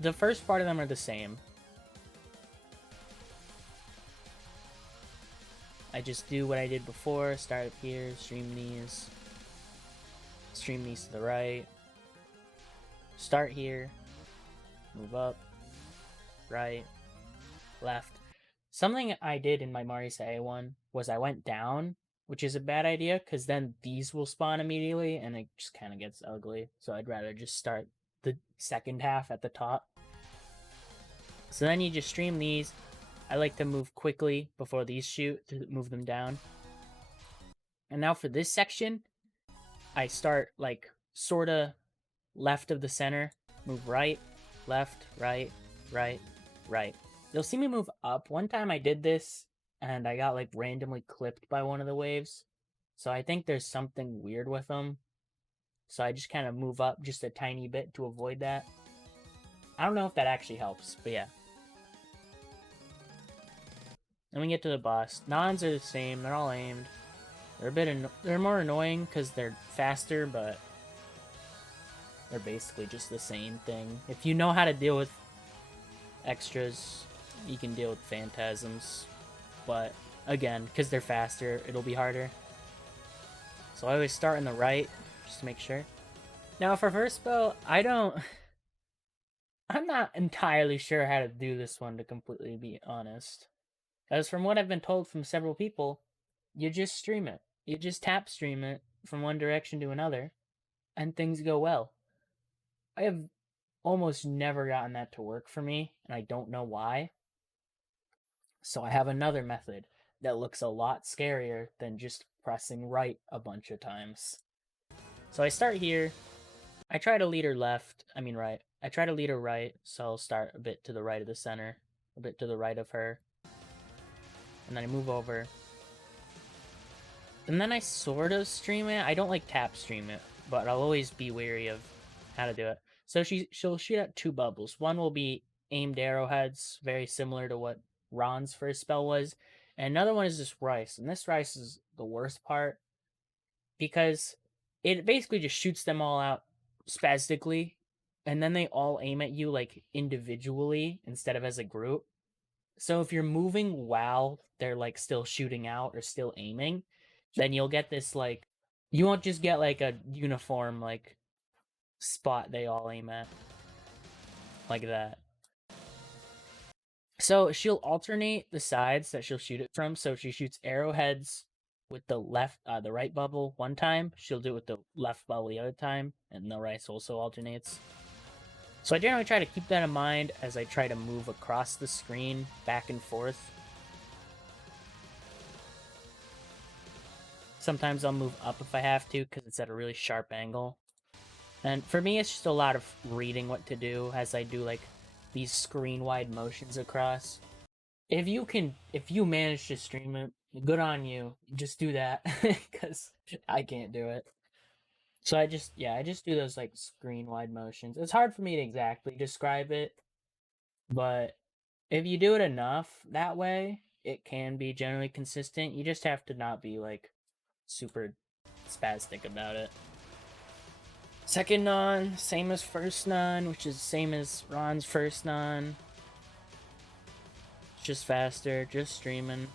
the first part of them are the same. I just do what I did before, start up here, stream these to the right, start here, move up, right, left. Something I did in my MarisaA one was I went down, which is a bad idea, because then these will spawn immediately, and it just kind of gets ugly. So I'd rather just start the second half at the top. So then you just stream these. I like to move quickly before these shoot to move them down. And now for this section, I start like sorta left of the center, move right, left, right, right, right. You'll see me move up. One time I did this and I got like randomly clipped by one of the waves. So I think there's something weird with them. So I just kind of move up just a tiny bit to avoid that. I don't know if that actually helps, but yeah. Then we get to the boss. Nons are the same. They're all aimed. They're more annoying because they're faster, but they're basically just the same thing. If you know how to deal with extras, you can deal with phantasms. But again, because they're faster, it'll be harder. So I always start on the right, just to make sure. Now for first spell, I'm not entirely sure how to do this one, to completely be honest. As from what I've been told from several people, you just stream it. You just tap stream it from one direction to another, and things go well. I have almost never gotten that to work for me, and I don't know why. So I have another method that looks a lot scarier than just pressing right a bunch of times. So I start here. I try to lead her right. I try to lead her right, so I'll start a bit to the right of the center, a bit to the right of her. And then I move over. And then I sort of stream it. I don't like tap stream it, but I'll always be wary of how to do it. So she'll shoot at two bubbles. One will be aimed arrowheads, very similar to what Ron's first spell was. And another one is this rice. And this rice is the worst part, because it basically just shoots them all out spastically. And then they all aim at you like individually instead of as a group. So if you're moving while they're like still shooting out or still aiming, then you'll get this like, you won't just get like a uniform like spot they all aim at like that. So she'll alternate the sides that she'll shoot it from. So if she shoots arrowheads with the right bubble one time, she'll do it with the left bubble the other time, and the rice also alternates. So I generally try to keep that in mind as I try to move across the screen back and forth. Sometimes I'll move up if I have to, because it's at a really sharp angle. And for me, it's just a lot of reading what to do as I do like these screen-wide motions across. If you manage to stream it, good on you. Just do that, because I can't do it. So I just do those like screen-wide motions. It's hard for me to exactly describe it, but if you do it enough that way, it can be generally consistent. You just have to not be like super spastic about it. Second non, same as first non, which is the same as Ron's first non. It's just faster, just streaming,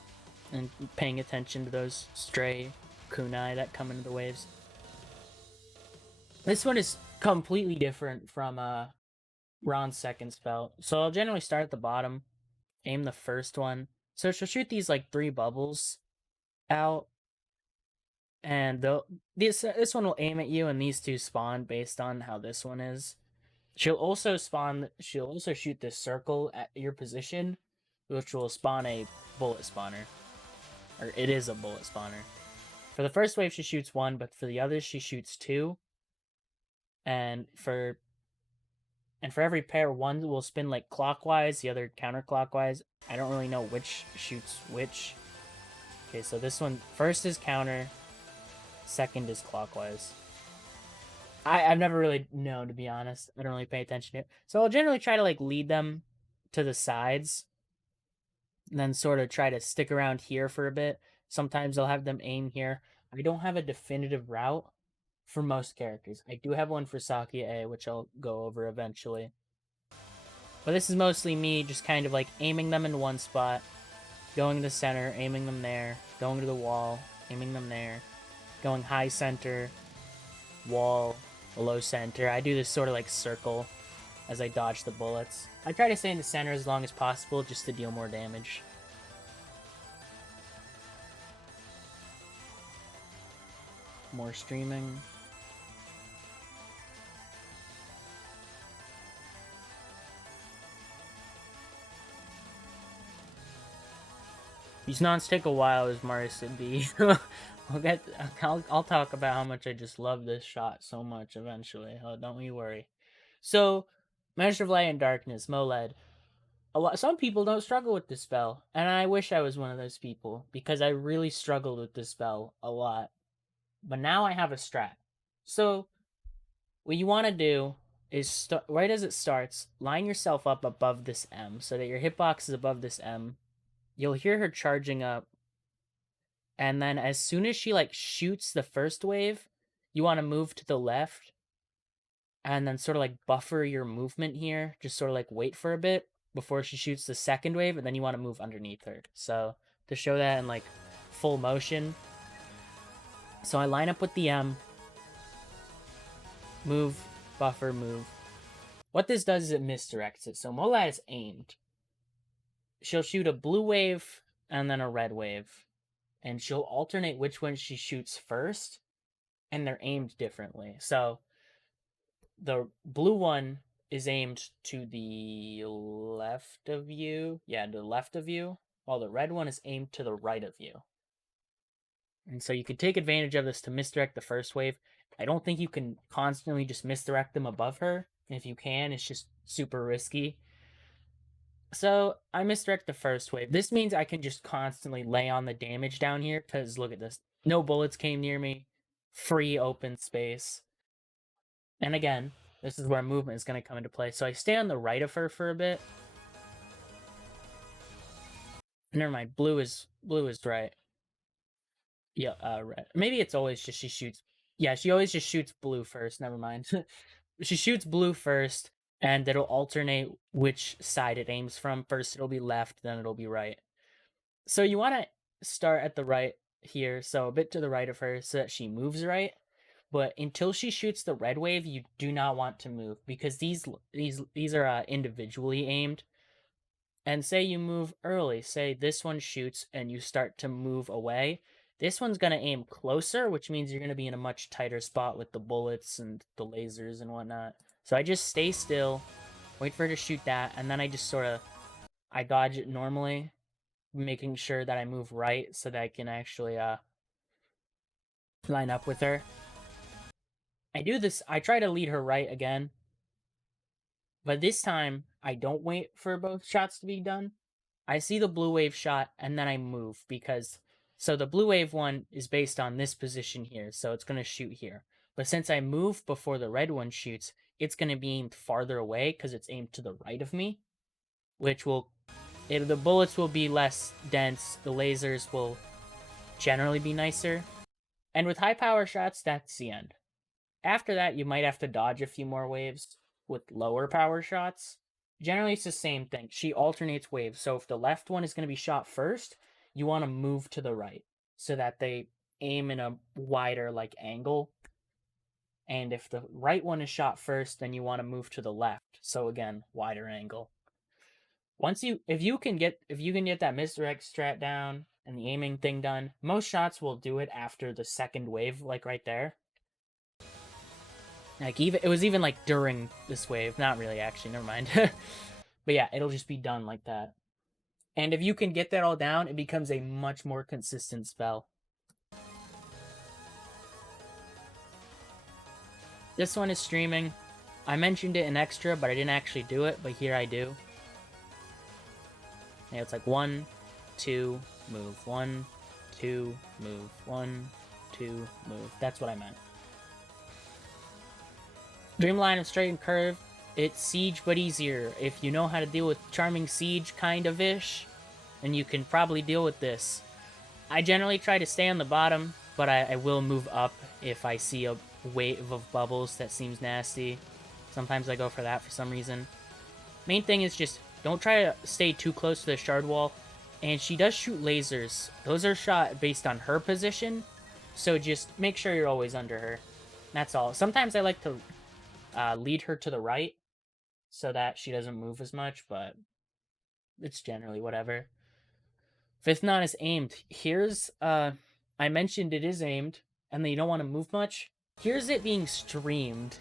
and paying attention to those stray kunai that come into the waves. This one is completely different from Ron's second spell. So I'll generally start at the bottom, aim the first one. So she'll shoot these like 3 bubbles out, and this one will aim at you, and these 2 spawn based on how this one is. She'll also shoot this circle at your position, which will spawn a bullet spawner. Or it is a bullet spawner. For the first wave she shoots 1, but for the others she shoots 2. And for every pair, one will spin like clockwise, the other counterclockwise. I don't really know which shoots which. Okay, so this one, first is counter, second is clockwise. I've never really known, to be honest. I don't really pay attention to it. So I'll generally try to like lead them to the sides. and then sort of try to stick around here for a bit. Sometimes I'll have them aim here. I don't have a definitive route for most characters. I do have one for SakuyaA, which I'll go over eventually. But this is mostly me just kind of like aiming them in one spot, going to the center, aiming them there, going to the wall, aiming them there, going high center, wall, low center. I do this sort of like circle as I dodge the bullets. I try to stay in the center as long as possible just to deal more damage. More streaming. These nons take a while as MarisaB. I'll talk about how much I just love this shot so much eventually. Oh, don't you worry. So, Master of Light and Darkness, Moled. Some people don't struggle with this spell, and I wish I was one of those people, because I really struggled with this spell a lot. But now I have a strat. So, what you want to do is, right as it starts, line yourself up above this M, so that your hitbox is above this M. You'll hear her charging up, and then as soon as she, like, shoots the first wave, you want to move to the left, and then sort of, like, buffer your movement here, just sort of, like, wait for a bit before she shoots the second wave, and then you want to move underneath her. So, to show that in, like, full motion, so I line up with the M, move, buffer, move. What this does is it misdirects it. So Molad is aimed. She'll shoot a blue wave and then a red wave. And she'll alternate which one she shoots first, and they're aimed differently. So the blue one is aimed to the left of you. Yeah, to the left of you. While the red one is aimed to the right of you. And so you can take advantage of this to misdirect the first wave. I don't think you can constantly just misdirect them above her. And if you can, it's just super risky. So I misdirect the first wave. This means I can just constantly lay on the damage down here, because look at this. No bullets came near me. Free open space. And again, this is where movement is going to come into play. So I stay on the right of her for a bit. Never mind. Blue is right. Yeah, red. Maybe it's always just she shoots. Yeah, she always just shoots blue first. Never mind. She shoots blue first, and it'll alternate which side it aims from. First it'll be left, then it'll be right. So you want to start at the right here, so a bit to the right of her, so that she moves right. But until she shoots the red wave, you do not want to move, because these are individually aimed. And say you move early, say this one shoots and you start to move away. This one's going to aim closer, which means you're going to be in a much tighter spot with the bullets and the lasers and whatnot. So I just stay still, wait for her to shoot that, and then I just sort of, I dodge it normally, making sure that I move right so that I can actually line up with her. I do this, I try to lead her right again, but this time I don't wait for both shots to be done. I see the blue wave shot and then I move, because so the blue wave one is based on this position here, so it's going to shoot here. But since I move before the red one shoots, it's going to be aimed farther away because it's aimed to the right of me, which will, the bullets will be less dense, the lasers will generally be nicer. And with high power shots, that's the end. After that, you might have to dodge a few more waves with lower power shots. Generally, it's the same thing. She alternates waves, so if the left one is going to be shot first, you want to move to the right so that they aim in a wider like angle. And if the right one is shot first, then you want to move to the left. So again, wider angle. If you can get that misdirect strat down and the aiming thing done, most shots will do it after the second wave, like right there. Like it was even like during this wave, not really actually, never mind. But yeah, it'll just be done like that. And if you can get that all down, it becomes a much more consistent spell. This one is streaming. I mentioned it in extra, but I didn't actually do it, but here I do. And it's like 1, 2, move, 1, 2, move, 1, 2, move. That's what I meant. Dreamline and straight and curve. It's siege, but easier. If you know how to deal with charming siege, kind of-ish, and you can probably deal with this. I generally try to stay on the bottom, but I will move up if I see a wave of bubbles that seems nasty. Sometimes I go for that for some reason. Main thing is just don't try to stay too close to the shard wall. And she does shoot lasers. Those are shot based on her position, so just make sure you're always under her. That's all. Sometimes I like to lead her to the right so that she doesn't move as much, but it's generally whatever. Fifth non is aimed. Here's, I mentioned it is aimed, and then you don't want to move much. Here's it being streamed.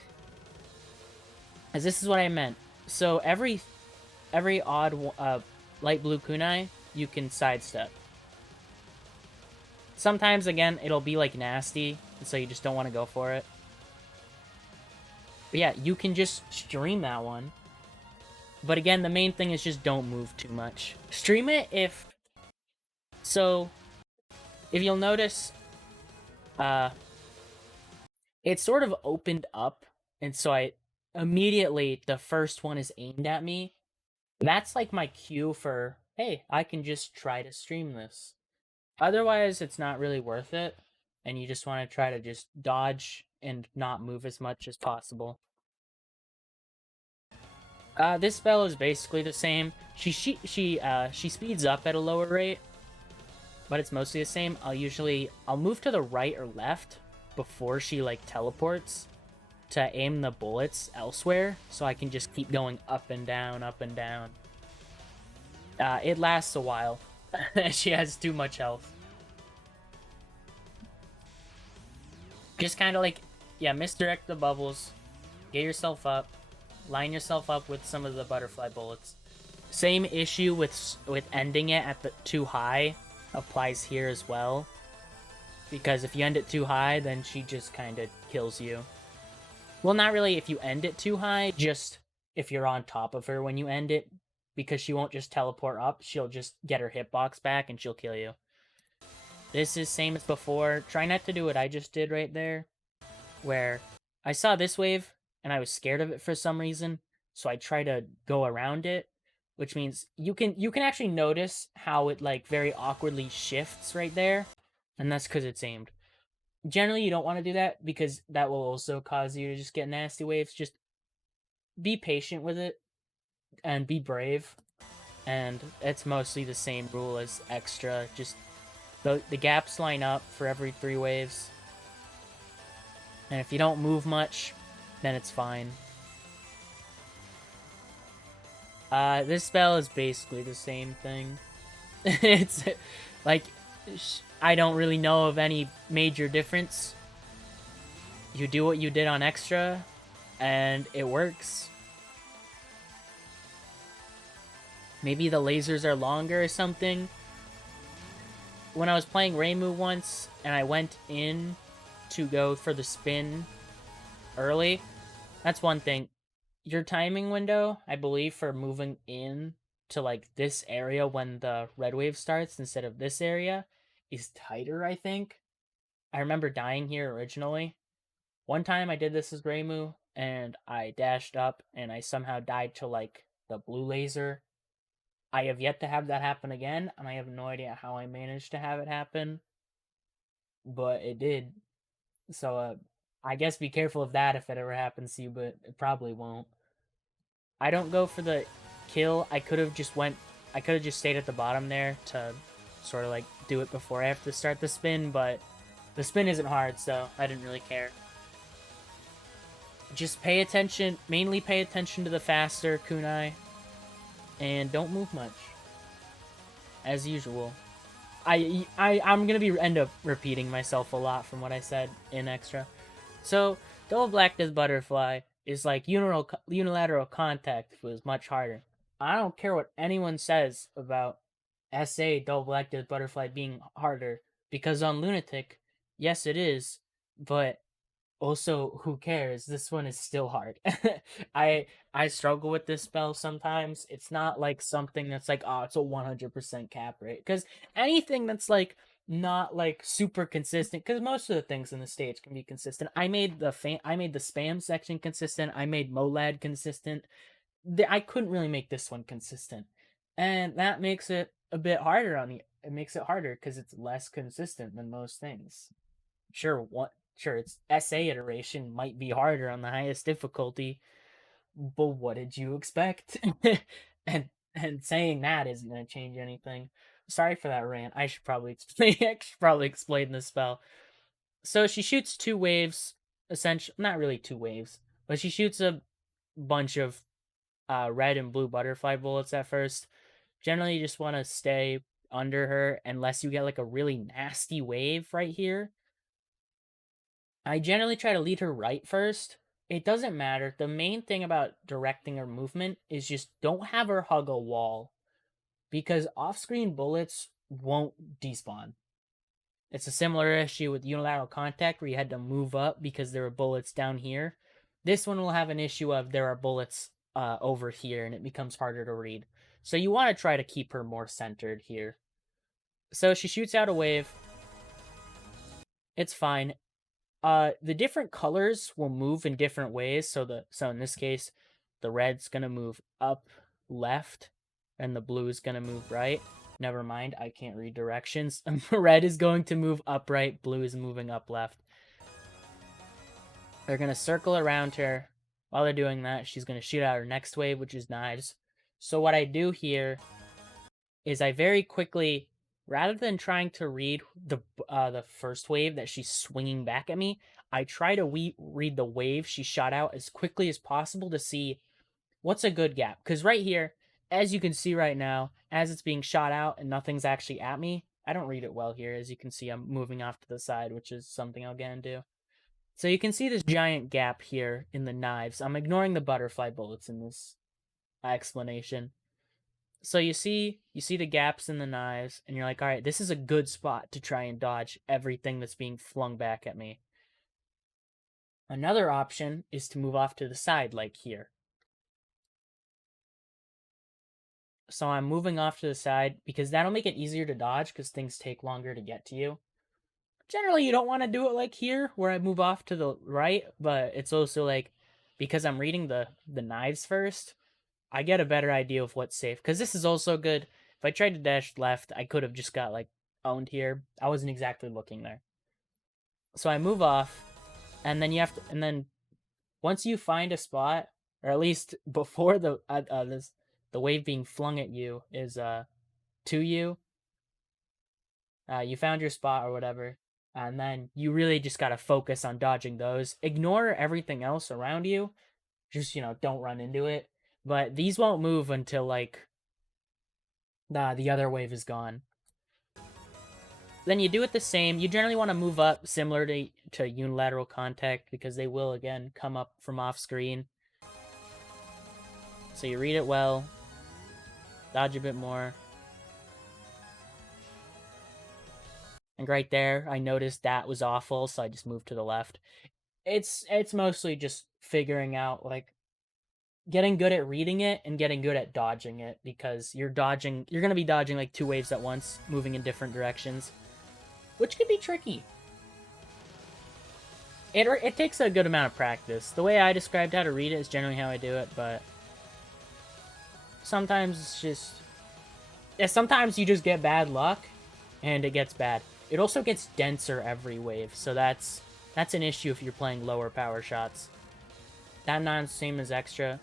As this is what I meant. So every odd light blue kunai, you can sidestep. Sometimes, again, it'll be, like, nasty, so you just don't want to go for it. But yeah, you can just stream that one. But again, the main thing is just don't move too much. Stream it if... So, if you'll notice, it sort of opened up, and so I immediately, the first one is aimed at me. That's like my cue for, hey, I can just try to stream this. Otherwise, it's not really worth it, and you just want to try to just dodge and not move as much as possible. This spell is basically the same. She speeds up at a lower rate, but it's mostly the same. I'll move to the right or left before she like teleports to aim the bullets elsewhere, so I can just keep going up and down, up and down. It lasts a while. She has too much health. Just kind of like, yeah, misdirect the bubbles, get yourself up, line yourself up with some of the butterfly bullets. Same issue with ending it at the too high applies here as well. Because if you end it too high, then she just kind of kills you. Well, not really if you end it too high, just if you're on top of her when you end it. Because she won't just teleport up, she'll just get her hitbox back and she'll kill you. This is same as before. Try not to do what I just did right there. Where I saw this wave, and I was scared of it for some reason, so I try to go around it. Which means you can actually notice how it like very awkwardly shifts right there. And that's because it's aimed. Generally, you don't want to do that because that will also cause you to just get nasty waves. Just be patient with it and be brave. And it's mostly the same rule as extra. Just the gaps line up for every 3 waves. And if you don't move much, then it's fine. This spell is basically the same thing. It's like... I don't really know of any major difference. You do what you did on extra, and it works. Maybe the lasers are longer or something. When I was playing Reimu once, and I went in to go for the spin early, that's one thing. Your timing window, I believe, for moving in to like this area when the red wave starts instead of this area, is tighter, I think. I remember dying here originally. One time I did this as Reimu, and I dashed up, and I somehow died to, like, the blue laser. I have yet to have that happen again, and I have no idea how I managed to have it happen. But it did. So, I guess be careful of that if it ever happens to you, but it probably won't. I don't go for the kill. I could have just stayed at the bottom there to sort of like do it before I have to start the spin, but the spin isn't hard, so I didn't really care. Just pay attention, mainly pay attention to the faster kunai, and don't move much. As usual. I'm gonna end up repeating myself a lot from what I said in extra. So, Double Black Death Butterfly is like unilateral contact was much harder. I don't care what anyone says about SA Double Black Death Butterfly being harder, because on Lunatic, yes it is, but also who cares? This one is still hard. I struggle with this spell sometimes. It's not like something that's like, oh, it's a 100% cap rate, because anything that's like not like super consistent, because most of the things in the stage can be consistent. I made the spam section consistent. I made Molad consistent. I couldn't really make this one consistent, and that makes it a bit harder on the. It makes it harder because it's less consistent than most things. Sure, its SA iteration might be harder on the highest difficulty, but what did you expect? and saying that isn't going to change anything. Sorry for that rant. I should probably explain. I should probably explain the spell. So she shoots 2 waves, essentially not really 2 waves, but she shoots a bunch of red and blue butterfly bullets at first. Generally, you just want to stay under her unless you get like a really nasty wave right here. I generally try to lead her right first. It doesn't matter. The main thing about directing her movement is just don't have her hug a wall, because off-screen bullets won't despawn. It's a similar issue with Unilateral Contact where you had to move up because there were bullets down here. This one will have an issue of there are bullets over here and it becomes harder to read. So you want to try to keep her more centered here. So she shoots out a wave. It's fine. The different colors will move in different ways. So in this case, the red's gonna move up left, and the blue is gonna move right. Never mind, I can't read directions. Red is going to move up right, blue is moving up left. They're gonna circle around her. While they're doing that, she's gonna shoot out her next wave, which is knives. So what I do here is I very quickly, rather than trying to read the first wave that she's swinging back at me, I try to read the wave she shot out as quickly as possible to see what's a good gap. Because right here, as you can see right now, as it's being shot out and nothing's actually at me, I don't read it well here. As you can see, I'm moving off to the side, which is something I'll get into. So you can see this giant gap here in the knives. I'm ignoring the butterfly bullets in this explanation. So you see the gaps in the knives, and you're like, all right, this is a good spot to try and dodge everything that's being flung back at me. Another option is to move off to the side, like here. So I'm moving off to the side because that'll make it easier to dodge because things take longer to get to you. Generally, you don't want to do it like here, where I move off to the right, but it's also like, because I'm reading the knives first, I get a better idea of what's safe. Because this is also good. If I tried to dash left, I could have just got, like, owned here. I wasn't exactly looking there. So I move off, and then you have to, and then once you find a spot, or at least before the wave being flung at you is to you, you found your spot or whatever, and then you really just gotta focus on dodging those. Ignore everything else around you. Just, don't run into it. But these won't move until, like, the other wave is gone. Then you do it the same. You generally want to move up similar to Unilateral Contact because they will, again, come up from off-screen. So you read it well. Dodge a bit more. And right there, I noticed that was awful, so I just moved to the left. It's mostly just figuring out, like, getting good at reading it and getting good at dodging it, because you're going to be dodging like 2 waves at once, moving in different directions, which could be tricky. It takes a good amount of practice. The way I described how to read it is generally how I do it, but sometimes it's just... Yeah, sometimes you just get bad luck, and it gets bad. It also gets denser every wave, so that's an issue if you're playing lower power shots. That non's same as extra.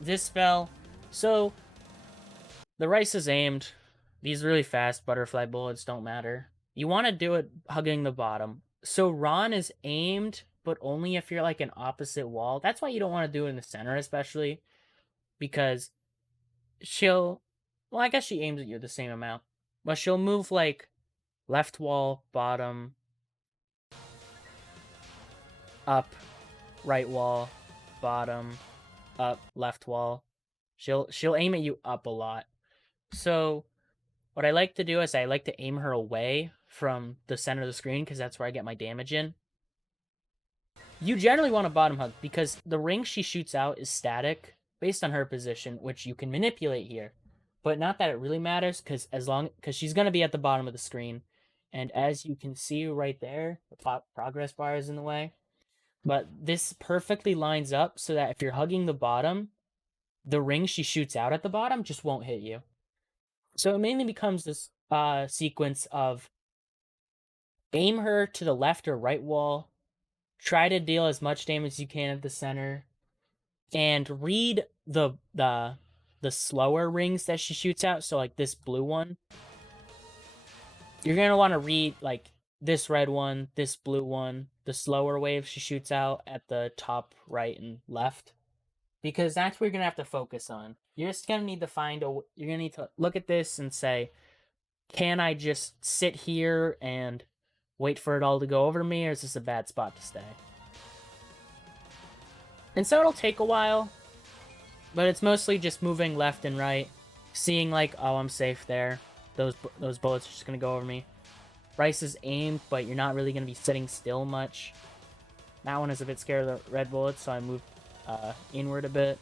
This spell, so the rice is aimed. These really fast butterfly bullets don't matter. You want to do it hugging the bottom. So Ron is aimed, but only if you're like an opposite wall. That's why you don't want to do it in the center, especially, because well, I guess she aims at you the same amount, but she'll move like left wall, bottom, up, right wall, bottom, up, left wall. She'll aim at you up a lot. So what I like to do is I like to aim her away from the center of the screen because that's where I get my damage in. You generally want a bottom hug because the ring she shoots out is static based on her position, which you can manipulate here. But not that it really matters because she's going to be at the bottom of the screen. And as you can see right there, the progress bar is in the way. But this perfectly lines up so that if you're hugging the bottom, the ring she shoots out at the bottom just won't hit you. So it mainly becomes this sequence of aim her to the left or right wall, try to deal as much damage as you can at the center, and read the slower rings that she shoots out. So like this blue one, you're gonna want to read like this red one, this blue one, the slower wave she shoots out at the top right and left, because that's what you're gonna have to focus on. You're just gonna need to you're gonna need to look at this and say, can I just sit here and wait for it all to go over to me, or is this a bad spot to stay? And so it'll take a while, but it's mostly just moving left and right, seeing like, oh, I'm safe there. Those bullets are just gonna go over me. Rice is aimed, but you're not really gonna be sitting still much. That one is a bit scared of the red bullets, so I moved inward a bit.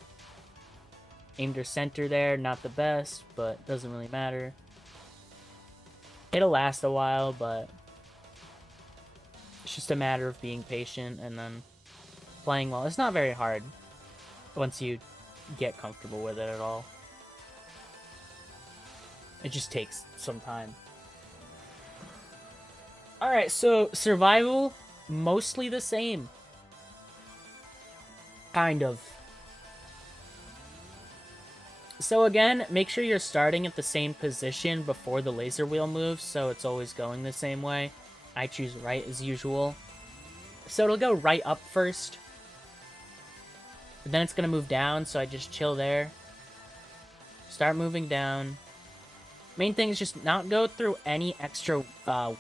Aimed her center there, not the best, but doesn't really matter. It'll last a while, but it's just a matter of being patient and then playing well. It's not very hard once you get comfortable with it at all. It just takes some time. Alright, so survival, mostly the same. Kind of. So again, make sure you're starting at the same position before the laser wheel moves, so it's always going the same way. I choose right as usual. So it'll go right up first. But then it's going to move down, so I just chill there. Start moving down. Main thing is just not go through any extra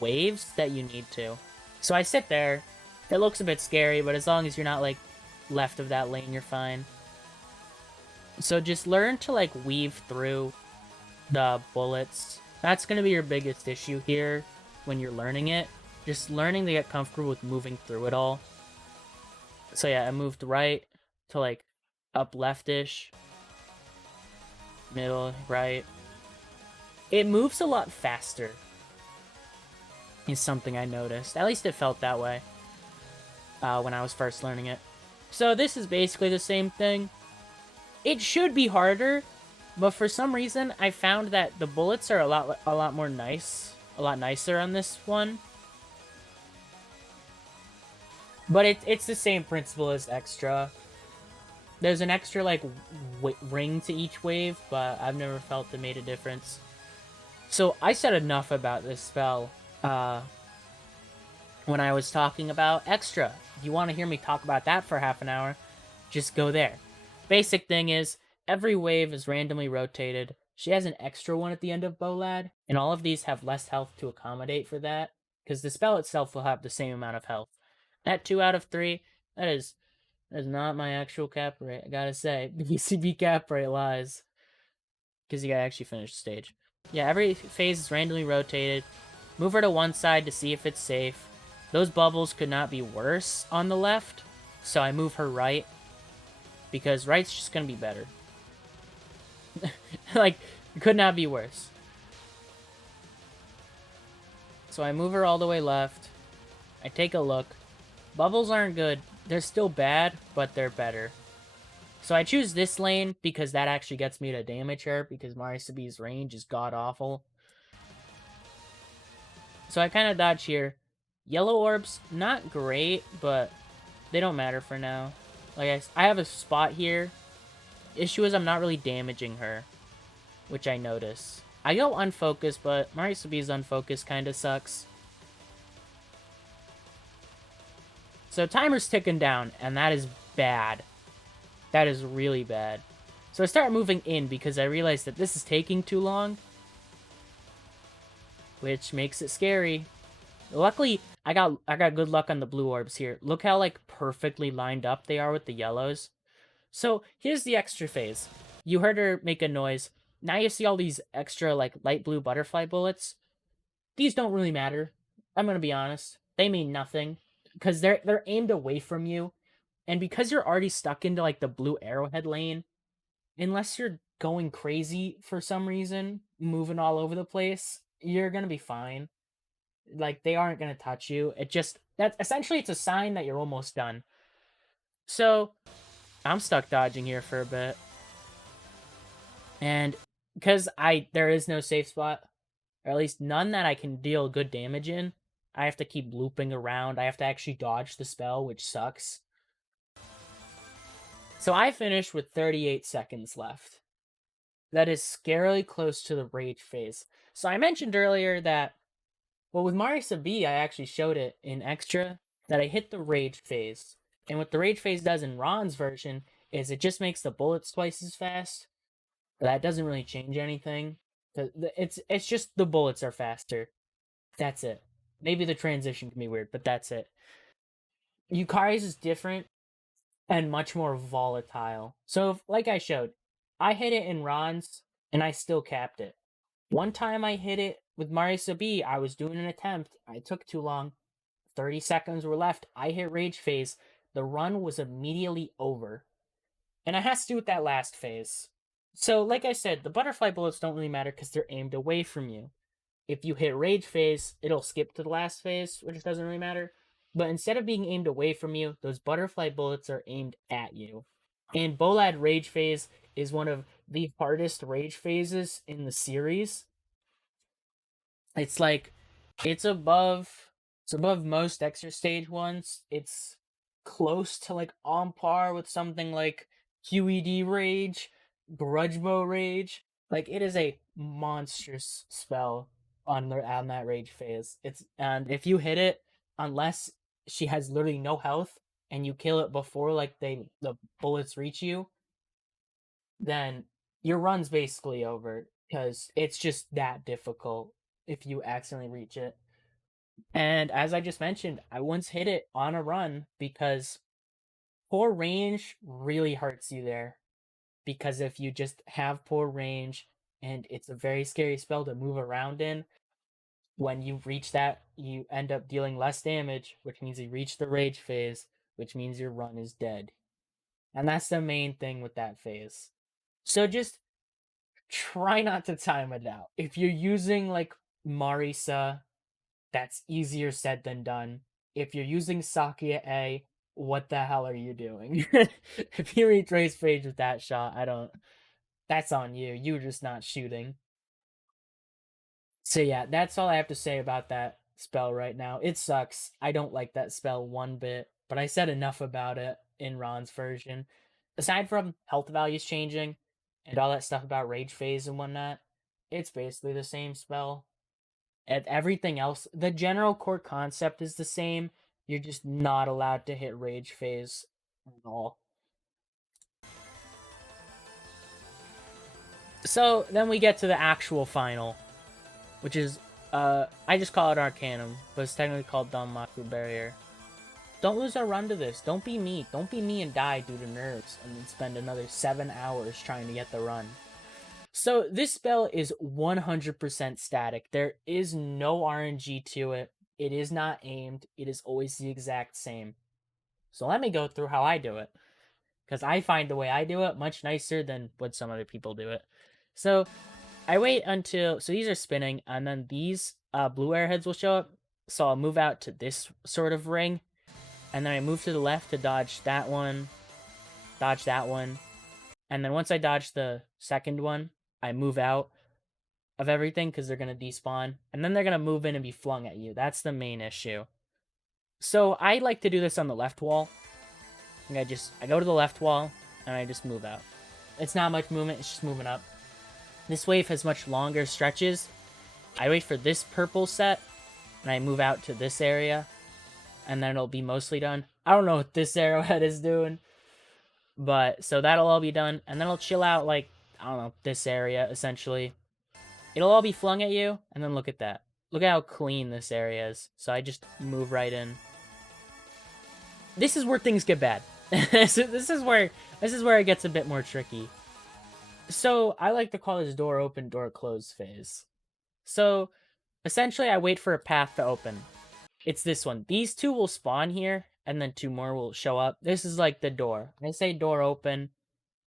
waves that you need to. So I sit there. It looks a bit scary, but as long as you're not like left of that lane, you're fine. So just learn to like weave through the bullets. That's going to be your biggest issue here when you're learning it. Just learning to get comfortable with moving through it all. So yeah, I moved right to like up leftish. Middle, right. It moves a lot faster. Is something I noticed. At least it felt that way when I was first learning it. So this is basically the same thing. It should be harder, but for some reason I found that the bullets are a lot nicer on this one. But it's the same principle as extra. There's an extra like ring to each wave, but I've never felt it made a difference. So I said enough about this spell when I was talking about extra. If you want to hear me talk about that for half an hour, just go there. Basic thing is, every wave is randomly rotated. She has an extra one at the end of Bolad, and all of these have less health to accommodate for that, because the spell itself will have the same amount of health. That 2 out of 3, that is not my actual cap rate, I gotta say. BCB cap rate lies. Because you gotta actually finish the stage. Yeah, every phase is randomly rotated. Move her to one side to see if it's safe. Those bubbles could not be worse on the left, so I move her right. Because right's just gonna be better. Like, it could not be worse. So I move her all the way left. I take a look. Bubbles aren't good. They're still bad, but they're better. So I choose this lane because that actually gets me to damage her, because MarisaB's range is god-awful. So I kind of dodge here. Yellow orbs, not great, but they don't matter for now. Like I have a spot here. Issue is I'm not really damaging her, which I notice. I go unfocused, but MarisaB's unfocused kind of sucks. So timer's ticking down, and that is bad. That is really bad. So I start moving in because I realize that this is taking too long, which makes it scary. Luckily, I got good luck on the blue orbs here. Look how like perfectly lined up they are with the yellows. So here's the extra phase. You heard her make a noise. Now you see all these extra like light blue butterfly bullets. These don't really matter. I'm gonna be honest. They mean nothing because they're aimed away from you, and because you're already stuck into like the blue arrowhead lane, unless you're going crazy for some reason, moving all over the place, you're gonna be fine. Like, they aren't gonna touch you. Essentially it's a sign that you're almost done. So I'm stuck dodging here for a bit, and because there is no safe spot, or at least none that I can deal good damage in. I have to keep looping around. I have to actually dodge the spell, which sucks. So I finished with 38 seconds left. That is scarily close to the rage phase. So I mentioned earlier that, well, with MarisaB, I actually showed it in Extra that I hit the rage phase. And what the rage phase does in Ron's version is it just makes the bullets twice as fast. That doesn't really change anything. It's just the bullets are faster. That's it. Maybe the transition can be weird, but that's it. Yukari's is different and much more volatile. So, like I showed, I hit it in Ron's and I still capped it. One time I hit it with MarisaB, I was doing an attempt. I took too long. 30 seconds were left. I hit rage phase. The run was immediately over. And it has to do with that last phase. So, like I said, the butterfly bullets don't really matter because they're aimed away from you. If you hit rage phase, it'll skip to the last phase, which doesn't really matter. But instead of being aimed away from you, those butterfly bullets are aimed at you. And Bolad rage phase is one of the hardest rage phases in the series. It's like it's above most extra stage ones. It's close to like on par with something like QED rage, Grudgemo rage. Like it is a monstrous spell on that rage phase. And if you hit it, unless she has literally no health and you kill it before like the bullets reach you, then your run's basically over because it's just that difficult if you accidentally reach it. And as I just mentioned, I once hit it on a run because poor range really hurts you there. Because if you just have poor range and it's a very scary spell to move around in, when you reach that, you end up dealing less damage, which means you reach the rage phase, which means your run is dead. And that's the main thing with that phase. So just try not to time it out. If you're using like Marisa, that's easier said than done. If you're using SakuyaA, what the hell are you doing? If you reach rage phase with that shot, that's on you. You're just not shooting. So yeah, that's all I have to say about that spell right now. It sucks. I don't like that spell one bit, but I said enough about it in Ron's version. Aside from health values changing and all that stuff about rage phase and whatnot, it's basically the same spell. And everything else, the general core concept is the same. You're just not allowed to hit rage phase at all. So then we get to the actual final, which is I just call it Arcanum, but it's technically called Danmaku Barrier. Don't lose our run to this. Don't be me. Don't be me and die due to nerves and then spend another 7 hours trying to get the run. So this spell is 100% static. There is no RNG to it. It is not aimed. It is always the exact same. So let me go through how I do it, because I find the way I do it much nicer than what some other people do it. So I wait until, so these are spinning, and then these blue airheads will show up. So I'll move out to this sort of ring, and then I move to the left to dodge that one, and then once I dodge the second one, I move out of everything because they're going to despawn, and then they're going to move in and be flung at you. That's the main issue. So I like to do this on the left wall. I go to the left wall, and I just move out. It's not much movement, it's just moving up. This wave has much longer stretches. I wait for this purple set, and I move out to this area, and then it'll be mostly done. I don't know what this arrowhead is doing, but so that'll all be done, and then I'll chill out like, I don't know, this area, essentially. It'll all be flung at you, and then look at that. Look at how clean this area is. So I just move right in. This is where things get bad. So this is where it gets a bit more tricky. So I like to call this door open, door close phase. So essentially I wait for a path to open. It's this one. These two will spawn here, and then 2 more will show up. This is like the door. I say door open,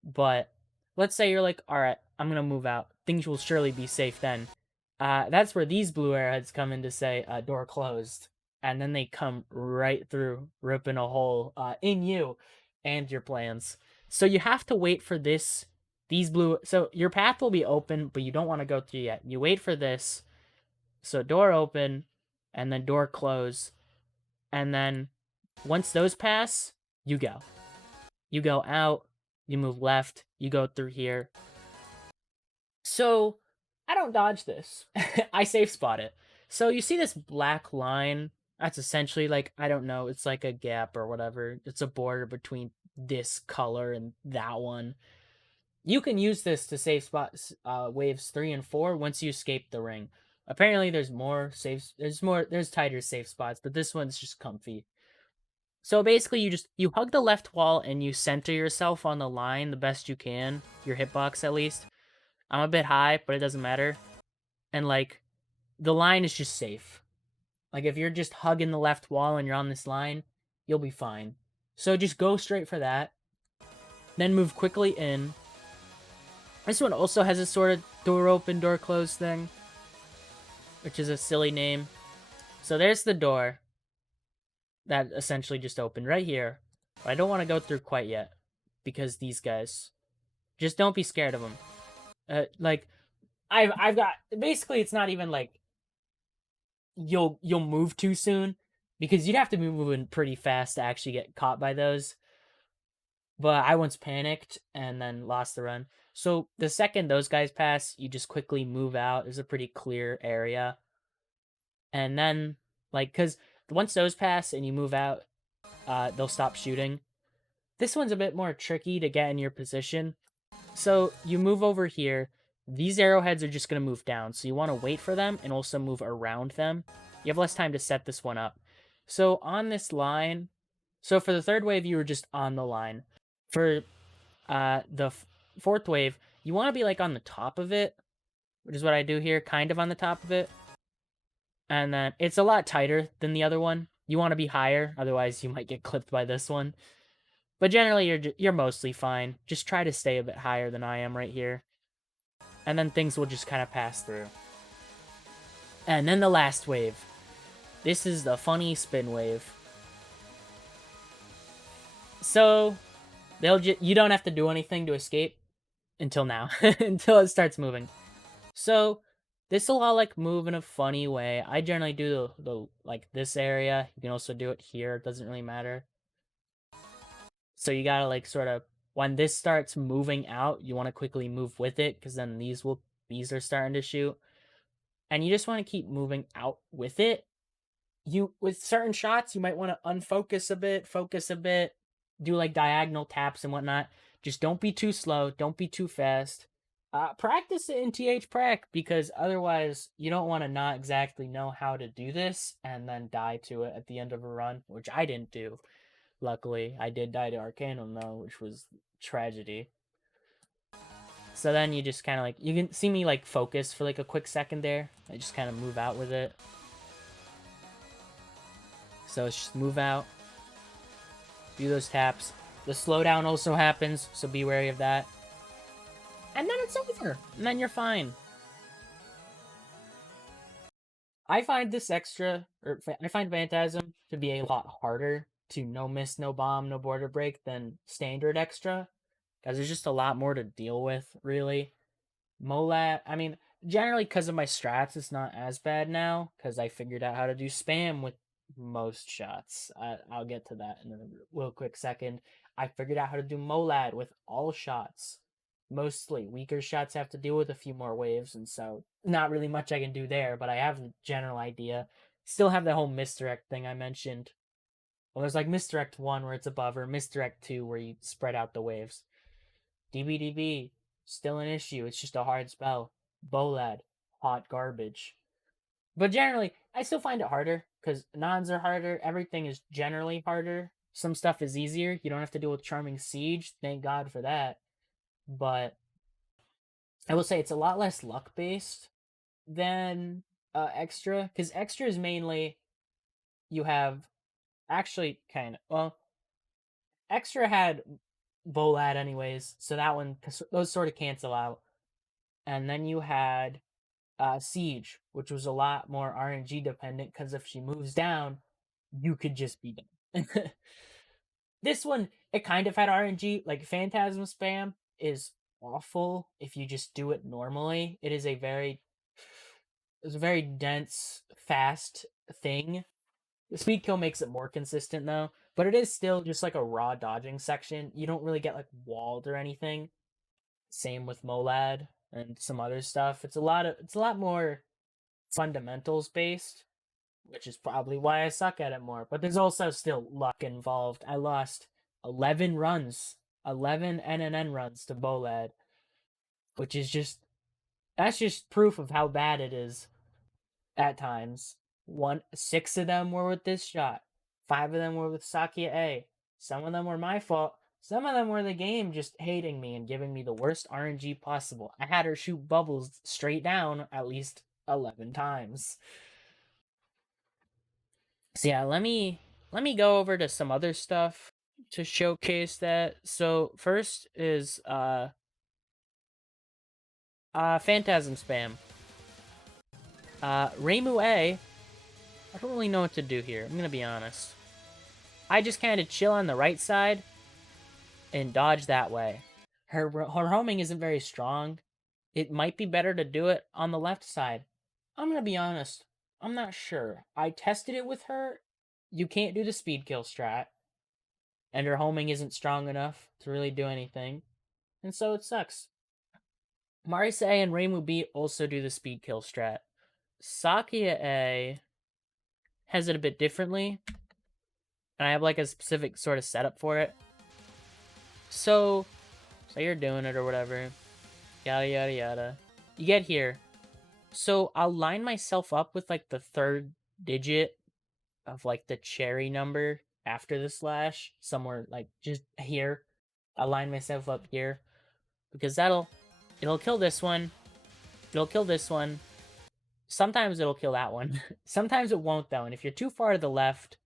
but let's say you're like, alright, I'm gonna move out. Things will surely be safe then. That's where these blue airheads come in to say, door closed. And then they come right through, ripping a hole in you and your plans. So you have to wait for this these blue. So your path will be open, but you don't want to go through yet. You wait for this. So door open, and then door close, and then once those pass, you go. You go out. You move left. You go through here. So I don't dodge this. I safe spot it. So you see this black line? That's essentially like, I don't know, it's like a gap or whatever. It's a border between this color and that one. You can use this to save spot waves 3 and 4 once you escape the ring. Apparently there's there's tighter safe spots, but this one's just comfy. So basically you hug the left wall and you center yourself on the line the best you can, your hitbox at least. I'm a bit high, but it doesn't matter. And like the line is just safe. Like if you're just hugging the left wall and you're on this line, you'll be fine. So just go straight for that. Then move quickly in. This one also has a sort of door open, door closed thing, which is a silly name. So there's the door that essentially just opened right here. But I don't want to go through quite yet because these guys. Just don't be scared of them. Like I've got basically it's not even like you'll move too soon because you'd have to be moving pretty fast to actually get caught by those. But I once panicked and then lost the run. So the second those guys pass, you just quickly move out. There's a pretty clear area. And then, like, because once those pass and you move out, they'll stop shooting. This one's a bit more tricky to get in your position. So you move over here. These arrowheads are just going to move down. So you want to wait for them and also move around them. You have less time to set this one up. So on this line, so for the third wave, you were just on the line. For the fourth wave, you want to be like on the top of it, which is what I do here, kind of on the top of it. And then it's a lot tighter than the other one. You want to be higher, otherwise you might get clipped by this one. But generally, you're mostly fine. Just try to stay a bit higher than I am right here. And then things will just kind of pass through. And then the last wave. This is the funny spin wave. So you don't have to do anything to escape until now, until it starts moving. So this will all like move in a funny way. I generally do the like this area. You can also do it here. It doesn't really matter. So you gotta like sort of, when this starts moving out, you want to quickly move with it because then these are starting to shoot. And you just want to keep moving out with it. With certain shots, you might want to unfocus a bit, focus a bit, do like diagonal taps and whatnot. Just don't be too slow. Don't be too fast. Practice it in TH-Prac because otherwise you don't want to not exactly know how to do this and then die to it at the end of a run, which I didn't do. Luckily, I did die to Arcanum though, which was tragedy. So then you just kind of like, you can see me like focus for like a quick second there. I just kind of move out with it. So it's just move out. Do those taps. The slowdown also happens, so be wary of that. And then it's over. And then you're fine. I find this extra, or I find Phantasm to be a lot harder to no miss, no bomb, no border break than standard extra. Because there's just a lot more to deal with, really. Molat, I mean, generally because of my strats, it's not as bad now. Because I figured out how to do spam with most shots. I'll get to that in a real quick second. I figured out how to do Molad with all shots. Mostly. Weaker shots have to deal with a few more waves, and so not really much I can do there, but I have the general idea. Still have the whole misdirect thing I mentioned. Well, there's like misdirect 1 where it's above, or misdirect 2 where you spread out the waves. DBDB, still an issue. It's just a hard spell. Bolad, hot garbage. But generally, I still find it harder, because nons are harder. Everything is generally harder. Some stuff is easier. You don't have to deal with Charming Siege. Thank God for that. But I will say it's a lot less luck-based than extra, because extra is mainly you have actually kind of, well, extra had Bolad anyways, so that one, those sort of cancel out. And then you had Siege, which was a lot more RNG dependent, because if she moves down, you could just be done. This one, it kind of had RNG, like Phantasm spam is awful if you just do it normally. It's a very dense, fast thing. The speed kill makes it more consistent though, but it is still just like a raw dodging section. You don't really get like walled or anything. Same with Molad and some other stuff. It's a lot more fundamentals based, which is probably why I suck at it more. But there's also still luck involved. I lost 11 runs, 11 NNN runs to Molad, which is that's just proof of how bad it is at times. 6 of them were with this shot. 5 of them were with SakuyaA. Some of them were my fault. Some of them were the game just hating me and giving me the worst RNG possible. I had her shoot bubbles straight down at least 11 times. So yeah, let me go over to some other stuff to showcase that. So first is Phantasm spam. ReimuA, I don't really know what to do here. I'm gonna be honest. I just kind of chill on the right side and dodge that way. Her homing isn't very strong. It might be better to do it on the left side. I'm gonna be honest. I'm not sure. I tested it with her. You can't do the speed kill strat. And her homing isn't strong enough to really do anything. And so it sucks. MarisaA and ReimuB also do the speed kill strat. SakuyaA has it a bit differently. And I have like a specific sort of setup for it. So you're doing it or whatever. Yada yada yada. You get here. So I'll line myself up with like the third digit of like the cherry number after the slash. Somewhere like just here. I'll line myself up here. Because it'll kill this one. It'll kill this one. Sometimes it'll kill that one. Sometimes it won't though. And if you're too far to the left,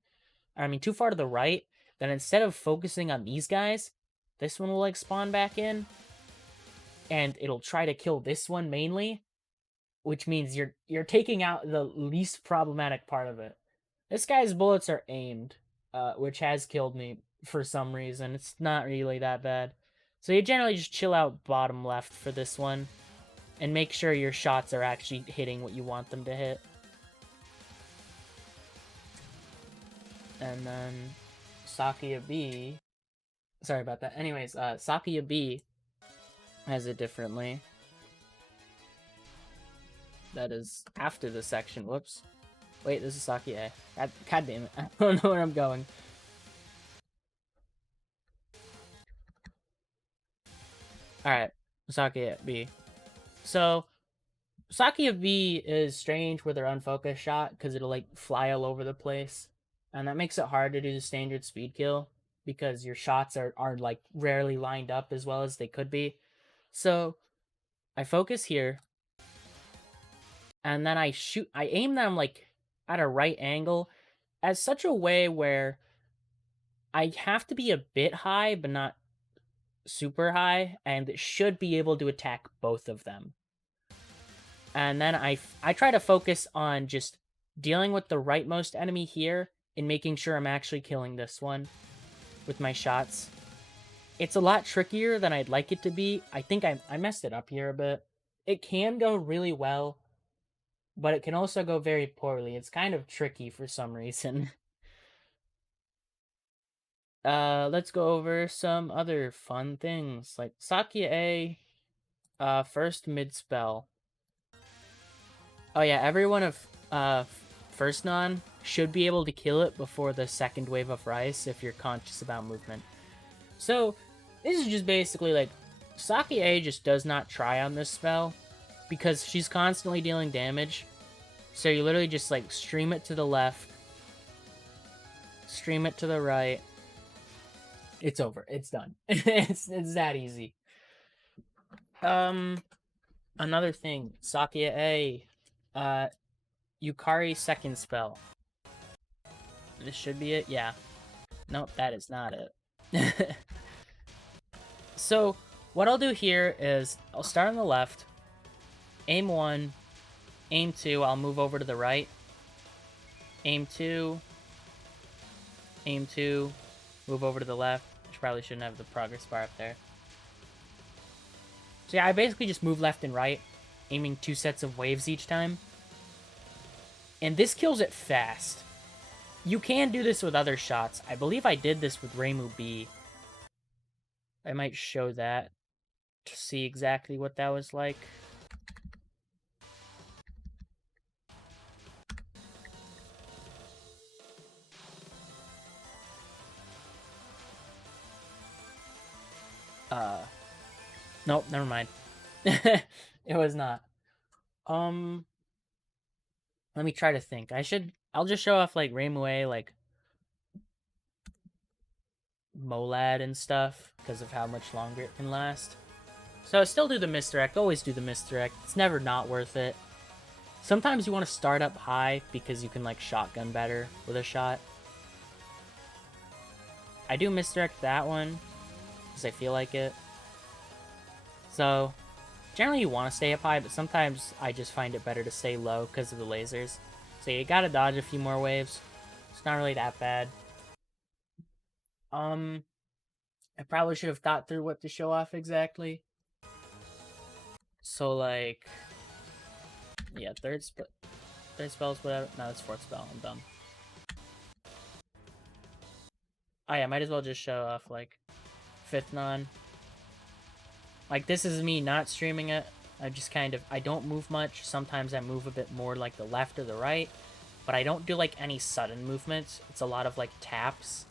too far to the right, then instead of focusing on these guys, this one will like spawn back in. And it'll try to kill this one mainly. Which means you're taking out the least problematic part of it. This guy's bullets are aimed, which has killed me for some reason. It's not really that bad. So you generally just chill out bottom left for this one. And make sure your shots are actually hitting what you want them to hit. And then SakuyaB. Sorry about that. Anyways, SakuyaB has it differently. That is after the section. Whoops. Wait, this is SakuyaA. God damn it. I don't know where I'm going. Alright, SakuyaB. So, SakuyaB is strange with her unfocused shot because it'll like fly all over the place. And that makes it hard to do the standard speed kill because your shots are like rarely lined up as well as they could be. So, I focus here. And then I aim them like at a right angle as such a way where I have to be a bit high, but not super high, and should be able to attack both of them. And then I try to focus on just dealing with the rightmost enemy here and making sure I'm actually killing this one with my shots. It's a lot trickier than I'd like it to be. I think I messed it up here a bit. It can go really well, but it can also go very poorly. It's kind of tricky for some reason. Let's go over some other fun things, like SakuyaA, first mid-spell. Oh yeah, everyone of first non should be able to kill it before the second wave of rice if you're conscious about movement. So, this is just basically like, SakuyaA just does not try on this spell, because she's constantly dealing damage. So you literally just like stream it to the left, stream it to the right. It's over. It's done. it's that easy. Another thing, SakuyaA, Yukari second spell. This should be it. Yeah. Nope, that is not it. So what I'll do here is I'll start on the left, aim 1, aim 2, I'll move over to the right, aim 2, move over to the left, which probably shouldn't have the progress bar up there. So yeah, I basically just move left and right, aiming 2 sets of waves each time. And this kills it fast. You can do this with other shots. I believe I did this with ReimuB. I might show that to see exactly what that was like. Nope, never mind. It was not. Let me try to think. I'll just show off like ReimuA, like Molad and stuff, because of how much longer it can last. So still do the misdirect, always do the misdirect. It's never not worth it. Sometimes you want to start up high because you can like shotgun better with a shot. I do misdirect that one because I feel like it. So generally you want to stay up high, but sometimes I just find it better to stay low because of the lasers. So you gotta dodge a few more waves. It's not really that bad. I probably should have thought through what to show off exactly. So like, yeah, third spell's whatever. No, that's fourth spell. I'm dumb. Oh yeah, might as well just show off like fifth non. Like this is me not streaming it. I just I don't move much. Sometimes I move a bit more like the left or the right, but I don't do like any sudden movements. It's a lot of like taps,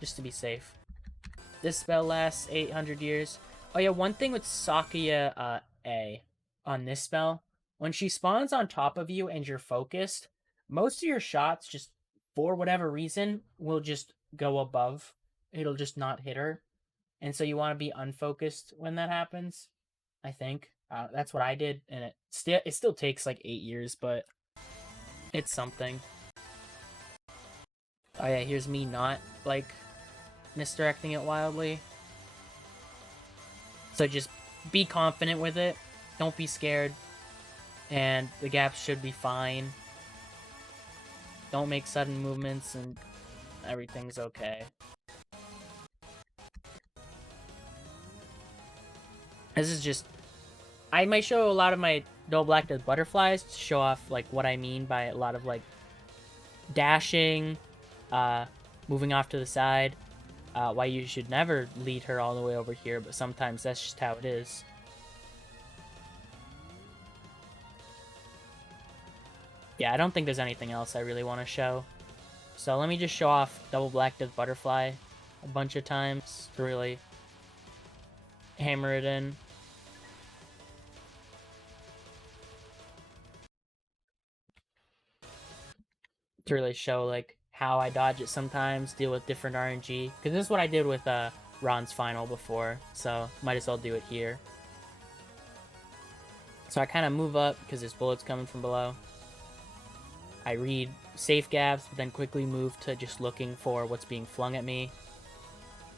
just to be safe. This spell lasts 800 years. Oh yeah, one thing with SakuyaA on this spell, when she spawns on top of you and you're focused, most of your shots just, for whatever reason, will just go above. It'll just not hit her. And so you want to be unfocused when that happens, I think. That's what I did, and it still takes like 8 years, but it's something. Oh yeah, here's me not, like, misdirecting it wildly. So just be confident with it. Don't be scared. And the gaps should be fine. Don't make sudden movements, and everything's okay. This is just... I might show a lot of my double-acted butterflies to show off like what I mean by a lot of like dashing, moving off to the side. Why you should never lead her all the way over here, but sometimes that's just how it is. Yeah, I don't think there's anything else I really want to show. So let me just show off double-acted butterfly a bunch of times to really hammer it in. To really show like how I dodge it sometimes, deal with different RNG. Because this is what I did with Ron's final before, so might as well do it here. So I kind of move up because there's bullets coming from below. I read safe gaps, but then quickly move to just looking for what's being flung at me.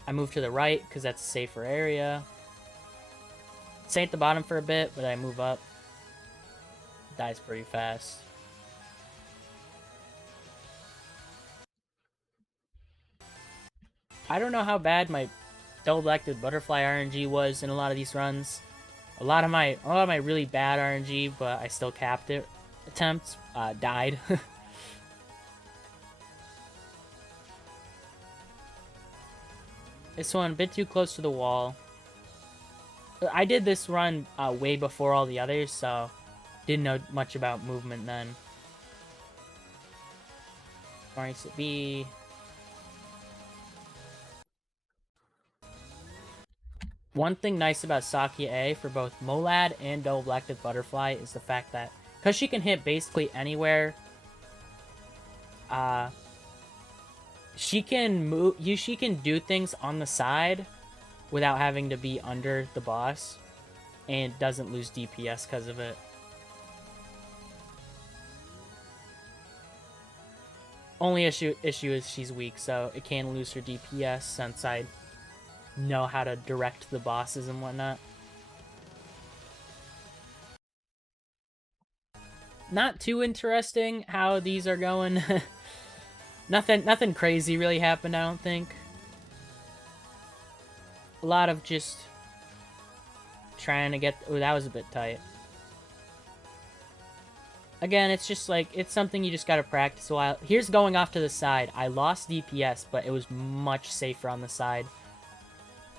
I move to the right because that's a safer area. Stay at the bottom for a bit, but I move up. Dies pretty fast. I don't know how bad my double-acted butterfly RNG was in a lot of these runs. A lot of my really bad RNG, but I still capped it. Attempts died. This one a bit too close to the wall. I did this run way before all the others, so didn't know much about movement then. MarisaB. One thing nice about SakuyaA for both Molad and double-acted butterfly is the fact that because she can hit basically anywhere, she can do things on the side without having to be under the boss, and doesn't lose DPS because of it. Only issue is she's weak, so it can lose her DPS since I know how to direct the bosses and whatnot. Not too interesting how these are going. Nothing crazy really happened, I don't think. A lot of just trying to get... Oh, that was a bit tight. Again, it's just like, it's something you just gotta practice a while. Here's going off to the side. I lost DPS, but it was much safer on the side.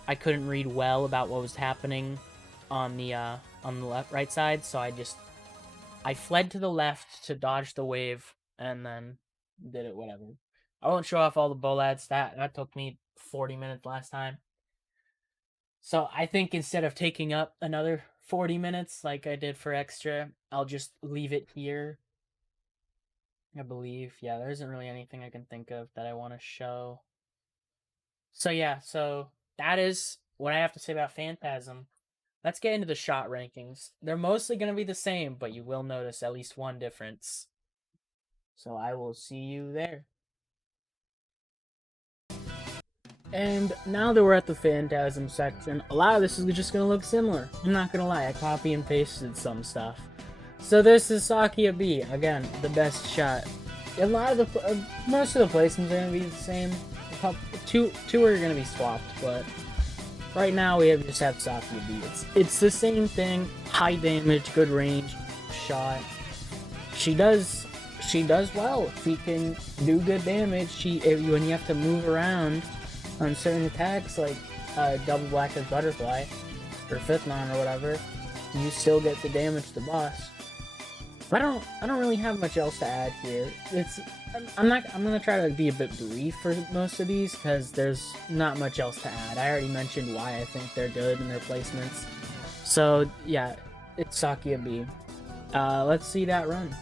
I couldn't read well about what was happening on the right side, so I fled to the left to dodge the wave, and then did it, whatever. I won't show off all the bolads. That took me 40 minutes last time. So I think instead of taking up another 40 minutes like I did for extra, I'll just leave it here. I believe. Yeah, there isn't really anything I can think of that I want to show. So yeah, so that is what I have to say about Phantasm. Let's get into the shot rankings. They're mostly going to be the same, but you will notice at least one difference. So I will see you there. And now that we're at the Phantasm section, a lot of this is just going to look similar. I'm not going to lie, I copy and pasted some stuff. So this is SakuyaB, again, the best shot. A lot of the, most of the placements are going to be the same. Two are going to be swapped, but right now we just have SakuyaB. It's the same thing, high damage, good range, shot. She does well. She can do good damage. When you have to move around on certain attacks, like double black butterfly or fifth non or whatever, you still get the damage to the boss. But I don't really have much else to add here. I'm gonna try to be a bit brief for most of these because there's not much else to add. I already mentioned why I think they're good in their placements. So yeah, it's SakuyaB. Let's see that run.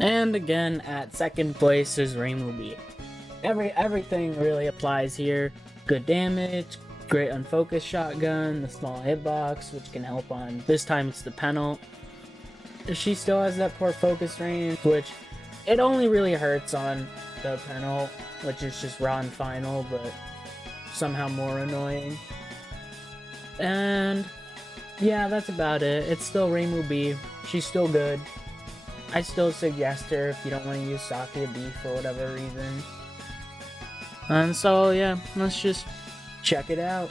And again, at second place is ReimuB. Everything really applies here. Good damage, great unfocused shotgun, the small hitbox, which can help on, this time it's the penult. She still has that poor focus range, which it only really hurts on the penult, which is just raw and final, but somehow more annoying. And yeah, that's about it. It's still ReimuB. She's still good. I still suggest her if you don't want to use SakuyaB for whatever reason. And so yeah, let's just check it out.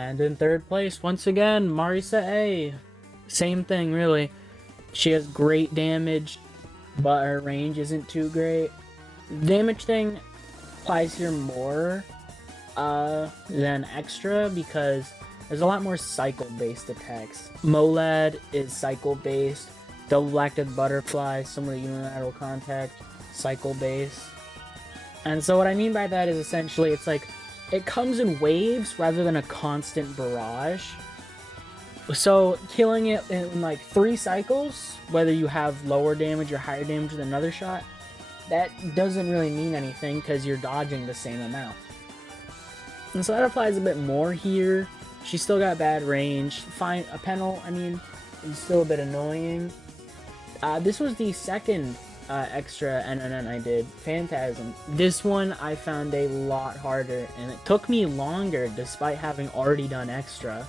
And in third place, once again, MarisaA. Same thing, really. She has great damage, but her range isn't too great. Damage thing applies here more than extra because there's a lot more cycle-based attacks. Molad is cycle-based. Double-acted butterfly, similar to Unilateral Contact, cycle-based. And so what I mean by that is essentially it's like it comes in waves rather than a constant barrage. So killing it in like 3 cycles, whether you have lower damage or higher damage than another shot, that doesn't really mean anything because you're dodging the same amount. And so that applies a bit more here. She's still got bad range. Fine, a penal, I mean, is still a bit annoying. This was the second extra NNN I did, Phantasm. This one I found a lot harder, and it took me longer despite having already done extra.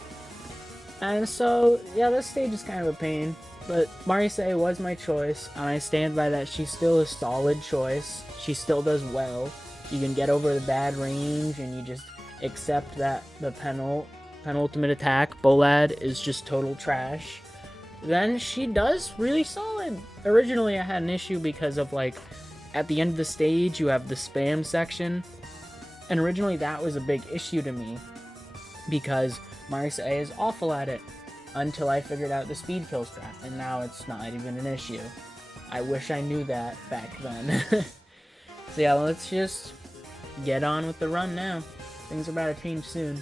And so, yeah, this stage is kind of a pain, but MarisaA was my choice, and I stand by that. She's still a solid choice. She still does well. You can get over the bad range, and you just accept that the penultimate attack, Bolad, is just total trash. Then she does really solid. Originally, I had an issue because of, like, at the end of the stage, you have the spam section, and originally that was a big issue to me because MarisaA is awful at it until I figured out the speed kill strat, and now it's not even an issue. I wish I knew that back then. So yeah, let's just get on with the run now. Things are about to change soon.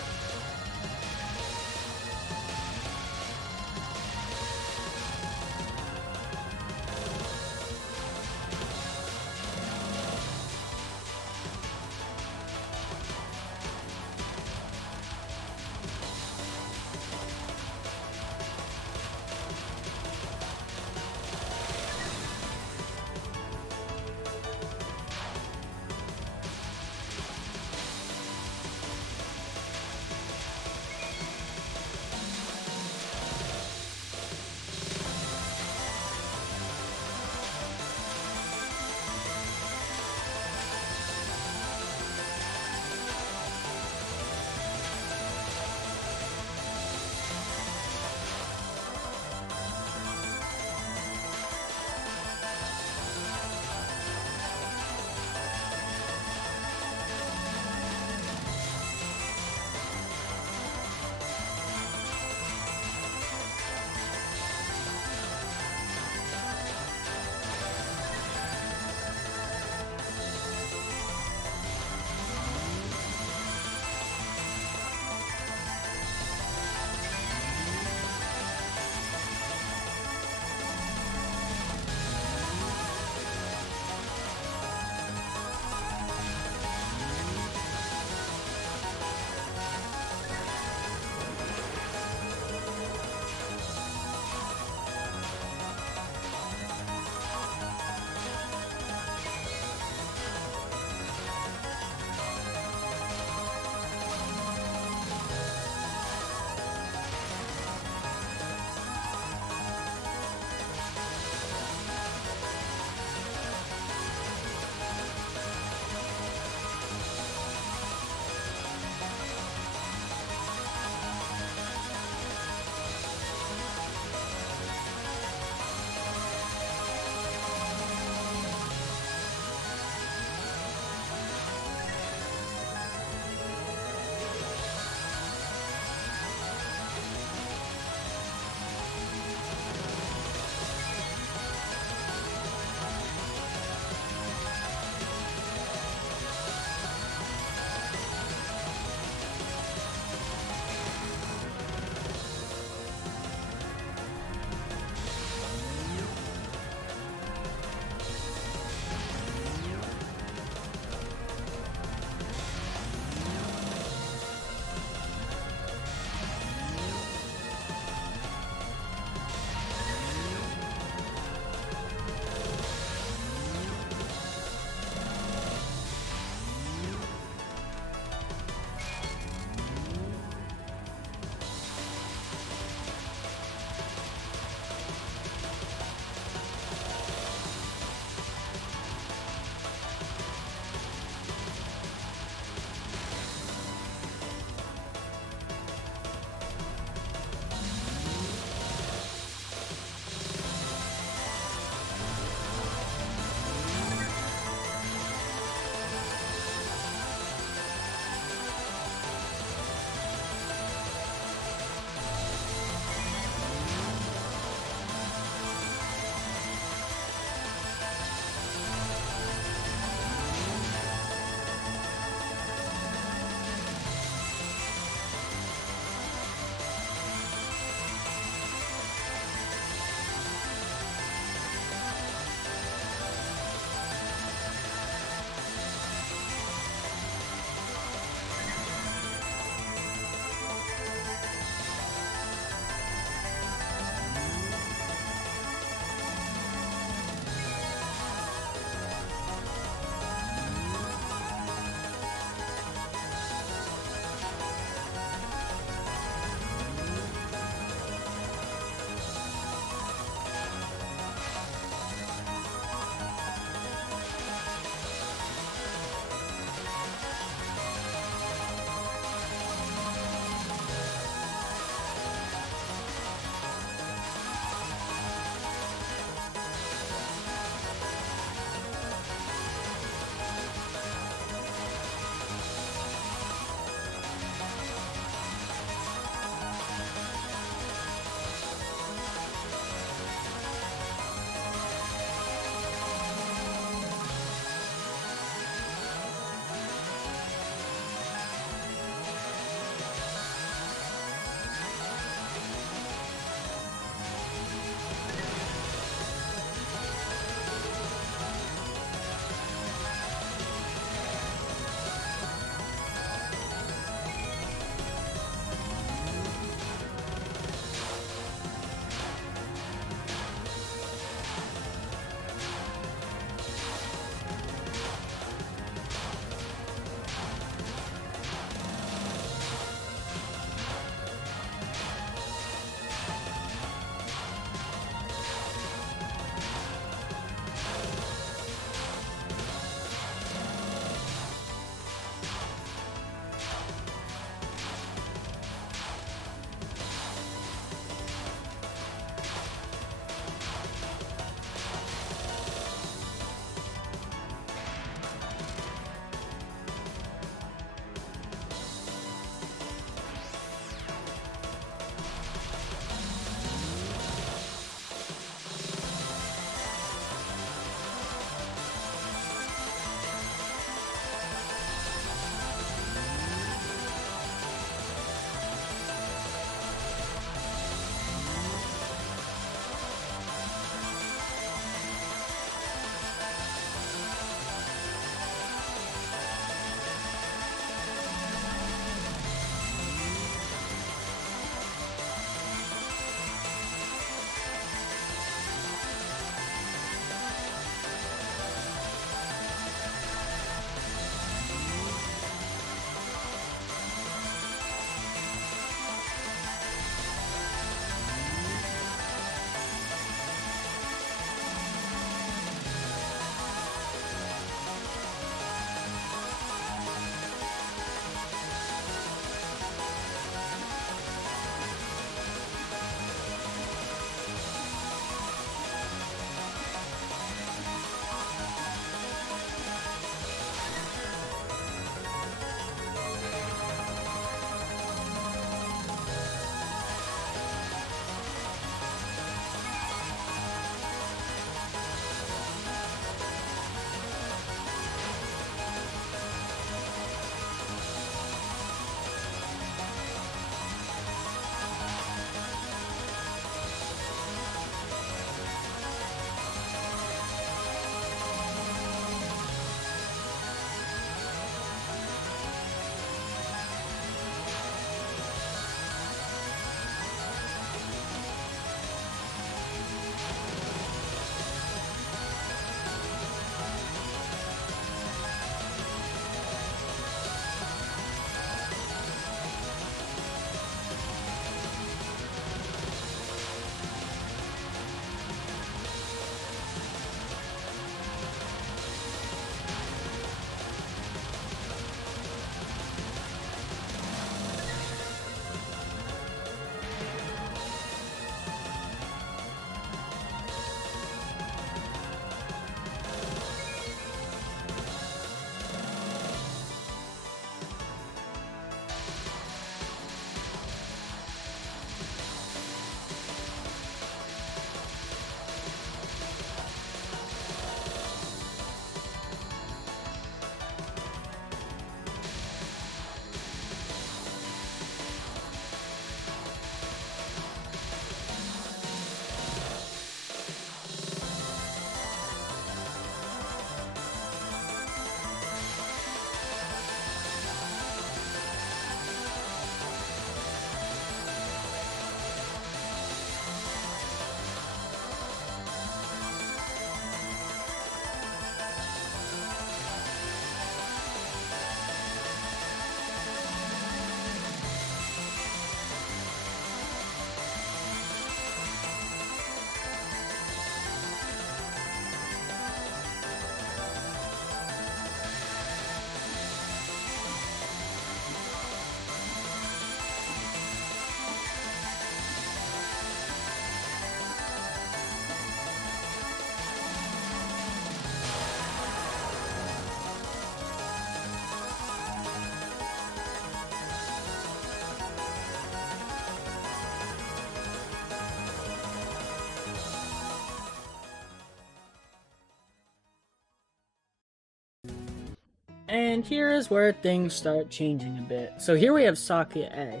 And here is where things start changing a bit. So here we have SakuyaA.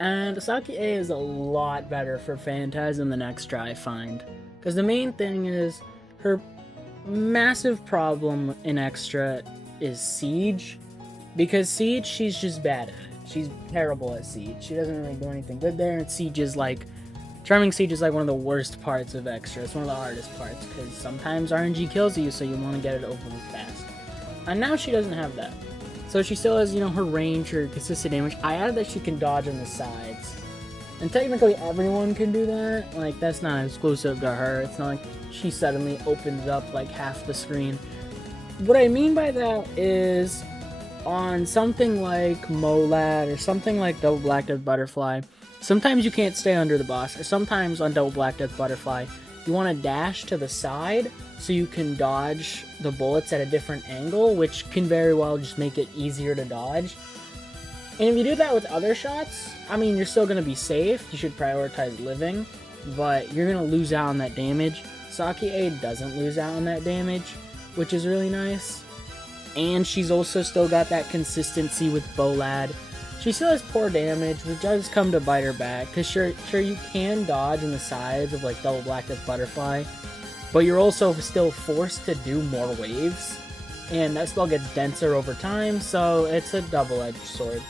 And SakuyaA is a lot better for Phantasm than Extra, I find. Because the main thing is, her massive problem in Extra is Siege. Because Siege, she's just bad at it. She's terrible at Siege. She doesn't really do anything good there, and Siege is like... Charming Siege is like one of the worst parts of Extra. It's one of the hardest parts, because sometimes RNG kills you, so you want to get it over fast. And now she doesn't have that. So she still has, you know, her range, her consistent damage. I added that she can dodge on the sides. And technically everyone can do that. Like, that's not exclusive to her. It's not like she suddenly opens up like half the screen. What I mean by that is on something like Molad or something like Double Black Death Butterfly, sometimes you can't stay under the boss, or sometimes on Double Black Death Butterfly, you want to dash to the side so you can dodge the bullets at a different angle, which can very well just make it easier to dodge. And if you do that with other shots, I mean, you're still going to be safe. You should prioritize living, but you're going to lose out on that damage. SakuyaA doesn't lose out on that damage, which is really nice. And she's also still got that consistency with Bolad. She still has poor damage, which does come to bite her back, because sure you can dodge on the sides of like Double Black Death Butterfly, but you're also still forced to do more waves, and that spell gets denser over time, so it's a double-edged sword.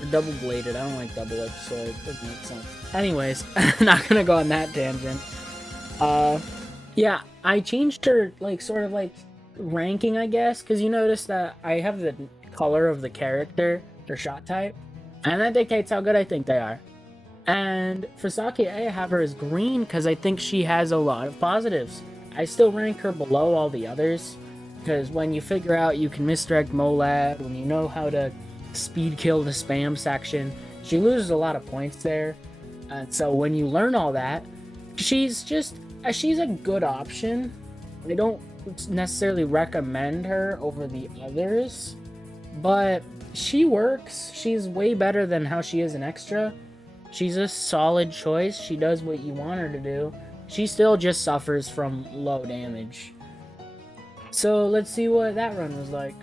Or double-bladed, I don't like double-edged sword, it doesn't make sense. Anyways, not gonna go on that tangent. Yeah, I changed her, like, sort of like, ranking, I guess, because you notice that I have the color of the character, their shot type, and that dictates how good I think they are. And for SakuyaA, I have her as green because I think she has a lot of positives. I still rank her below all the others, because when you figure out you can misdirect Molad, when you know how to speed kill the spam section, she loses a lot of points there. And so when you learn all that, she's a good option. I don't necessarily recommend her over the others, but she works. She's way better than how she is in Extra. She's a solid choice. She does what you want her to do. She still just suffers from low damage. So let's see what that run was like.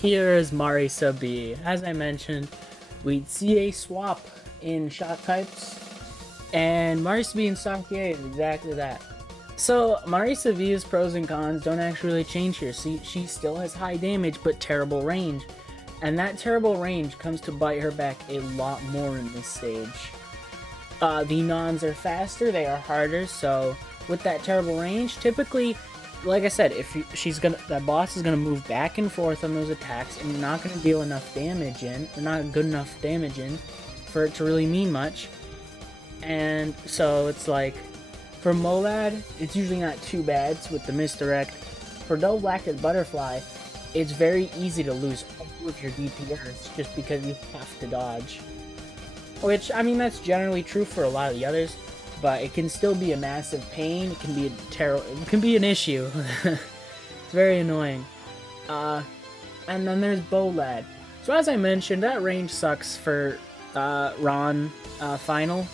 here is MarisaB. As I mentioned, we'd see a swap in shot types, and MarisaB and SakuyaA is exactly that. So MarisaB's pros and cons don't actually really change here. See, she still has high damage but terrible range, and that terrible range comes to bite her back a lot more in this stage. The nons are faster, they are harder, so with that terrible range, typically, like I said, if that boss is gonna move back and forth on those attacks, and you're not gonna deal enough damage in, or not good enough damage in, for it to really mean much. And so it's like, for Molad, it's usually not too bad with the misdirect. For Double Blacked Butterfly, it's very easy to lose all of your DPS just because you have to dodge. Which, I mean, that's generally true for a lot of the others, but it can still be a massive pain. It can be it can be an issue. It's very annoying. And then there's Bolad. So as I mentioned, that range sucks for Ron Final.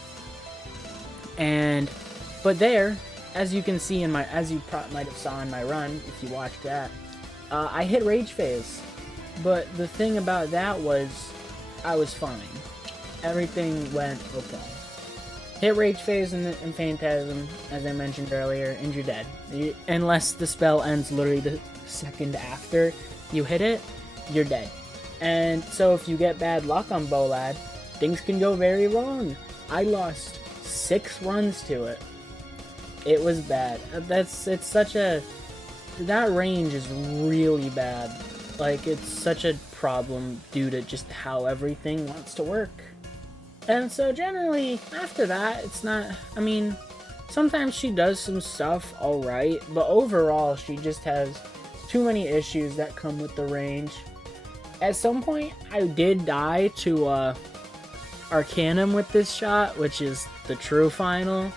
But there, as you can see in my, as you might have saw in my run, if you watched that, I hit Rage Phase. But the thing about that was, I was fine. Everything went okay. Hit Rage Phase in Phantasm, as I mentioned earlier, and you're dead. Unless the spell ends literally the second after you hit it, you're dead. And so if you get bad luck on Bolad, things can go very wrong. I lost 6 runs to it. It was bad. That range is really bad. Like, it's such a problem due to just how everything wants to work. And so generally, after that, it's not, I mean, sometimes she does some stuff alright, but overall, she just has too many issues that come with the range. At some point, I did die to Arcanum with this shot, which is the true final.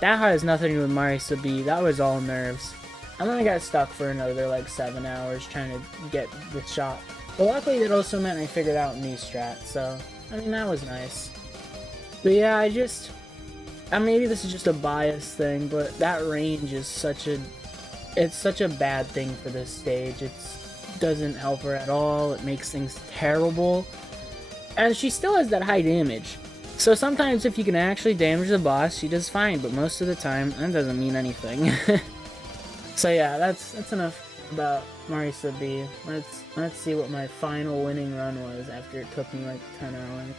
That has nothing to do with MarisaB, that was all nerves. And then I got stuck for another like 7 hours trying to get the shot. But luckily that also meant I figured out new strat, so I mean that was nice. But yeah, maybe this is just a bias thing, but that range is such a bad thing for this stage. It doesn't help her at all, it makes things terrible. And she still has that high damage. So sometimes if you can actually damage the boss, she does fine, but most of the time, that doesn't mean anything. So yeah, that's enough about MarisaB. Let's see what my final winning run was after it took me like 10 hours.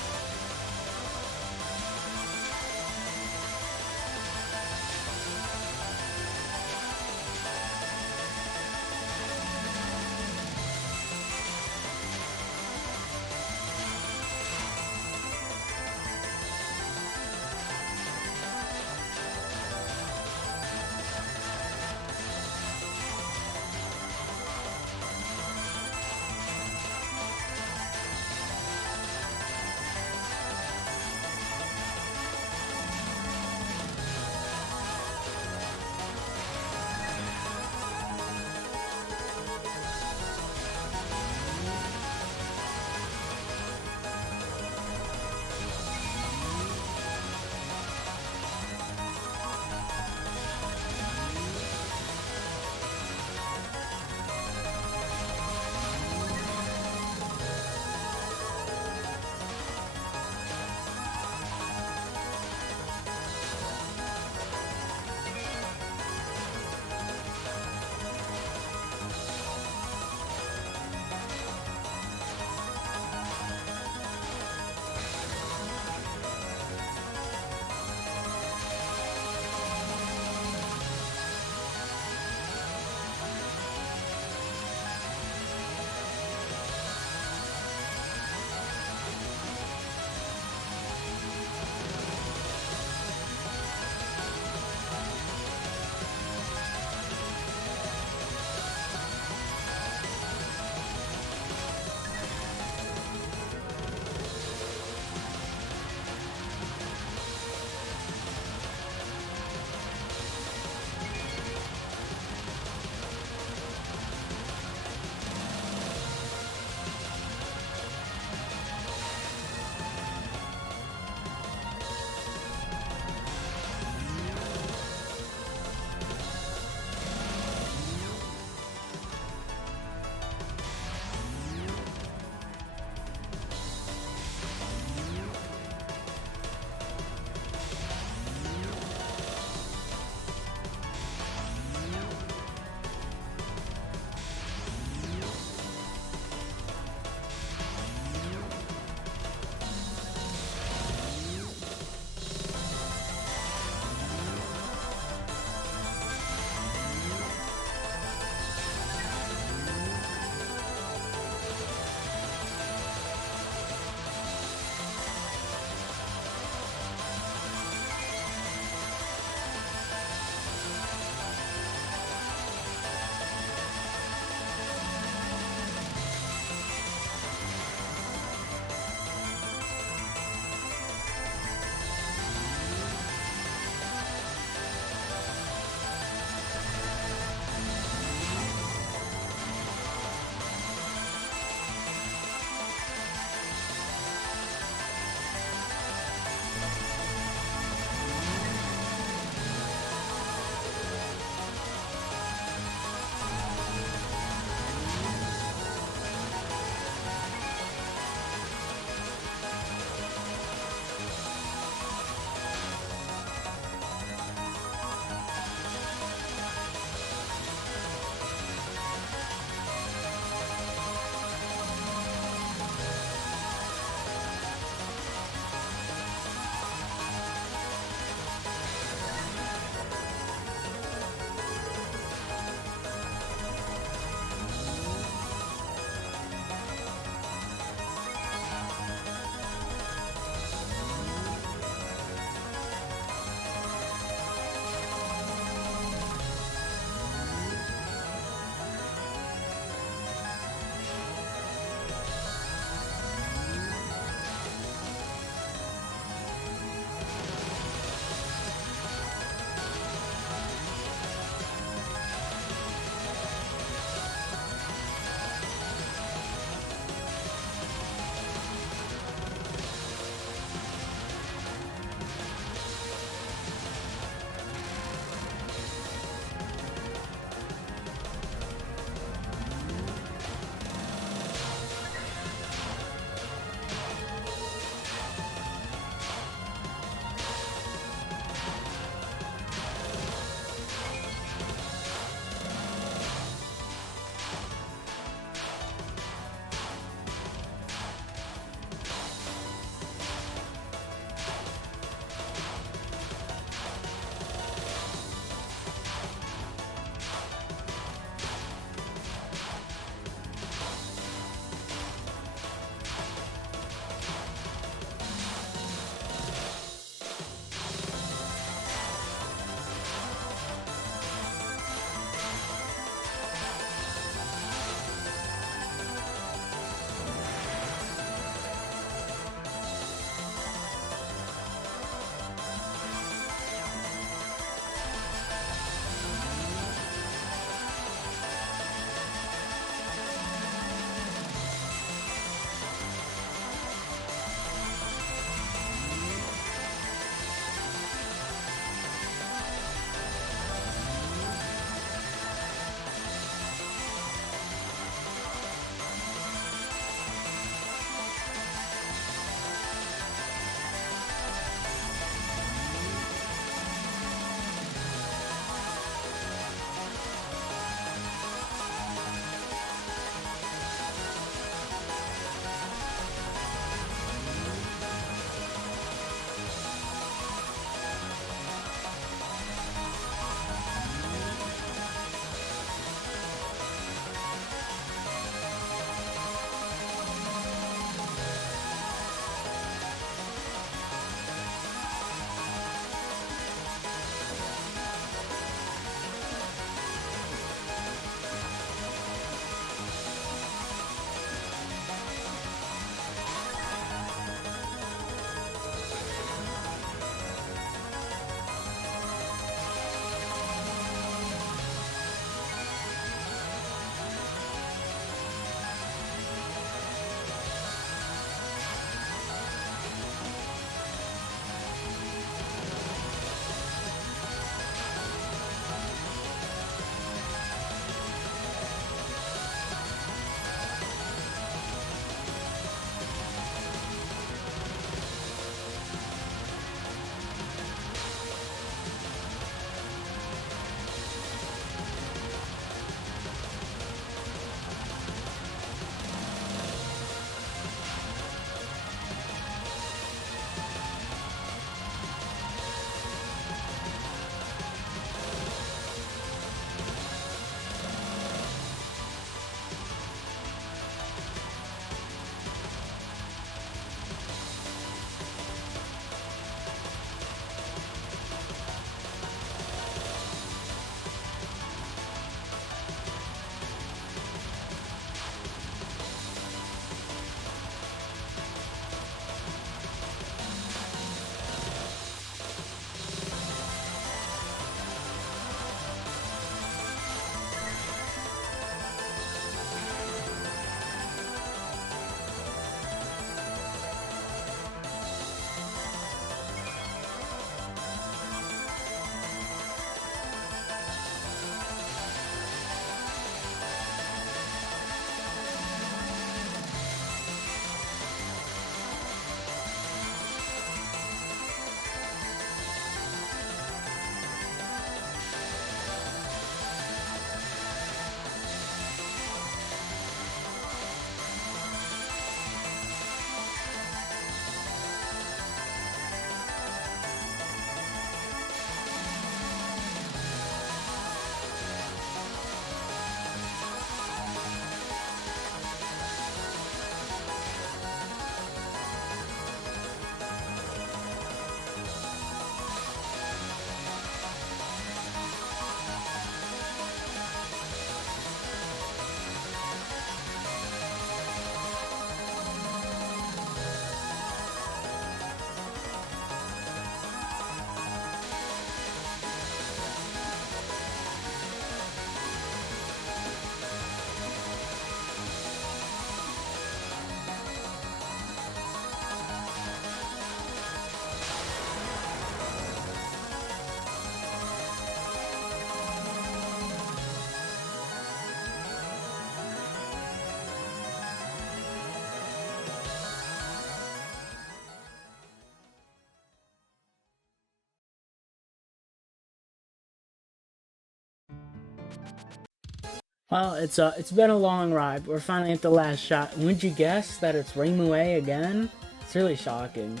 Well, it's been a long ride. We're finally at the last shot. Wouldn't you guess that it's ReimuA again? It's really shocking.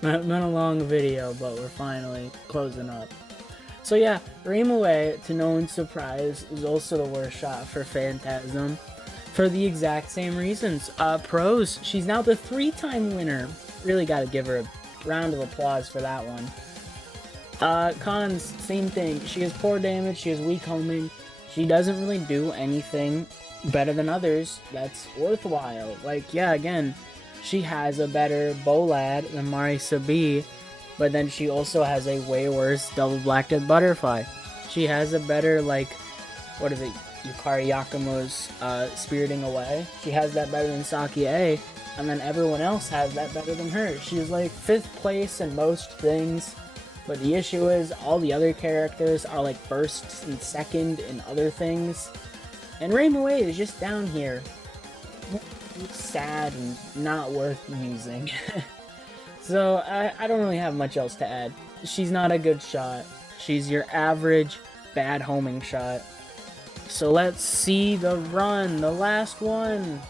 Been a long video, but we're finally closing up. So yeah, ReimuA, to no one's surprise, is also the worst shot for Phantasm, for the exact same reasons. Pros, she's now the 3-time winner. Really gotta give her a round of applause for that one. Cons, same thing. She has poor damage, she has weak homing. She doesn't really do anything better than others that's worthwhile. Like, yeah, again, she has a better Bolad than MarisaB, but then she also has a way worse double black-dead butterfly. She has a better, like, what is it, Yukari Yakumo's Spiriting Away. She has that better than SakuyaA, and then everyone else has that better than her. She's like 5th place in most things, but the issue is all the other characters are like 1st and 2nd in other things, and ReimuA is just down here. It's sad and not worth using. So I don't really have much else to add. She's not a good shot. She's your average bad homing shot. So let's see the run, the last one.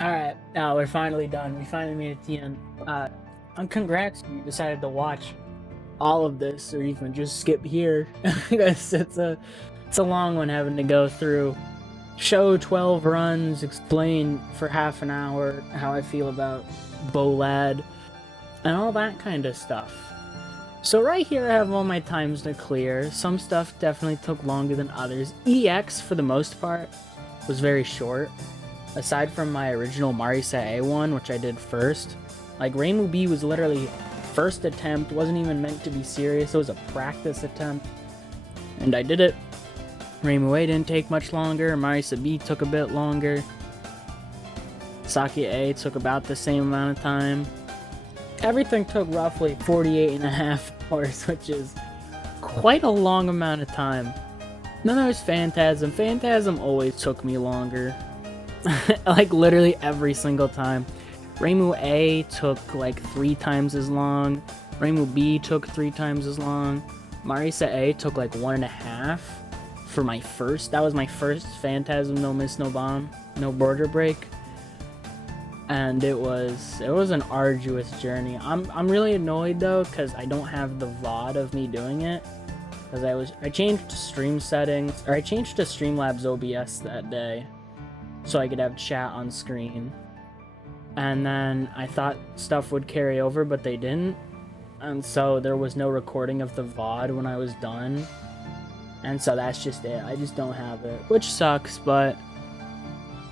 Alright, now we're finally done. We finally made it to the end. Congrats, you decided to watch all of this, or even just skip here. Because it's a long one having to go through. Show 12 runs, explain for half an hour how I feel about Bolad, and all that kind of stuff. So right here I have all my times to clear. Some stuff definitely took longer than others. EX, for the most part, was very short. Aside from my original MarisaA one, which I did first. Like, ReimuB was literally first attempt, wasn't even meant to be serious, it was a practice attempt. And I did it. ReimuA didn't take much longer, MarisaB took a bit longer. SakuyaA took about the same amount of time. Everything took roughly 48.5 hours, which is quite a long amount of time. Then there's Phantasm. Phantasm always took me longer. Like, literally every single time. ReimuA took like 3 times as long. ReimuB took 3 times as long. MarisaA took like 1.5 for my first. That was my first Phantasm, no miss, no bomb, no border break. And it was an arduous journey. I'm really annoyed though, because I don't have the VOD of me doing it. Because I changed stream settings, or I changed to Streamlabs OBS that day, so I could have chat on screen. And then I thought stuff would carry over, but they didn't. And so there was no recording of the VOD when I was done. And so that's just it. I just don't have it, which sucks, but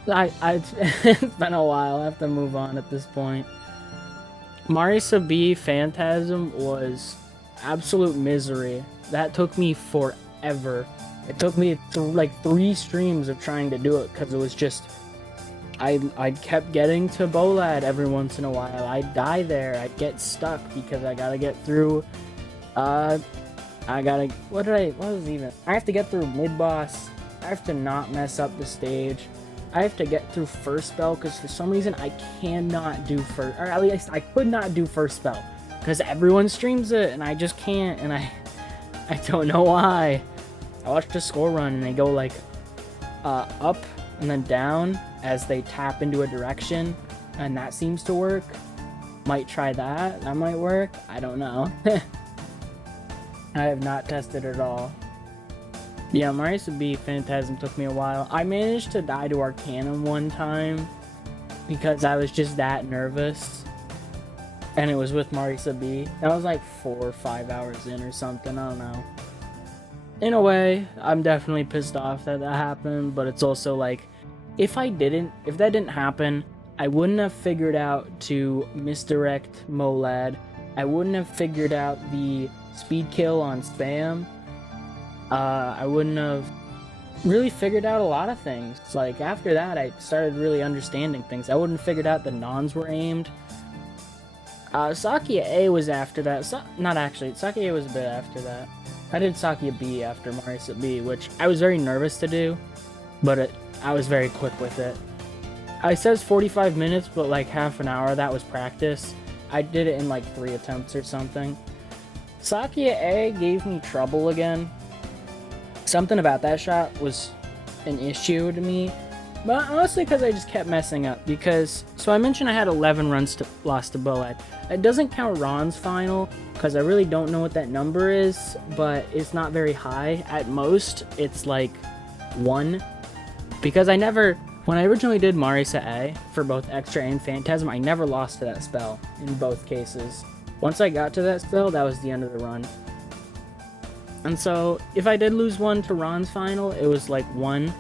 it's been a while. I have to move on at this point. MarisaB Phantasm was absolute misery. That took me forever. It took me like 3 streams of trying to do it, because it was just I kept getting to Bolad every once in a while. I'd die there. I'd get stuck because I gotta get through what was it even? I have to get through mid-boss. I have to not mess up the stage. I have to get through first spell, because for some reason I cannot do first, or at least I could not do first spell, because everyone streams it and I just can't, and I don't know why. I watched a score run and they go like up and then down as they tap into a direction, and that seems to work. Might try that. That might work. I don't know. I have not tested it at all. Yeah, MarisaB Phantasm took me a while. I managed to die to Arcanum one time because I was just that nervous. And it was with MarisaB. That was like 4 or 5 hours in or something. I don't know. In a way, I'm definitely pissed off that that happened, but it's also like, if that didn't happen, I wouldn't have figured out to misdirect Molad. I wouldn't have figured out the speed kill on spam. I wouldn't have really figured out a lot of things. Like, after that, I started really understanding things. I wouldn't have figured out the nons were aimed. SakuyaA was after that. Not actually, SakuyaA was a bit after that. I did SakuyaB after MarisaB, which I was very nervous to do, but I was very quick with it. It says 45 minutes, but like half an hour, that was practice. I did it in like 3 attempts or something. SakuyaA gave me trouble again. Something about that shot was an issue to me, but mostly because I just kept messing up. So I mentioned I had 11 runs lost to Bolad. It doesn't count Ron's final, because I really don't know what that number is, but it's not very high. At most, it's like 1. Because when I originally did MarisaA for both Extra and Phantasm, I never lost to that spell in both cases. Once I got to that spell, that was the end of the run. And so, if I did lose 1 to Ron's final, it was like 1.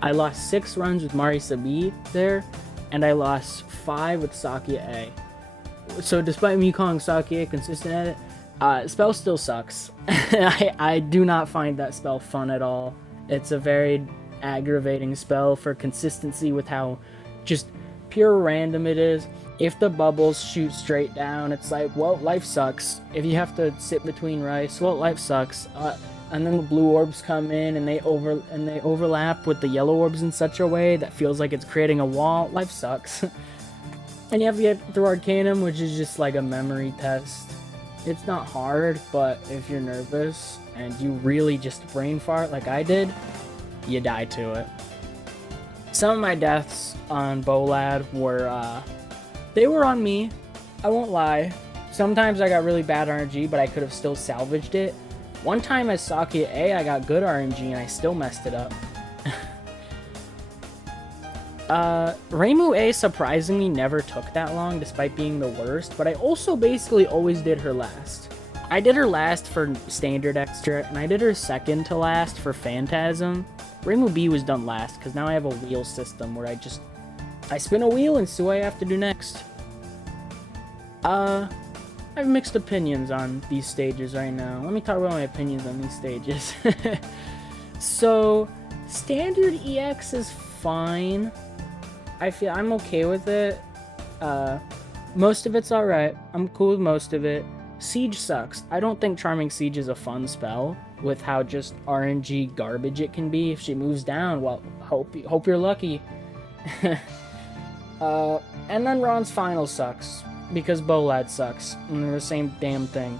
I lost 6 runs with MarisaB there, and I lost 5 with SakuyaA. So despite me calling SakuyaA consistent at it, spell still sucks. I do not find that spell fun at all. It's a very aggravating spell for consistency with how just pure random it is. If the bubbles shoot straight down, it's like, well, life sucks. If you have to sit between rice, well, life sucks. And then the blue orbs come in and they overlap with the yellow orbs in such a way that feels like it's creating a wall. Life sucks. And you have to get through Arcanum, which is just like a memory test. It's not hard, but if you're nervous and you really just brain fart like I did, you die to it. Some of my deaths on Bolad were, they were on me. I won't lie. Sometimes I got really bad RNG, but I could have still salvaged it. One time as SakuyaA, I got good RNG and I still messed it up. ReimuA surprisingly never took that long despite being the worst, but I also basically always did her last. I did her last for Standard Extra, and I did her second to last for Phantasm. ReimuB was done last, because now I have a wheel system where I spin a wheel and see what I have to do next. I have mixed opinions on these stages right now. Let me talk about my opinions on these stages. So, Standard EX is fine. I feel I'm okay with it. Most of it's alright. I'm cool with most of it. Siege sucks. I don't think Charming Siege is a fun spell with how just RNG garbage it can be. If she moves down, well, hope you're lucky. And then Ron's Final sucks because Bolad sucks. And they're the same damn thing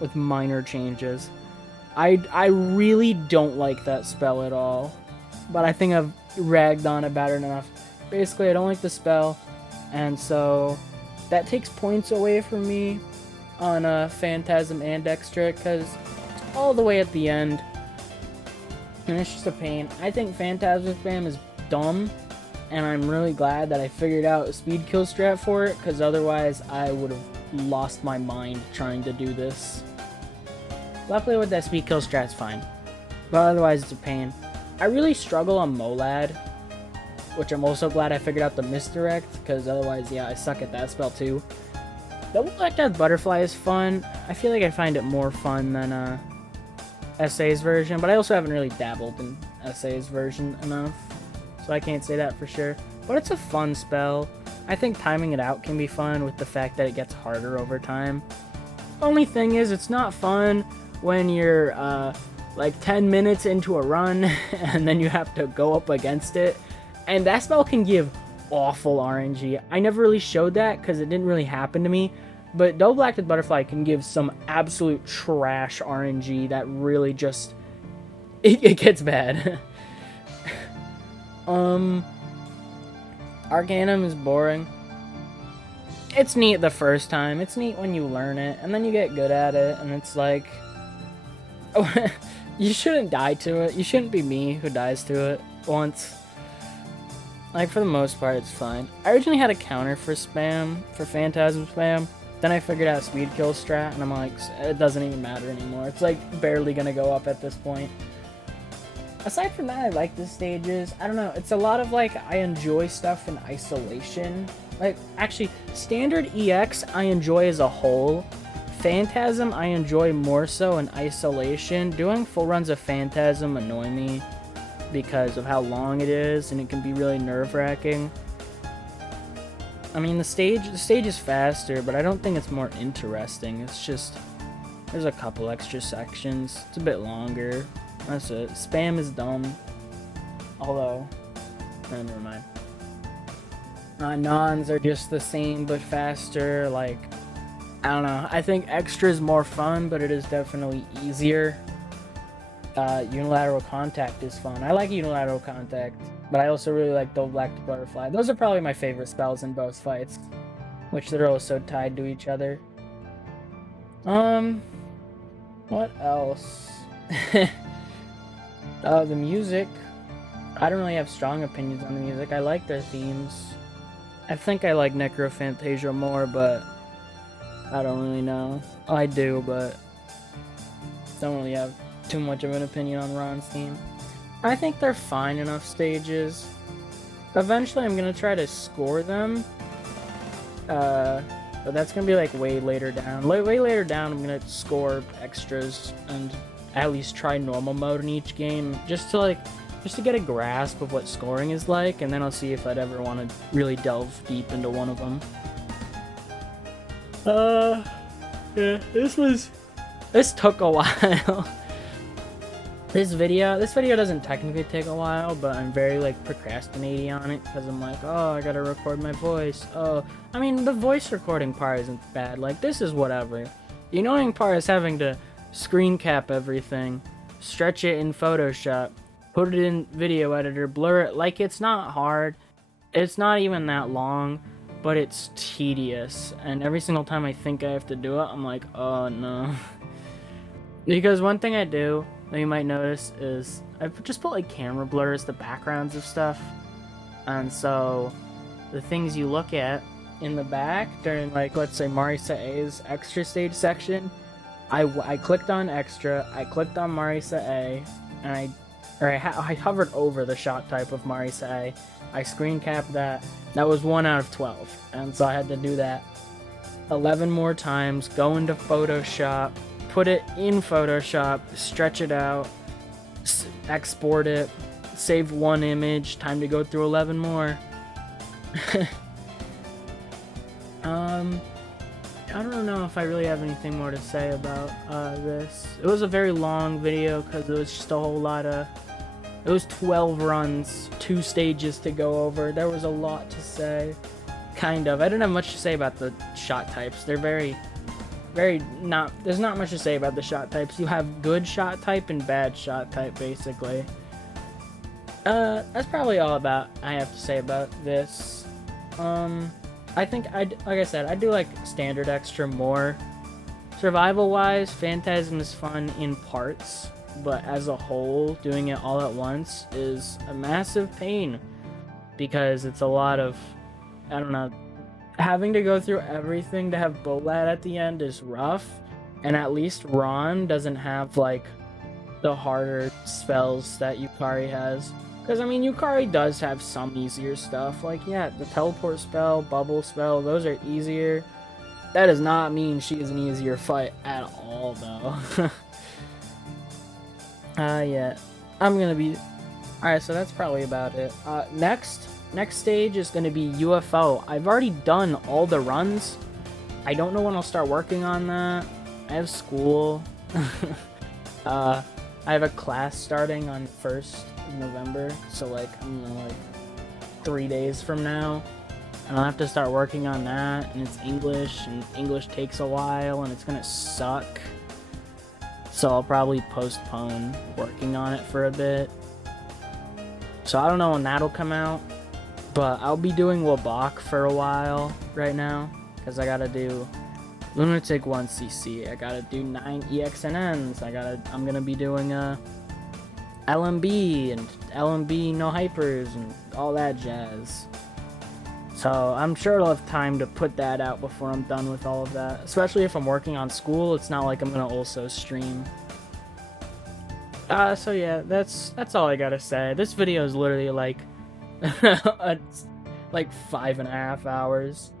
with minor changes. I really don't like that spell at all, but I think I've ragged on it bad enough. Basically, I don't like the spell, and so that takes points away from me on Phantasm and Extra, because it's all the way at the end, and it's just a pain. I think Phantasm spam is dumb, and I'm really glad that I figured out a speed kill strat for it, because otherwise I would have lost my mind trying to do this. Luckily with that speed kill strat's fine, but otherwise it's a pain. I really struggle on Molad, which I'm also glad I figured out the misdirect, because otherwise, yeah, I suck at that spell too. Double Black Death Butterfly is fun. I feel like I find it more fun than SA's version, but I also haven't really dabbled in SA's version enough, so I can't say that for sure. But it's a fun spell. I think timing it out can be fun with the fact that it gets harder over time. Only thing is, it's not fun when you're like 10 minutes into a run and then you have to go up against it. And that spell can give awful RNG. I never really showed that because it didn't really happen to me. But Double Black Death Butterfly can give some absolute trash RNG that really just... It gets bad. Arcanum is boring. It's neat the first time. It's neat when you learn it. And then you get good at it. And it's like... Oh, you shouldn't die to it. You shouldn't be me who dies to it once. Like, for the most part, it's fine. I originally had a counter for spam, for Phantasm spam. Then I figured out speed kill strat, and I'm like, it doesn't even matter anymore. It's, like, barely gonna go up at this point. Aside from that, I like the stages. I don't know, it's a lot of, like, I enjoy stuff in isolation. Like, actually, Standard EX I enjoy as a whole. Phantasm I enjoy more so in isolation. Doing full runs of Phantasm annoy me because of how long it is, and it can be really nerve-wracking. I mean, the stage is faster, but I don't think it's more interesting. It's just, there's a couple extra sections. It's a bit longer. That's it. Spam is dumb. Although, never mind. Nons are just the same, but faster. Like, I don't know. I think Extra is more fun, but it is definitely easier. Unilateral Contact is fun. I like Unilateral Contact, but I also really like Double Black Butterfly. Those are probably my favorite spells in both fights, which they're also tied to each other. What else? The music. I don't really have strong opinions on the music. I like their themes. I think I like Necrophantasia more, but I don't really know. I do, but don't really have too much of an opinion on Ron's theme. I think they're fine enough stages. Eventually I'm gonna try to score them, but that's gonna be like way later down. Way later down I'm gonna score extras and at least try normal mode in each game, just to get a grasp of what scoring is like, and then I'll see if I'd ever want to really delve deep into one of them. Yeah, this took a while. This video doesn't technically take a while, but I'm very, like, procrastinating on it, because I'm like, oh, I gotta record my voice. Oh, I mean, the voice recording part isn't bad. Like, this is whatever. The annoying part is having to screen cap everything, stretch it in Photoshop, put it in video editor, blur it. Like, it's not hard. It's not even that long, but it's tedious. And every single time I think I have to do it, I'm like, oh no. Because one thing I do that you might notice is I just put like camera blurs, the backgrounds of stuff. And so the things you look at in the back during, like, let's say MarisaA's extra stage section, I clicked on extra, I clicked on MarisaA, and I hovered over the shot type of MarisaA. I screen capped that. That was 1 out of 12. And so I had to do that 11 more times, go into Photoshop, put it in Photoshop, stretch it out, export it, save one image, time to go through 11 more. I don't know if I really have anything more to say about this. It was a very long video because it was just a whole lot of... It was 12 runs, 2 stages to go over. There was a lot to say. Kind of. I didn't have much to say about the shot types. They're very not... There's not much to say about the shot types. You have good shot type and bad shot type, basically. That's probably all I have to say about this. I think like I said, I do like standard extra more. Survival-wise, Phantasm is fun in parts, but as a whole, doing it all at once is a massive pain because it's a lot of, I don't know, having to go through everything to have Bolat at the end is rough, and at least Ron doesn't have like the harder spells that Yukari has. Because, I mean, Yukari does have some easier stuff. Like, yeah, the teleport spell, bubble spell, those are easier. That does not mean she is an easier fight at all, though. Yeah. I'm gonna be... Alright, so that's probably about it. Next stage is gonna be UFO. I've already done all the runs. I don't know when I'll start working on that. I have school. I have a class starting on 1st of November, so like, I don't know, like 3 days from now, and I'll have to start working on that, and it's English, and English takes a while, and it's gonna suck, so I'll probably postpone working on it for a bit. So I don't know when that'll come out, but I'll be doing Wabak for a while right now, because I gotta do Lunatic 1 CC, I gotta do 9 EXNNs, I'm gonna be doing LMB and LMB no hypers and all that jazz. So I'm sure I'll have time to put that out before I'm done with all of that. Especially if I'm working on school, it's not like I'm gonna also stream. So yeah, that's all I gotta say. This video is literally like like 5.5 hours.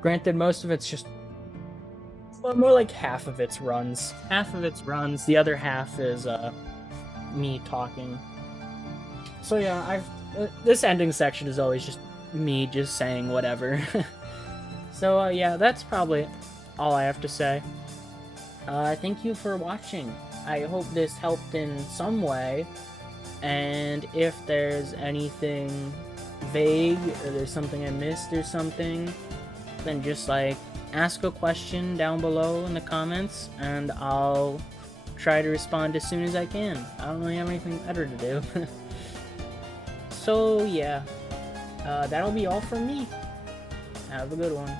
Granted, most of it's just, well, more like half of it's runs. Half of it's runs, the other half is me talking. So yeah, this ending section is always just me just saying whatever. So yeah, that's probably all I have to say. Thank you for watching. I hope this helped in some way, and if there's anything vague or there's something I missed or something, then just like ask a question down below in the comments and I'll try to respond as soon as I can. I don't really have anything better to do. So yeah, that'll be all from me. Have a good one.